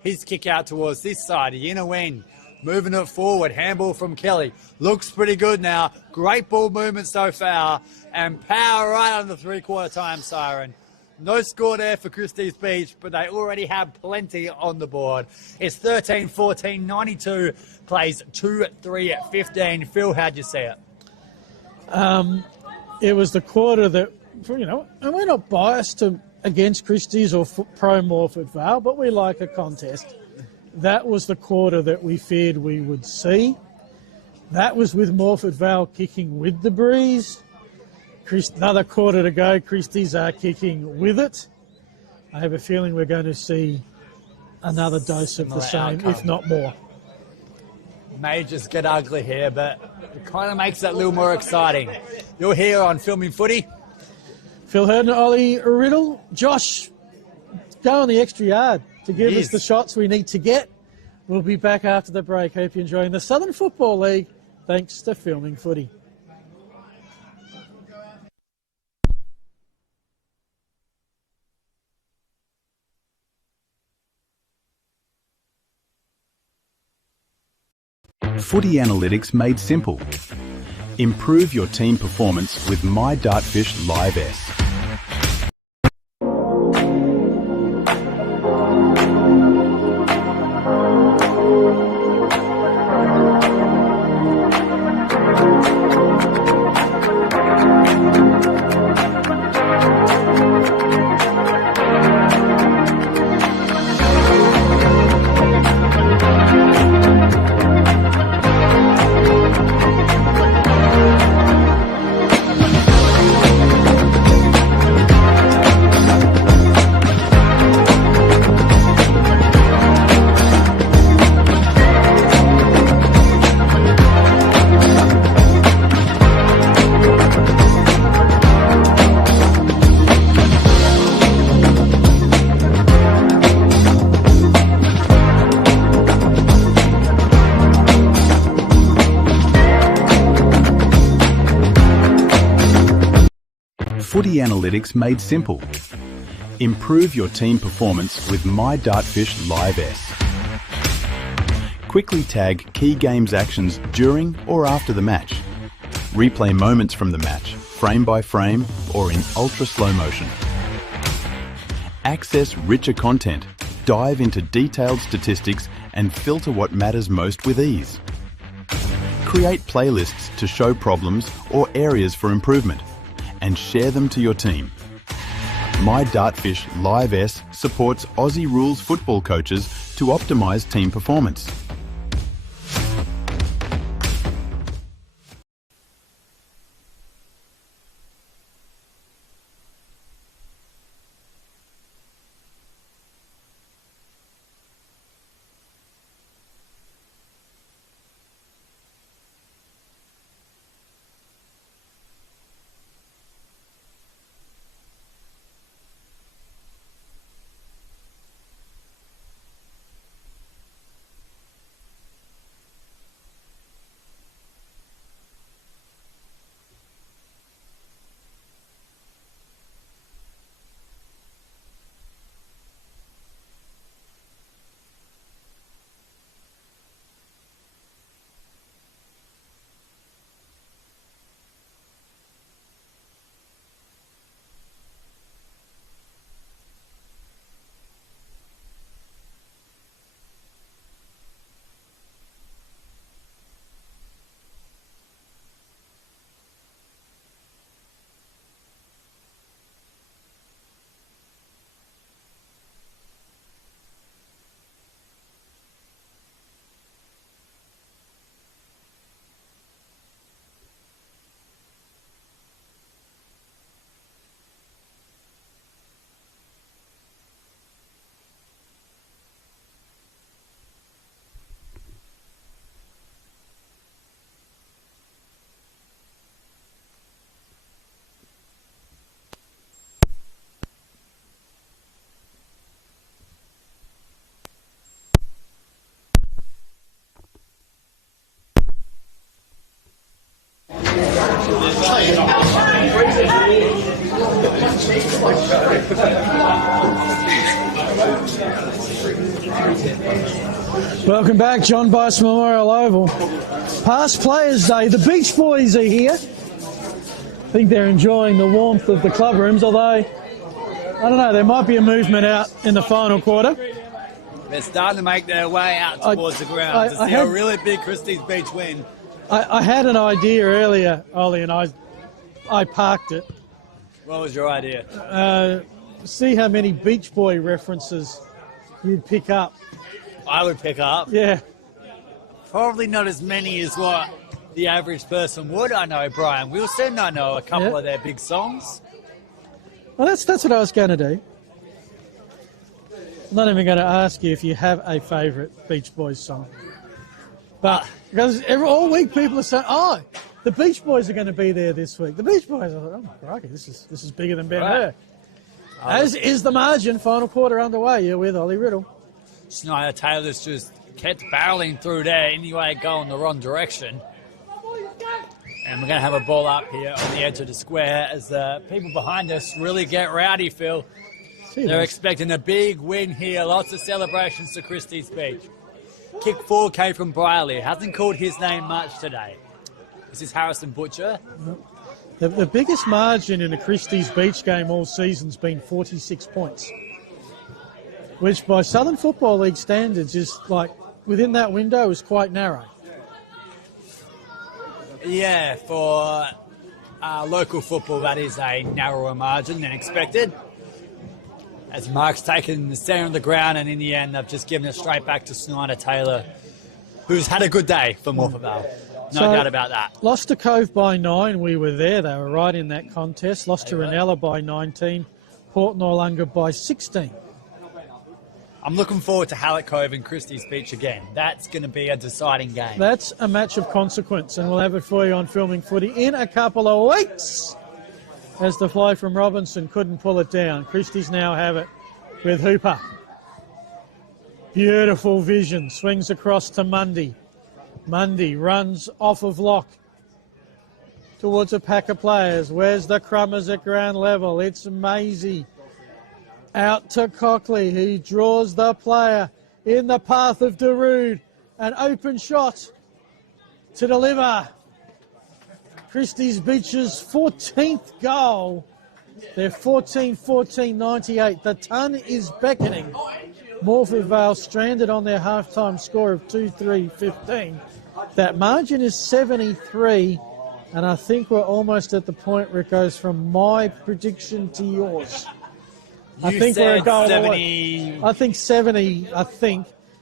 His kick out towards this side, the inner wing. Moving it forward, handball from Kelly. Looks pretty good now. Great ball movement so far, and power right on the three-quarter time siren. No score there for Christies Beach, but they already have plenty on the board. It's 13-14, 92, plays 2-3-15. Phil, how'd you see it? It was the quarter that, and we're not biased against Christies or pro Morphett Vale, but we like a contest. That was the quarter that we feared we would see. That was with Morphett Vale kicking with the breeze. Another quarter to go. Christies are kicking with it. I have a feeling we're going to see another dose of the same, if not more. May just get ugly here, but it kind of makes it a little more exciting. You're here on Filming Footy. Phil Hurden, Ollie Riddle. Josh, go on the extra yard to give us the shots we need to get. We'll be back after the break. Hope you're enjoying the Southern Football League. Thanks to Filming Footy. Footy analytics made simple. Improve your team performance with My Dartfish Live S. Footy analytics made simple. Improve your team performance with My Dartfish Live S. Quickly tag key games actions during or after the match. Replay moments from the match, frame by frame or in ultra slow motion. Access richer content, dive into detailed statistics and filter what matters most with ease. Create playlists to show problems or areas for improvement and share them to your team. My Dartfish Live S supports Aussie rules football coaches to optimise team performance. Welcome back, John Bice Memorial Oval. Past Players Day. The Beach Boys are here. I think they're enjoying the warmth of the club rooms, although, I don't know, there might be a movement out in the final quarter. They're starting to make their way out towards the ground to see a really big Christies Beach win. I had an idea earlier, Ollie, and I parked it. What was your idea? See how many Beach Boy references you'd pick up. I would pick up. Yeah. Probably not as many as what the average person would. I know Brian Wilson. I know a couple of their big songs. Well, that's what I was going to do. I'm not even going to ask you if you have a favourite Beach Boys song. But because all week people are saying, oh, the Beach Boys are going to be there this week. The Beach Boys, I thought, oh, crikey, this is bigger than Ben Hur. As is the margin, final quarter underway. You're with Ollie Riddle. Snyder Taylor's just kept barreling through there anyway, going the wrong direction. And we're going to have a ball up here on the edge of the square as the people behind us really get rowdy, Phil. They're expecting a big win here. Lots of celebrations to Christies Beach. Kick 4K from Briley. Hasn't called his name much today. This is Harrison Butcher. The biggest margin in a Christies Beach game all season's been 46 points. Which by Southern Football League standards is like, within that window is quite narrow. Yeah, for local football that is a narrower margin than expected. As Mark's taken the centre of the ground and in the end they've just given it straight back to Snyder Taylor, who's had a good day for Morphett Vale. No doubt about that. Lost to Cove by 9, we were there, they were right in that contest. Lost to Ranella by 19, Port Noarlunga by 16. I'm looking forward to Hallett Cove and Christies Beach again. That's going to be a deciding game. That's a match of consequence, and we'll have it for you on Filming Footy in a couple of weeks. As the fly from Robinson couldn't pull it down. Christies now have it with Hooper. Beautiful vision, swings across to Mundy. Mundy runs off of lock. towards a pack of players. Where's the Crummers at ground level? It's Maisie. Out to Cockley. He draws the player in the path of Darude. An open shot to deliver. Christies Beach's 14th goal. They're 14-14-98. The ton is beckoning. Morphett Vale stranded on their halftime score of 2-3-15. That margin is 73, and I think we're almost at the point where it goes from my prediction to yours. I think we're a goal 70. away. I think 70,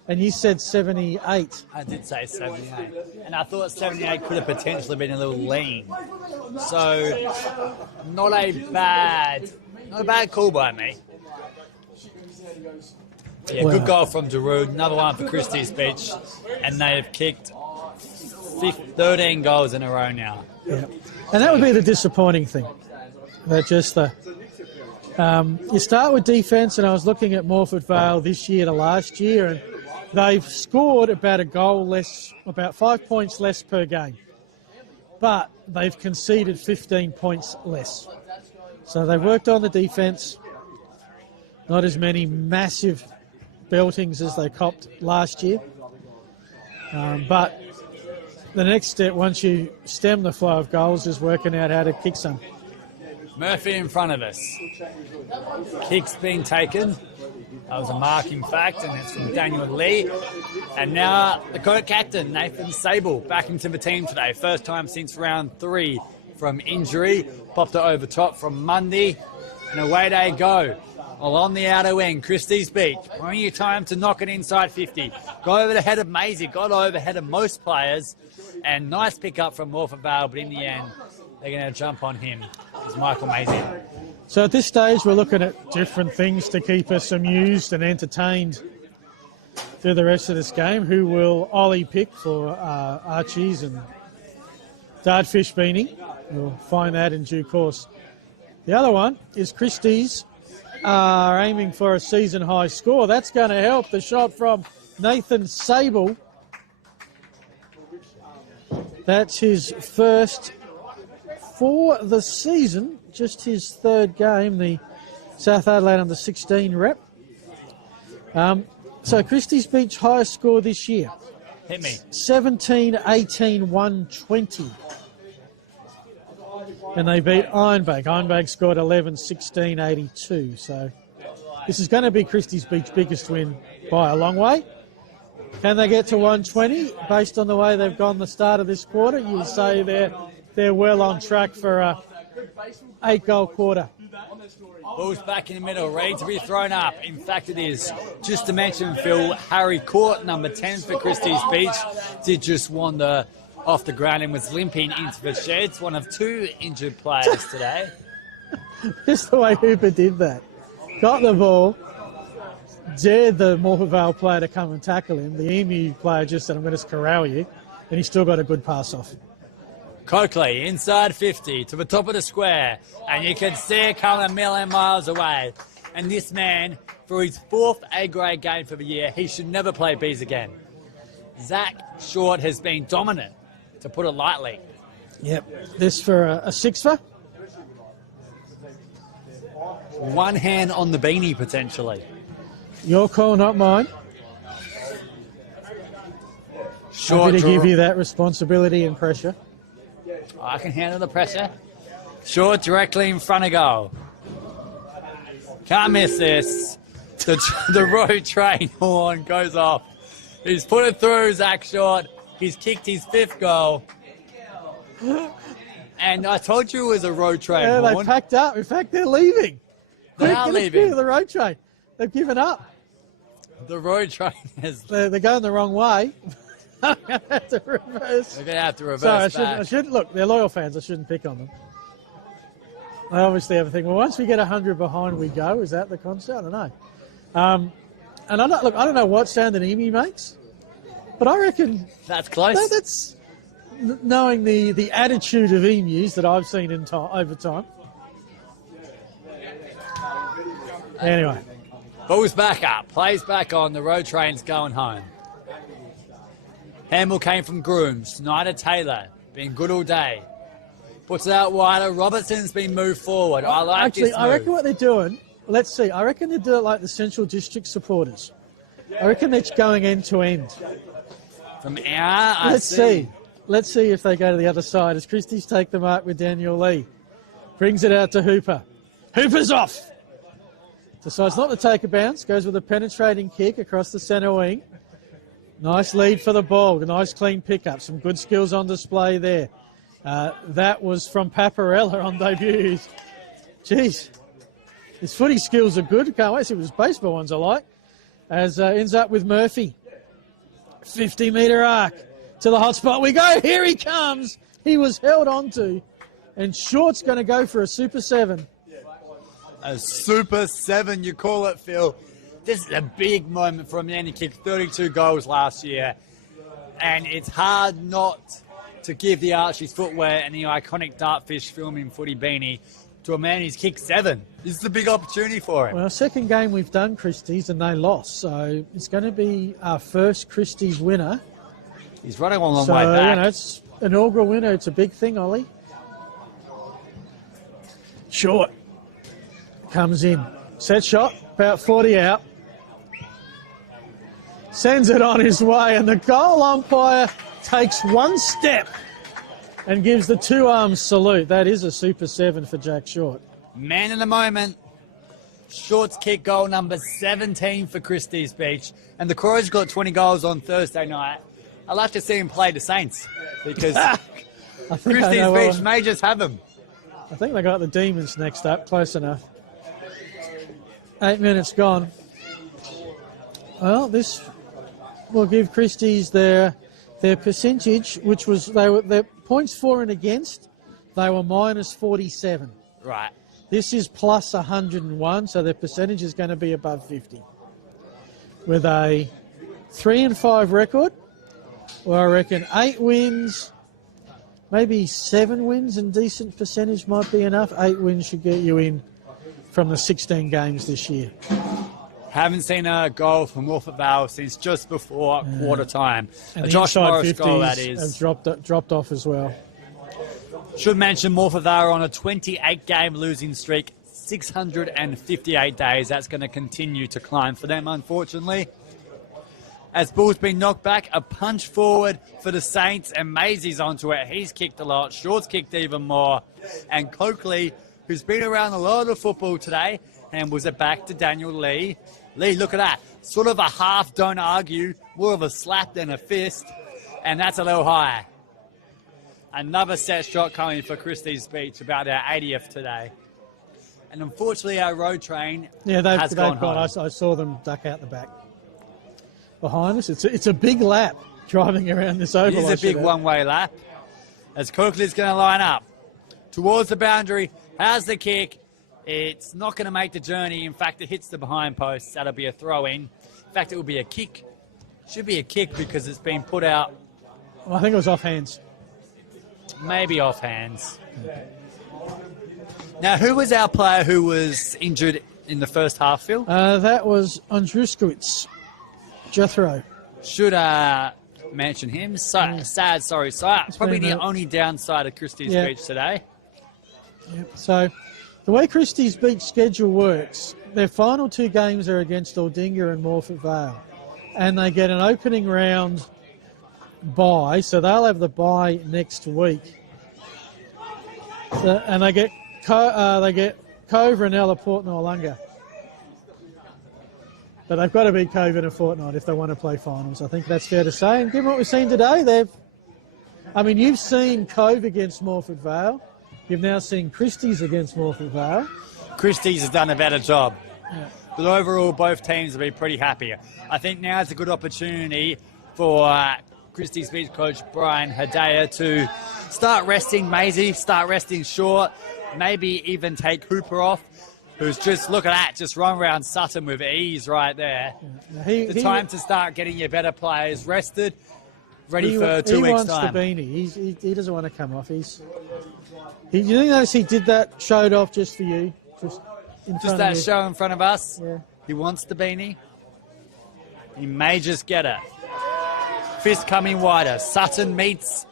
and you said 78. I did say 78. And I thought 78 could have potentially been a little lean. So, not a bad call by me. Yeah, Wow. good goal from Darude. Another one for Christies Beach. And they've kicked 13 goals in a row now. Yeah. And that would be the disappointing thing. That just the... you start with defence, and I was looking at Morphett Vale this year to last year, and they've scored about a goal less, about 5 points less per game. But they've conceded 15 points less. So they've worked on the defence. Not as many massive beltings as they copped last year. But the next step, once you stem the flow of goals, is working out how to kick some. Murphy in front of us. Kick's been taken. That was a marking fact, and it's from Daniel Lee. And now the co-captain, Nathan Sable, back into the team today. First time since round 3 from injury. Popped it over top from Monday. And away they go. Along the outer wing, Christies Beach. Plenty of time to knock it inside 50. Got over the head of Maisie. Got over the head of most players. And nice pick up from Morphett Vale, but in the end, they're going to jump on him. It's Michael Maisie. So at this stage, we're looking at different things to keep us amused and entertained through the rest of this game. Who will Ollie pick for Archie's and Dartfish Beanie? We'll find that in due course. The other one is Christies are aiming for a season-high score. That's going to help. The shot from Nathan Sable. That's his first for the season, just his third game, the South Adelaide under-16 rep. So Christies Beach highest score this year. Hit me. 17-18-120. And they beat Ironbank. Ironbank scored 11-16-82. So this is going to be Christies Beach's biggest win by a long way. Can they get to 120? Based on the way they've gone the start of this quarter, you would say they're well on track for a 8-goal quarter. Ball's back in the middle, ready to be thrown up. In fact, it is. Just to mention, Phil, Harry Court, number 10 for Christies Beach, did just wander off the ground and was limping into the sheds. One of 2 injured players today. Just the way Hooper did that. Got the ball, dared the Morphett Vale player to come and tackle him. The Emu player just said, I'm going to corral you. And he still got a good pass off. Coakley inside 50 to the top of the square, and you can see it coming a million miles away. And this man, for his 4th A-grade game for the year, he should never play Bs again. Zach Short has been dominant, to put it lightly. Yep. This for a 6-fer? One hand on the beanie, potentially. Your call, not mine. Short Happy to give you that responsibility and pressure. I can handle the pressure. Short directly in front of goal. Can't miss this. The road train horn goes off. He's put it through, Zach Short. He's kicked his 5th goal. And I told you it was a road train Yeah, horn. they packed up. In fact, they're leaving. They Quick, are get leaving. us to the road train. They've given up. The road train has... They're going the wrong way. I'm going to have to reverse. They're going to have to reverse Sorry, I back. shouldn't. Look, they're loyal fans. I shouldn't pick on them. I obviously have a thing. Well, once we get 100 behind, we go. Is that the concept? I don't know. And I don't know what sound an emu makes, but I reckon That's close. that's knowing the attitude of emus that I've seen over time. Anyway, Ball's back up. Plays back on. The road train's going home. Handball came from Groom. Snyder Taylor. Been good all day. Puts it out wider. Robertson's been moved forward. I like this move. I reckon what they're doing, let's see, I reckon they do it like the Central District supporters. I reckon they're going end to end. From our, Let's see. Let's see if they go to the other side as Christies take the mark with Daniel Lee. Brings it out to Hooper. Hooper's off. Decides not to take a bounce. Goes with a penetrating kick across the centre wing. Nice lead for the ball. Nice clean pickup. Some good skills on display there. That was from Paparella on debut. Jeez. His footy skills are good. Can't wait to see what his baseball ones are like. As ends up with Murphy. 50-metre arc. To the hot spot we go. Here he comes. He was held onto. And Short's going to go for a Super 7. A Super 7, you call it, Phil. This is a big moment for a man who kicked 32 goals last year. And it's hard not to give the Archie's footwear and the iconic Dartfish filming footy beanie to a man who's kicked 7. This is a big opportunity for him. Well, second game we've done Christies and they lost. So it's going to be our first Christies winner. He's running a long way back. You know, it's inaugural winner. It's a big thing, Ollie. Short comes in. Set shot, about 40 out. Sends it on his way, and the goal umpire takes one step and gives the two-arm salute. That is a Super 7 for Jack Short. Man in the moment. Short's kick goal number 17 for Christies Beach. And the Crows got 20 goals on Thursday night. I'd like to see him play the Saints because Christies Beach may just have him. I think they got the Demons next up. Close enough. 8 minutes gone. Well, this will give Christies their percentage, which was their points for and against. They were minus 47. Right. This is plus 101, so their percentage is going to be above 50. With a 3-5 record, well, I reckon 8 wins, maybe 7 wins and decent percentage might be enough. 8 wins should get you in from the 16 games this year. Haven't seen a goal from Morphett Vale since just before quarter time. And a Josh Morris goal, that have is. dropped off as well. Should mention Morphett Vale on a 28-game losing streak, 658 days. That's going to continue to climb for them, unfortunately. As Bull's been knocked back, a punch forward for the Saints, and Maisie's onto it. He's kicked a lot. Short's kicked even more. And Coakley, who's been around a lot of football today, and was it back to Daniel Lee. Lee, look at that. Sort of a half don't argue, more of a slap than a fist. And that's a little high. Another set shot coming for Christies Beach, about our 80th today. And unfortunately, our road train has gone home. I saw them duck out the back. Behind us, it's a big lap driving around this oval. It is a big one-way lap. As Coakley's going to line up towards the boundary. How's the kick? It's not going to make the journey. In fact, it hits the behind post. That'll be a throw-in. In fact, it will be a kick. Should be a kick because it's been put out. Well, I think it was off hands. Maybe off hands. Now, who was our player who was injured in the first half, Phil? That was Andruskowitz. Jethro. Should mention him. Sad, sorry. Probably the only downside of Christies Beach today. Yep. So, the way Christies Beach schedule works, their final 2 games are against Aldinga and Morphett Vale. And they get an opening round bye, so they'll have the bye next week. And they get Cove, Ranella, Port Noarlunga. But they've got to beat Cove in a fortnight if they want to play finals. I think that's fair to say. And given what we've seen today, you've seen Cove against Morphett Vale. You've now seen Christies against Morphett Vale. Christies has done a better job. Yeah. But overall, both teams will be pretty happy. I think now is a good opportunity for Christies Beach coach Brian Hedaya to start resting Maisie, start resting Short, maybe even take Hooper off, who's just, look at that, just run around Sutton with ease right there. Yeah. Time to start getting your better players rested, ready for 2 weeks' time. He wants the beanie. He doesn't want to come off. You notice he did that, showed off just for you? Just that show in front of us? Yeah. He wants the beanie. He may just get it. Fist coming wider. Sutton meets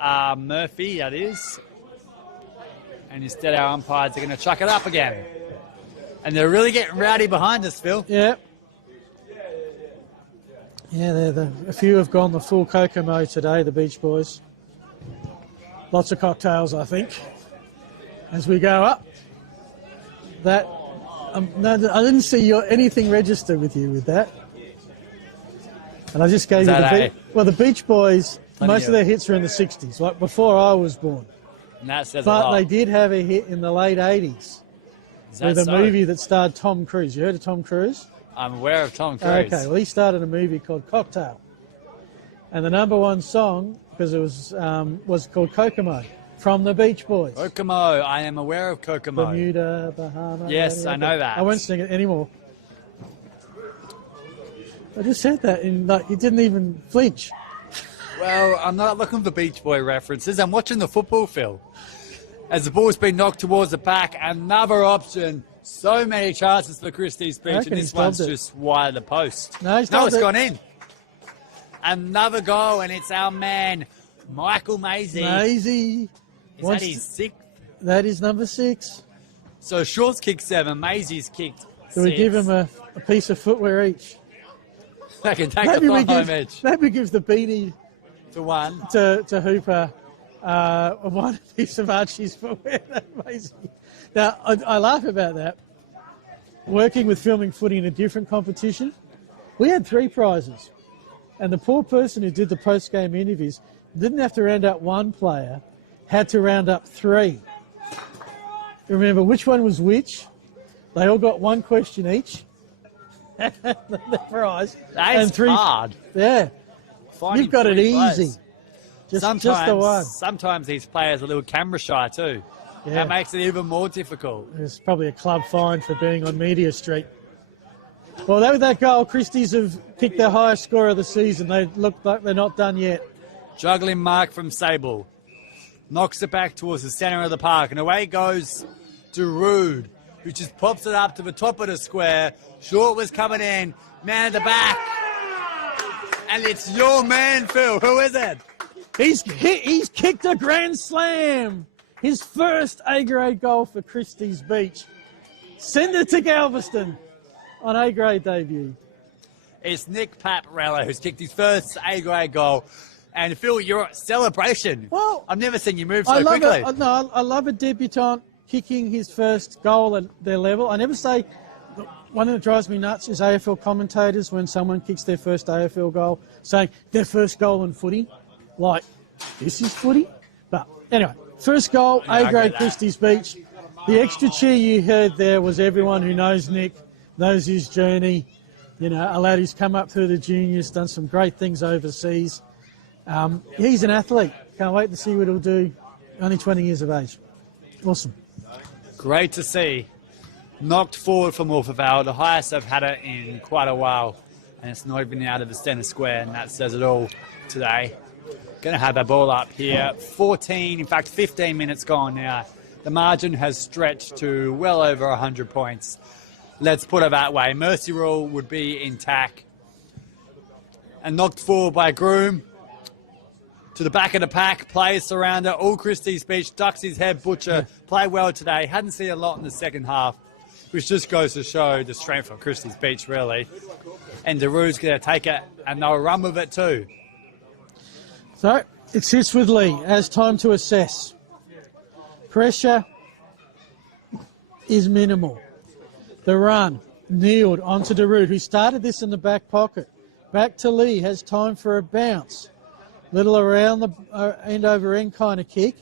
Murphy, that is. And instead our umpires are going to chuck it up again. And they're really getting rowdy behind us, Phil. Yeah. Yeah, a few have gone the full Kokomo today, the Beach Boys. Lots of cocktails, I think, as we go up. That no, I didn't see anything registered with you with that. And I just gave you the Beach Boys, most of their hits are in the 60s, like before I was born. And that says but a lot. they did have a hit in the late 80s with a movie that starred Tom Cruise. You heard of Tom Cruise? I'm aware of Tom Cruise. Okay, well, he started a movie called Cocktail. And the number one song, because it was called Kokomo, from the Beach Boys. Kokomo, I am aware of Kokomo. Bermuda, Bahama. Yes, I know that. I won't sing it anymore. I just said that, and you didn't even flinch. Well, I'm not looking for Beach Boy references. I'm watching the football, Phil. As the ball's been knocked towards the back, another option. So many chances for Christies Beach, and this one's just wide of the post. No, it's gone in. Another goal, and it's our man, Michael Maisie. Maisie. Is that his sixth? That is number 6. So Shaw's kicked 7, Maisie's kicked 6. So we give him a piece of footwear each. They can take the home edge. Maybe give the beanie to one. To Hooper, one piece of Archie's footwear. Amazing. Now, I laugh about that. Working with filming footy in a different competition, we had 3 prizes. And the poor person who did the post-game interviews didn't have to round up 1 player, had to round up 3. Remember which one was which? They all got 1 question each. The prize. That is hard. Yeah. Finding You've got it easy. Players. Just the one. Sometimes these players are a little camera shy too. Yeah. That makes it even more difficult. There's probably a club fine for being on Media Street. Well, with that goal, Christies have kicked their highest score of the season. They look like they're not done yet. Juggling mark from Sable. Knocks it back towards the centre of the park. And away goes Darude, who just pops it up to the top of the square. Short was coming in. Man at the back. And it's your man, Phil. Who is it? He's kicked a grand slam. His first A-grade goal for Christies Beach. Send it to Galveston on A-grade debut. It's Nick Paparella who's kicked his first A-grade goal. And Phil, your celebration. Well, I've never seen you move so quickly. I love a debutant kicking his first goal at their level. I never say... One that drives me nuts is AFL commentators when someone kicks their first AFL goal, saying their first goal in footy. Like, this is footy? But anyway, first goal, A-grade Christies Beach. The extra cheer you heard there was everyone who knows Nick, knows his journey. You know, a lad who's come up through the juniors, done some great things overseas. He's an athlete. Can't wait to see what he'll do. Only 20 years of age. Awesome. Great to see. Knocked forward for Morphett, the highest I've had it in quite a while. And it's not even out of the centre square, and that says it all today. Going to have that ball up here. 15 minutes gone now. The margin has stretched to well over 100 points. Let's put it that way. Mercy rule would be intact. And knocked forward by Groom. To the back of the pack, players surround her. All Christies Beach, ducks his head. Butcher played well today. Hadn't seen a lot in the second half, which just goes to show the strength of Christies Beach, really. And Darude's going to take it, and they'll run with it too. So it sits with Lee as time to assess. Pressure is minimal. The run, kneeled onto Darude, who started this in the back pocket. Back to Lee, has time for a bounce. Little around the end over end kind of kick.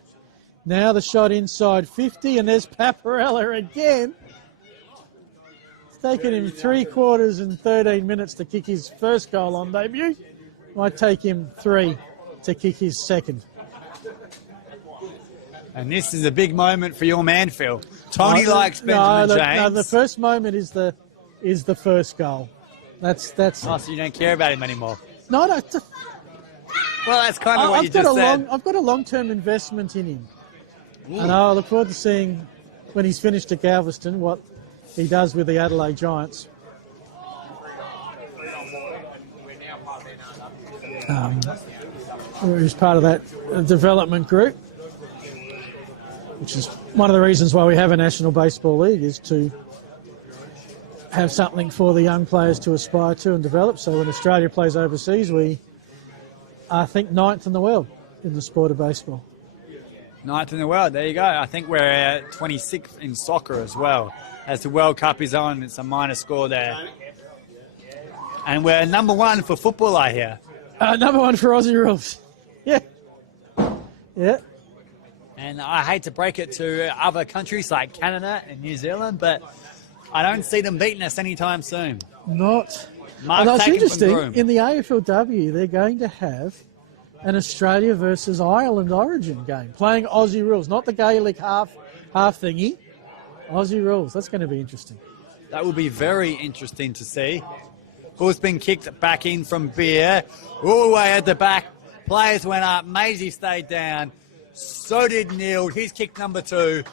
Now the shot inside 50, and there's Paparella again. It's taken him 3 quarters and 13 minutes to kick his first goal on debut. Might take him 3 to kick his second. And this is a big moment for your man, Phil. Tony likes Benjamin James. No, the first moment is the first goal. That's. Oh, so you don't care about him anymore? No. Well, that's kind of what you just said. I've got a long-term investment in him. And I look forward to seeing when he's finished at Galveston what he does with the Adelaide Giants. He's part of that development group. which is one of the reasons why we have a National Baseball League, is to have something for the young players to aspire to and develop. So when Australia plays overseas, we are, I think, 9th in the world in the sport of baseball. 9th in the world, there you go. I think we're 26th in soccer as well. As the World Cup is on, it's a minor score there. And we're number 1 for football, I hear. Number 1 for Aussie rules. Yeah. Yeah. And I hate to break it to other countries like Canada and New Zealand, but I don't see them beating us anytime soon. Not. Mark That's taken from the interesting. room. In the AFLW, they're going to have an Australia versus Ireland origin game, playing Aussie rules, not the Gaelic half thingy. Aussie rules. That's going to be interesting. That will be very interesting to see. Ball's been kicked back in from Beer. All the way at the back. Players went up. Maisie stayed down. So did Neil. He's kicked number 2.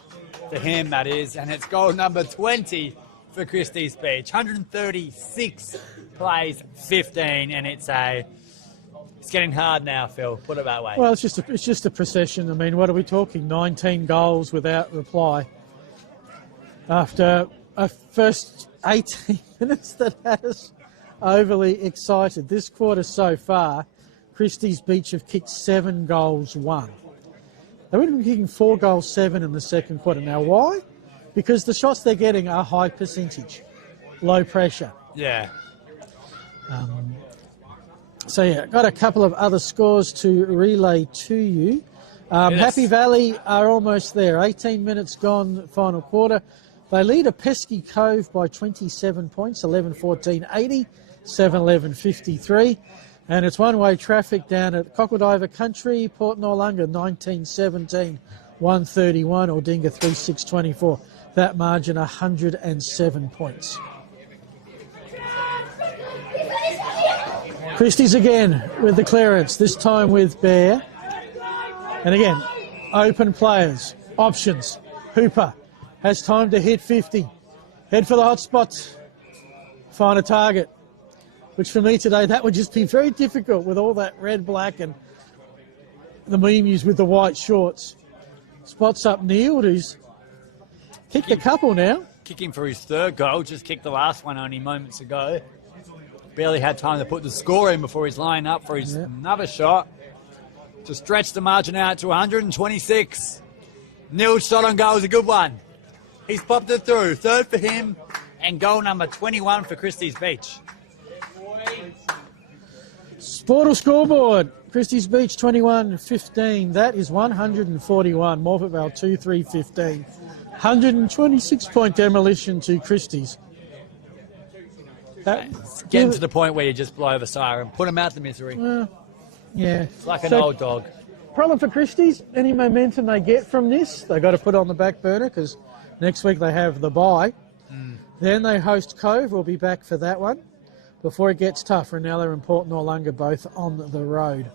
To him, that is. And it's goal number 20 for Christies Beach. 136 plays 15. And it's getting hard now, Phil. Put it that way. Well, it's just a procession. I mean, what are we talking? 19 goals without reply. After a first 18 minutes that had us overly excited. This quarter so far, Christies Beach have kicked 7 goals, 1. They would have been kicking 4 goals, 7 in the second quarter. Now, why? Because the shots they're getting are high percentage, low pressure. Yeah. So, yeah, got a couple of other scores to relay to you. Yes. Happy Valley are almost there. 18 minutes gone, final quarter. They lead a pesky Cove by 27 points, 11-14-80, 7-11-53. And it's one-way traffic down at Cocklediver Country, Port Noarlunga 19-17, 131, Aldinga 3-6-24. That margin 107 points. Christies again with the clearance, this time with Bear. And again, open players, options. Hooper has time to hit 50. Head for the hot spots. Find a target. Which for me today, that would just be very difficult with all that red, black and the memes with the white shorts. Spots up Neil, who's kicked a couple now. Kicking for his 3rd goal. Just kicked the last one only moments ago. Barely had time to put the score in before he's lining up for his another shot. To stretch the margin out to 126. Neil's shot on goal is a good one. He's popped it through. 3rd for him and goal number 21 for Christies Beach. Sportal scoreboard. Christies Beach 21-15. That is 141. Morphett Vale 2-3-15. 126-point demolition to Christies. It's getting to the point where you just blow the siren. Put him out the misery. Yeah. It's like an old dog. Problem for Christies, any momentum they get from this, they've got to put on the back burner because next week they have the bye. Then they host Cove. We'll be back for that one. Before it gets tough, Ranella and Port Noarlunga both on the road.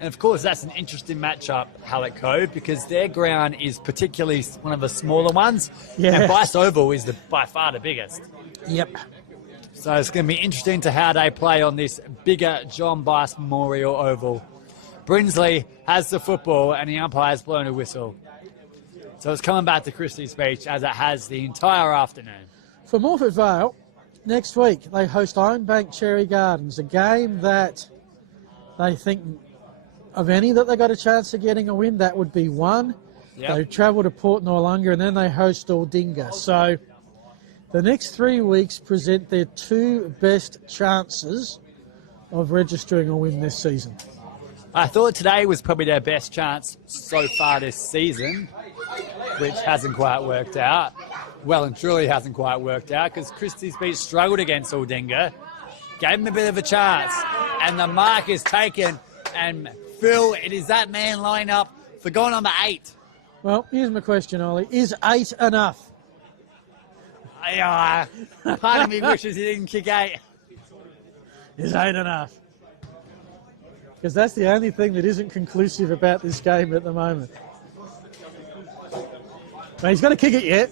And of course, that's an interesting matchup, Hallett Cove, because their ground is particularly one of the smaller ones. Yeah. And Bice Oval is by far the biggest. Yep. So it's going to be interesting to how they play on this bigger John Bice Memorial Oval. Brinsley has the football and the umpire's blown a whistle. So it's coming back to Christies Beach as it has the entire afternoon. For Morphett Vale, next week they host Ironbank Cherry Gardens, a game that they think of any that they got a chance of getting a win, that would be one. Yep. They travel to Port Noarlunga and then they host Aldinga. So the next 3 weeks present their 2 best chances of registering a win this season. I thought today was probably their best chance so far this season, which hasn't quite worked out. Well and truly hasn't quite worked out because Christies Beach struggled against Aldinga, gave him a bit of a chance, and the mark is taken. And Phil, it is that man lining up for goal number 8. Well, here's my question, Ollie. Is 8 enough? Part of me wishes he didn't kick 8. Is 8 enough? Because that's the only thing that isn't conclusive about this game at the moment. Now, he's got to kick it yet.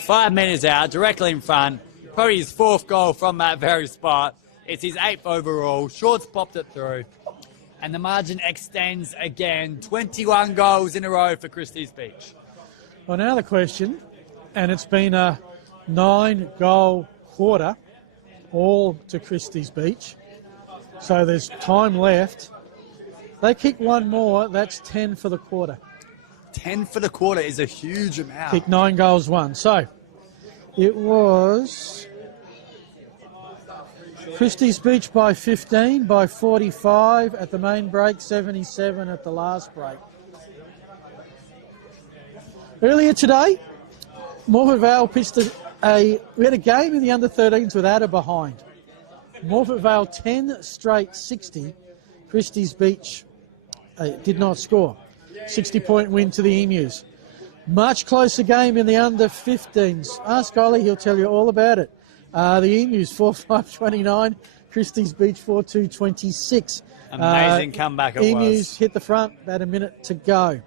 5 minutes out, directly in front. Probably his 4th goal from that very spot. It's his 8th overall. Shorts popped it through. And the margin extends again. 21 goals in a row for Christies Beach. Well, now the question, and it's been a 9-goal quarter, all to Christies Beach. So there's time left. They kick one more, that's 10 for the quarter. 10 for the quarter is a huge amount. Kick 9 goals, 1. So it was Christies Beach by 15, by 45 at the main break, 77 at the last break. Earlier today, Morphett Vale pitched we had a game in the under-13s without a behind. Morphett Vale 10 straight 60. Christies Beach did not score. 60-point win to the Emus. Much closer game in the under-15s. Ask Ollie, he'll tell you all about it. The Emus 4-5-29, Christies Beach 4-2-26. Amazing comeback it was. Emus hit the front, about a minute to go.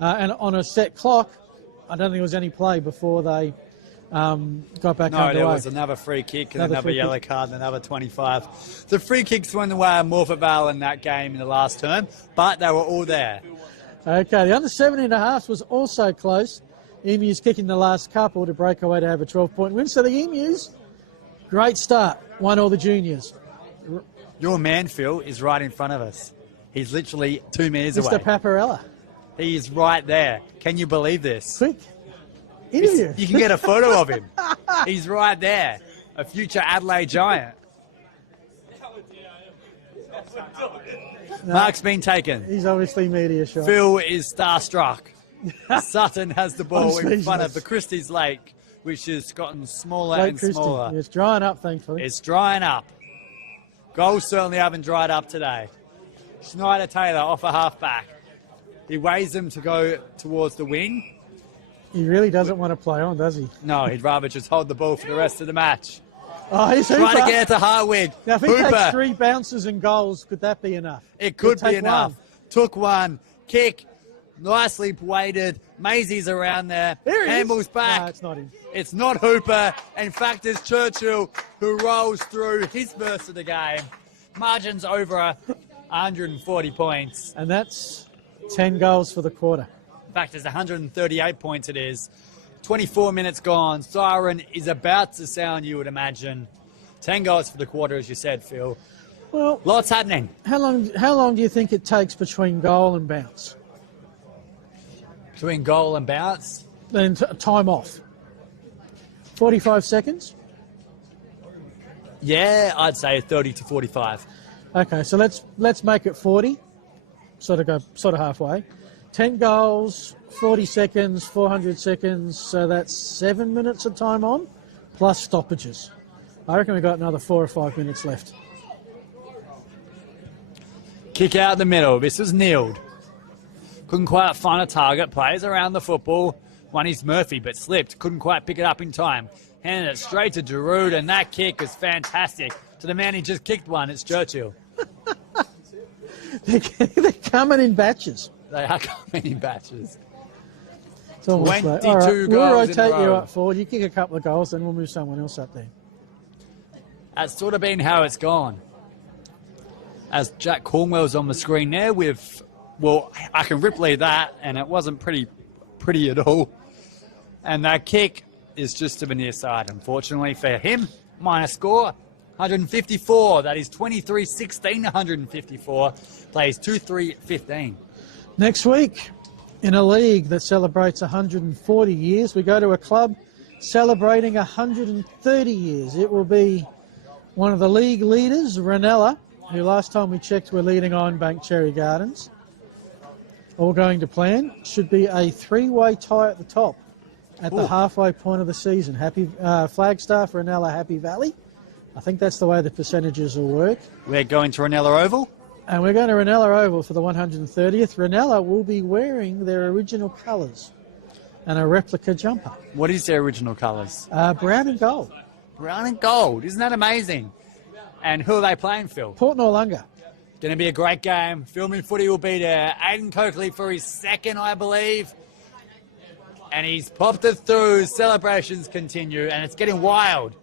And on a set clock, I don't think there was any play before they got back underway. No, there was another free kick and another yellow card and another 25. The free kicks went the way of Morphett Vale in that game in the last term, but they were all there. Okay, the under 17.5 was also close. Emus kicking the last couple to break away to have a 12-point win. So the Emus, great start, won all the juniors. Your man, Phil, is right in front of us. He's literally 2 meters away. Mr. Paparella. He is right there. Can you believe this? Quick. Interview. You can get a photo of him. He's right there. A future Adelaide Giant. No, Mark's been taken. He's obviously media shy. Phil is starstruck. Sutton has the ball in front of the Christies Lake, which has gotten smaller and smaller. It's drying up, thankfully. It's drying up. Goals certainly haven't dried up today. Schneider Taylor off a half-back. He weighs them to go towards the wing. He really doesn't want to play on, does he? No, he'd rather just hold the ball for the rest of the match. Oh, he's trying to get it to Hartwig. Now, if he takes 3 bounces and goals, could that be enough? It could be enough. Took one. Kick. Nicely weighted. Maisie's around there. Handball's back. No, it's not him. It's not Hooper. In fact, it's Churchill who rolls through his burst of the game. Margin's over 140 points. And that's 10 goals for the quarter. In fact, it's 138 points it is. 24 minutes gone. Siren is about to sound, you would imagine. 10 goals for the quarter, as you said, Phil. Well, lots happening. How long do you think it takes between goal and bounce? Between goal and bounce? Then time off. 45 seconds? Yeah, I'd say 30 to 45. Okay, so let's make it 40. Sort of halfway. 10 goals, 40 seconds, 400 seconds, so that's 7 minutes of time on, plus stoppages. I reckon we've got another 4 or 5 minutes left. Kick out the middle. This was kneeled. Couldn't quite find a target. Plays around the football. One is Murphy, but slipped. Couldn't quite pick it up in time. Handed it straight to Giroud, and that kick is fantastic. To the man who just kicked one, it's Churchill. They're coming in batches. They are coming in batches. 22 goals we'll rotate in a row. you up forward. You kick a couple of goals, then we'll move someone else up there. That's sort of been how it's gone. As Jack Cornwell's on the screen there with, well, I can replay that, and it wasn't pretty at all. And that kick is just to the near side, unfortunately for him. Minor score, 154. That is 23-16, 154. Plays 2-3-15. Next week, in a league that celebrates 140 years, we go to a club celebrating 130 years. It will be one of the league leaders, Ranella, who last time we checked were leading Iron Bank Cherry Gardens. All going to plan. Should be a 3-way tie at the top at the halfway point of the season. Happy Flagstaff, Ranella, Happy Valley. I think that's the way the percentages will work. We're going to Ranella Oval. And we're going to Ranella Oval for the 130th. Ranella will be wearing their original colours and a replica jumper. What is their original colours? Brown and gold. Brown and gold. Isn't that amazing? And who are they playing, Phil? Port Noarlunga. Going to be a great game. Filming footy will be there. Aidan Coakley for his second, I believe. And he's popped it through. Celebrations continue, and it's getting wild.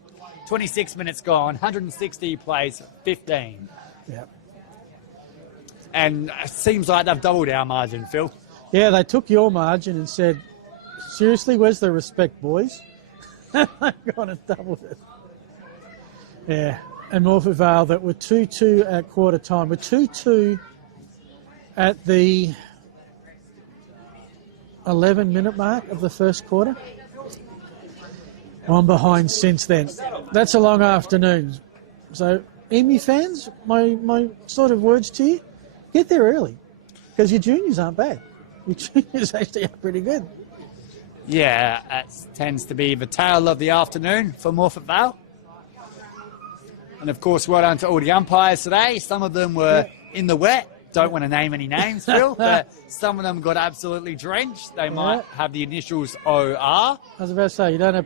26 minutes gone. 160 plays 15. Yep. And it seems like they've doubled our margin, Phil. Yeah, they took your margin and said, seriously, where's the respect, boys? They've gone and doubled it. Yeah, and Morphett Vale that were 2-2 at quarter time. We're 2-2 at the 11-minute mark of the first quarter. One behind since then. That's a long afternoon. So, Emu fans, my sort of words to you, get there early because your juniors aren't bad. Your juniors actually are pretty good. Yeah, it tends to be the tale of the afternoon for Morphett Vale. And of course, well done to all the umpires today. Some of them were in the wet. Don't want to name any names, Phil, but some of them got absolutely drenched. They might have the initials OR. I was about to say, I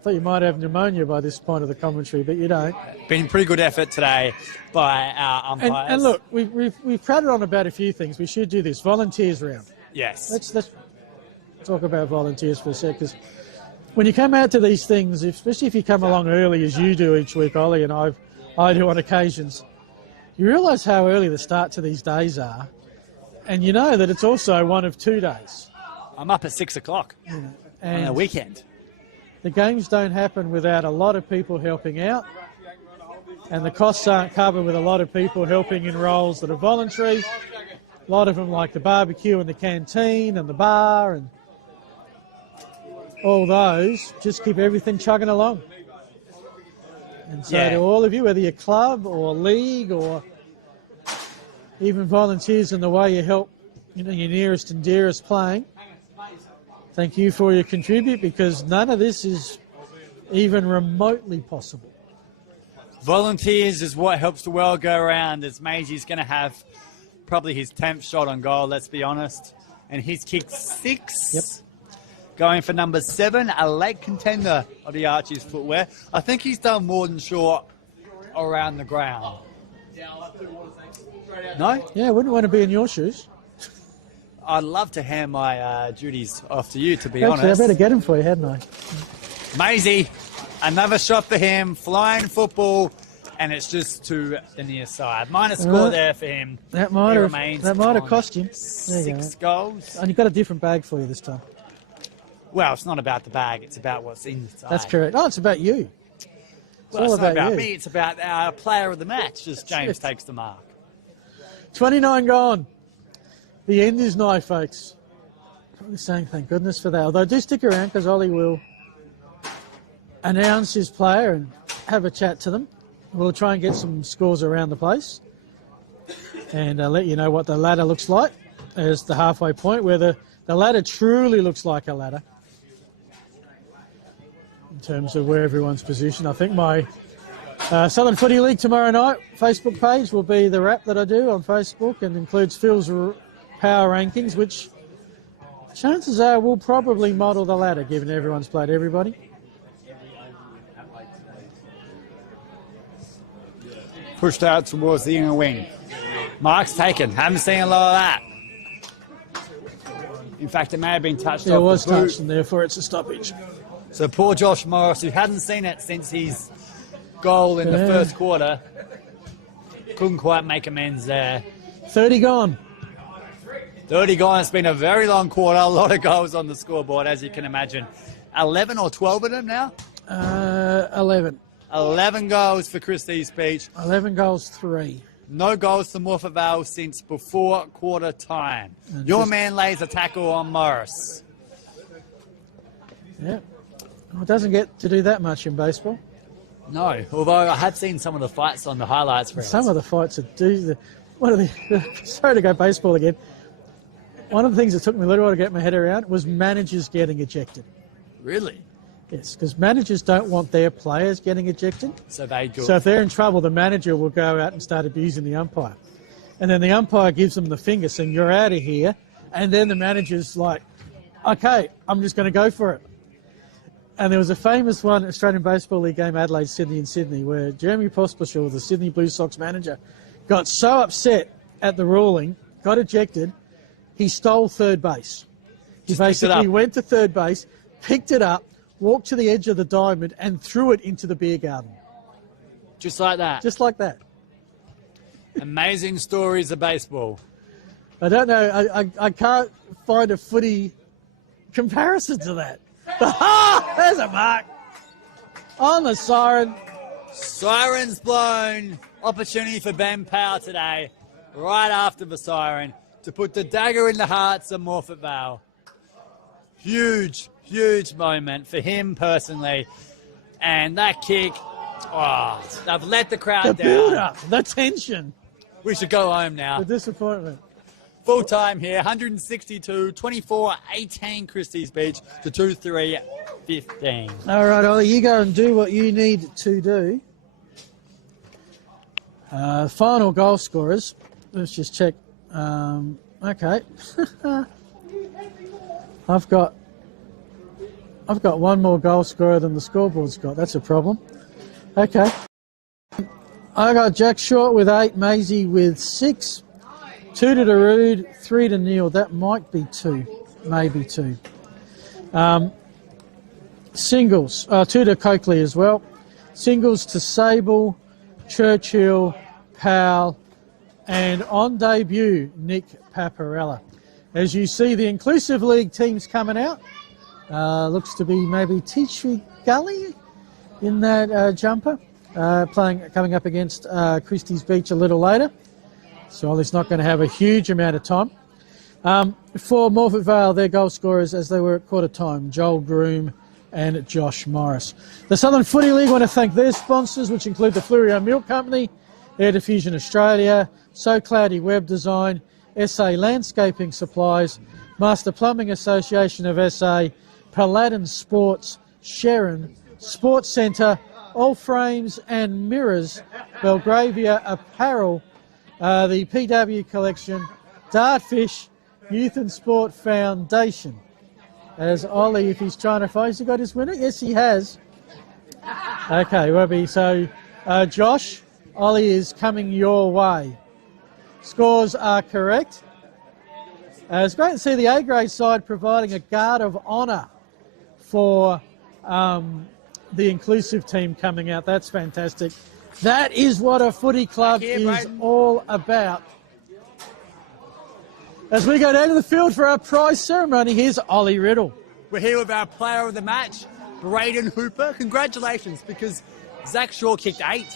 thought you might have pneumonia by this point of the commentary, but you don't. Been pretty good effort today by our umpires. And look, we've prattled on about a few things. We should do this volunteers round. Yes. Let's talk about volunteers for a sec, because when you come out to these things, especially if you come along early as you do each week, Ollie, and I do on occasions, you realise how early the start to these days are, and you know that it's also one of 2 days. I'm up at 6 o'clock on a weekend. The games don't happen without a lot of people helping out, and the costs aren't covered with a lot of people helping in roles that are voluntary. A lot of them like the barbecue and the canteen and the bar and all those, just keep everything chugging along. And so to all of you, whether you're club or league or even volunteers in the way you help your nearest and dearest playing, thank you for your contribute, because none of this is even remotely possible. Volunteers is what helps the world go around, as Maisie's going to have probably his 10th shot on goal, let's be honest. And he's kicked 6. Yep. Going for number 7, a leg contender of the Archie's footwear. I think he's done more than short around the ground. No? Yeah, I wouldn't want to be in your shoes. I'd love to hand my duties off to you, to be Actually, honest. I better get him for you, hadn't I? Maisie, another shot for him, flying football, and it's just to the near side. Minus score there for him. That might have cost you. There you 6 goals. And you've got a different bag for you this time. Well, it's not about the bag, it's about what's inside. That's correct. Oh, it's about you. Well, it's not about me, it's about our player of the match, as James takes the mark. 29 gone. The end is nigh, folks. Probably saying thank goodness for that. Although do stick around, because Ollie will announce his player and have a chat to them. We'll try and get some scores around the place and let you know what the ladder looks like as the halfway point, where the ladder truly looks like a ladder in terms of where everyone's positioned. I think my Southern Footy League tomorrow night Facebook page will be the wrap that I do on Facebook, and includes Phil's power rankings, which chances are will probably model the ladder, given everyone's played everybody. Pushed out towards the inner wing. Mark's taken. Haven't seen a lot of that. In fact, it may have been touched off. It was the boot. touched, and therefore it's a stoppage. So poor Josh Morris, who hadn't seen it since his goal in the first quarter, couldn't quite make amends there. 30 gone. 30 gone. It's been a very long quarter. A lot of goals on the scoreboard, as you can imagine. 11 or 12 of them now? 11. 11 goals for Christies Beach. 11 goals, 3. No goals to Morphett Vale since before quarter time. And Your man lays a tackle on Morris. Yeah. Well, it doesn't get to do that much in baseball. No, although I have seen some of the fights on the highlights. Some of the fights that do sorry to go baseball again. One of the things that took me a little while to get my head around was managers getting ejected. Really? Yes, because managers don't want their players getting ejected. So they do. So if they're in trouble, the manager will go out and start abusing the umpire. And then the umpire gives them the finger saying, you're out of here. And then the manager's like, okay, I'm just going to go for it. And there was a famous one, Australian Baseball League game, Adelaide, Sydney, where Jeremy Pospisil, the Sydney Blue Sox manager, got so upset at the ruling, got ejected, he stole third base. He basically went to third base, picked it up, walked to the edge of the diamond and threw it into the beer garden. Just like that. Just like that. Amazing stories of baseball. I don't know. I can't find a footy comparison to that. There's a mark on the siren. Siren's blown. Opportunity for Ben Powell today, right after the siren, to put the dagger in the hearts of Morphett Vale. Huge, huge moment for him personally. And that kick, they've let the crowd down. The build-up, the tension. We should go home now. The disappointment. Full time here, 162, 24-18 Christies Beach to 2-3-15. All right, Ollie, you go and do what you need to do. Final goal scorers. Let's just check. Okay. I've got one more goal scorer than the scoreboard's got. That's a problem. Okay. I got Jack Short with 8, Maisie with 6, 2 to Darude, 3 to Neil. That might be 2, maybe 2. Singles, 2 to Coakley as well. Singles to Sable, Churchill, Powell, and on debut, Nick Paparella. As you see, the Inclusive League teams coming out. Looks to be maybe Teachry Gully in that jumper, coming up against Christies Beach a little later. So Ollie's not going to have a huge amount of time. For Morphett Vale, their goal scorers, as they were at quarter time, Joel Groom and Josh Morris. The Southern Footy League want to thank their sponsors, which include the Flurio Milk Company, Air Diffusion Australia, So Cloudy Web Design, SA Landscaping Supplies, Master Plumbing Association of SA, Paladin Sports, Sharon, Sports Centre, All Frames and Mirrors, Belgravia Apparel, the PW Collection, Dartfish, Youth and Sport Foundation. As Ollie, if he's trying to find, has he got his winner? Yes, he has. Okay, Robbie. So, Josh, Ollie is coming your way. Scores are correct. It's great to see the A-grade side providing a guard of honour for the inclusive team coming out. That's fantastic. That is what a footy club is all about. As we go down to the field for our prize ceremony, here's Ollie Riddle. We're here with our player of the match, Braden Hooper. Congratulations, because Zach Shaw kicked 8,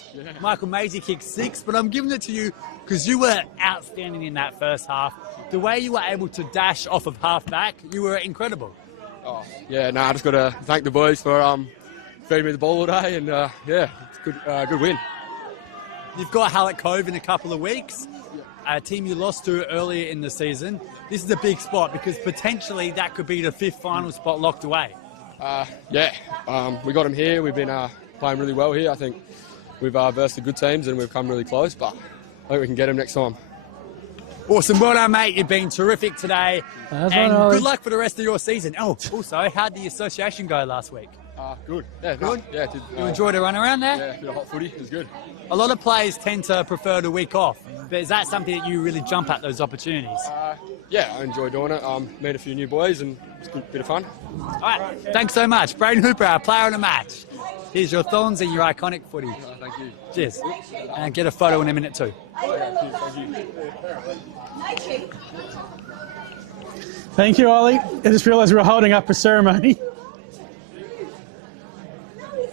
Michael Maisie kicked 6, but I'm giving it to you because you were outstanding in that first half. The way you were able to dash off of half back, you were incredible. Oh, yeah, no, I just got to thank the boys for feeding me the ball all day, and yeah, it's good win. You've got Hallett Cove in a couple of weeks, a team you lost to earlier in the season. This is a big spot because potentially that could be the 5th final spot locked away. We got them here. We've been playing really well here. I think we've versed the good teams and we've come really close, but I think we can get them next time. Awesome. Well done, mate. You've been terrific today. That's and right, good luck for the rest of your season. Oh, also, how'd the association go last week? Good. Yeah, good? Yeah, you enjoyed a run around there? Yeah, a bit of hot footy. It was good. A lot of players tend to prefer the week off, but is that something that you really jump at, those opportunities? Yeah, I enjoy doing it. Met a few new boys and it's a good bit of fun. All right, thanks so much. Braden Hooper, our player of the match. Here's your thorns and your iconic footy. Thank you. Cheers. And get a photo in a minute too. Thank you, Ollie. I just realised we were holding up a ceremony.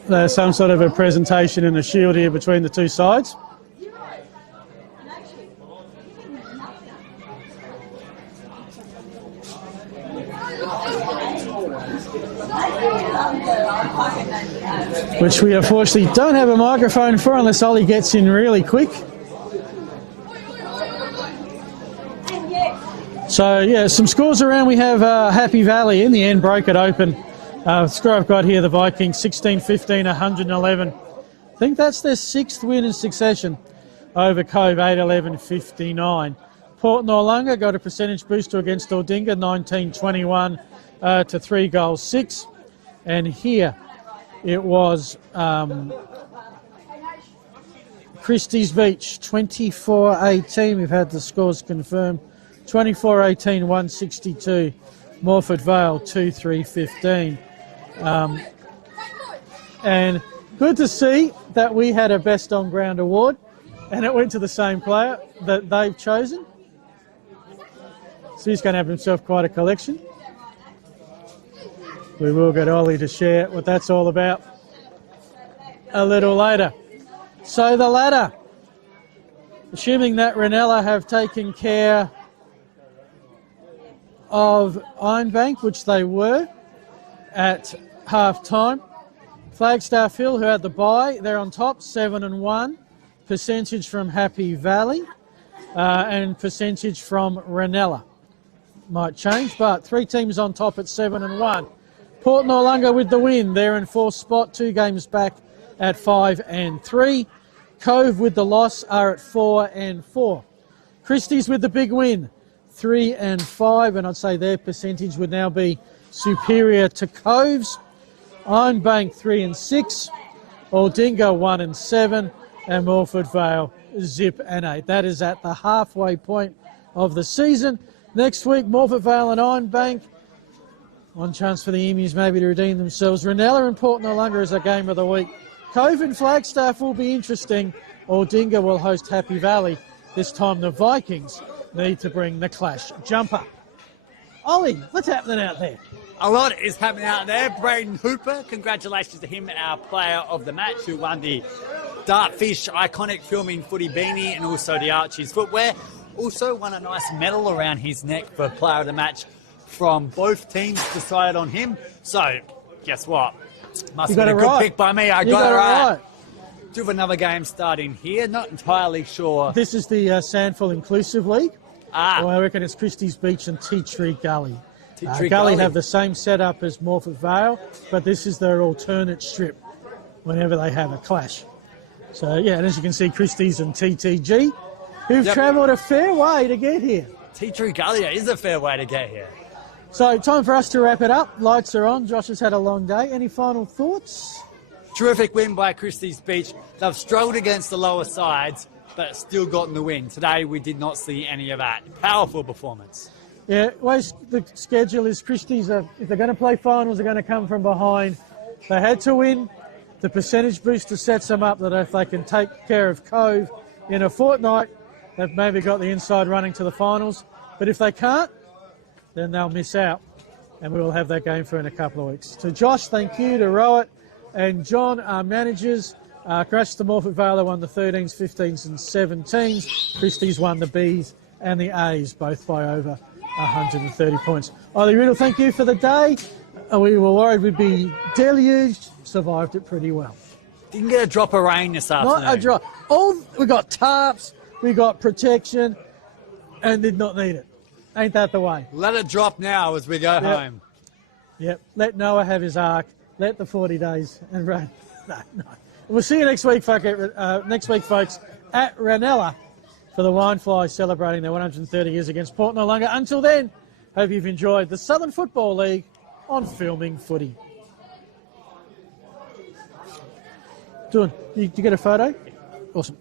There's some sort of a presentation and a shield here between the two sides. Which we unfortunately don't have a microphone for unless Ollie gets in really quick. So, yeah, some scores around. We have Happy Valley in the end, broke it open. Score I've got here, the Vikings, 16-15, 111. I think that's their 6th win in succession over Cove, 8-11, 59. Port Noarlunga got a percentage booster against Aldinga, 19-21 to 3 goals, 6. And here it was Christies Beach, 24-18. We've had the scores confirmed. 24-18, 162. Morphett Vale, 2-3-15. And good to see that we had a Best On Ground award and it went to the same player that they've chosen. So he's going to have himself quite a collection. We will get Ollie to share what that's all about a little later. So the ladder, assuming that Ranella have taken care of Ironbank, which they were at half-time. Flagstaff Hill, who had the bye, they're on top, 7-1. Percentage from Happy Valley and percentage from Ranella. Might change, but 3 teams on top at 7-1. Port Noarlunga with the win. They're in 4th spot, 2 games back at 5-3. Cove with the loss are at 4-4. Christies with the big win, 3-5, and I'd say their percentage would now be superior to Cove's. Ironbank 3-6, Aldinga 1-7, and Morphett Vale zip and 8. That is at the halfway point of the season. Next week, Morphett Vale and Ironbank. One chance for the Emus maybe to redeem themselves. Ranella and Port Noarlunga is a game of the week. Cove and Flagstaff will be interesting. Aldinga will host Happy Valley. This time the Vikings need to bring the clash jumper. Ollie, what's happening out there? A lot is happening out there. Braden Hooper, congratulations to him, our player of the match, who won the Dartfish Iconic Filming Footy Beanie and also the Archie's Footwear. Also won a nice medal around his neck for player of the match from both teams decided on him. So, guess what? Must have been a good pick by me. I got it right. Do have another game starting here. Not entirely sure. This is the Sandful Inclusive League. Well, I reckon it's Christies Beach and Tea Tree Gully. Gully have the same setup as Morphett Vale, but this is their alternate strip whenever they have a clash. So, yeah, and as you can see, Christies and TTG, who've travelled a fair way to get here. Tea Tree Gully is a fair way to get here. So, time for us to wrap it up. Lights are on. Josh has had a long day. Any final thoughts? Terrific win by Christies Beach. They've struggled against the lower sides, but still gotten the win. Today, we did not see any of that. Powerful performance. Yeah, the schedule is Christies, if they're going to play finals, they're going to come from behind. They had to win. The percentage booster sets them up that if they can take care of Cove in a fortnight, they've maybe got the inside running to the finals. But if they can't, then they'll miss out. And we will have that game for in a couple of weeks. To Josh, thank you. To Rowett and John, our managers. Congrats to Morphett Vale, they won the 13s, 15s and 17s. Christies won the Bs and the As, both by over 130 points. Ollie Riddle, thank you for the day. We were worried we'd be deluged. Survived it pretty well. Didn't get a drop of rain this afternoon. Not a drop. We got tarps, we got protection, and did not need it. Ain't that the way? Let it drop now as we go home. Yep. Let Noah have his ark. Let the 40 days and rain. No. We'll see you next week, folks, at Ranella for the Wineflies celebrating their 130 years against Port Noarlunga. Until then, hope you've enjoyed the Southern Football League on Filming Footy. Did you get a photo? Awesome.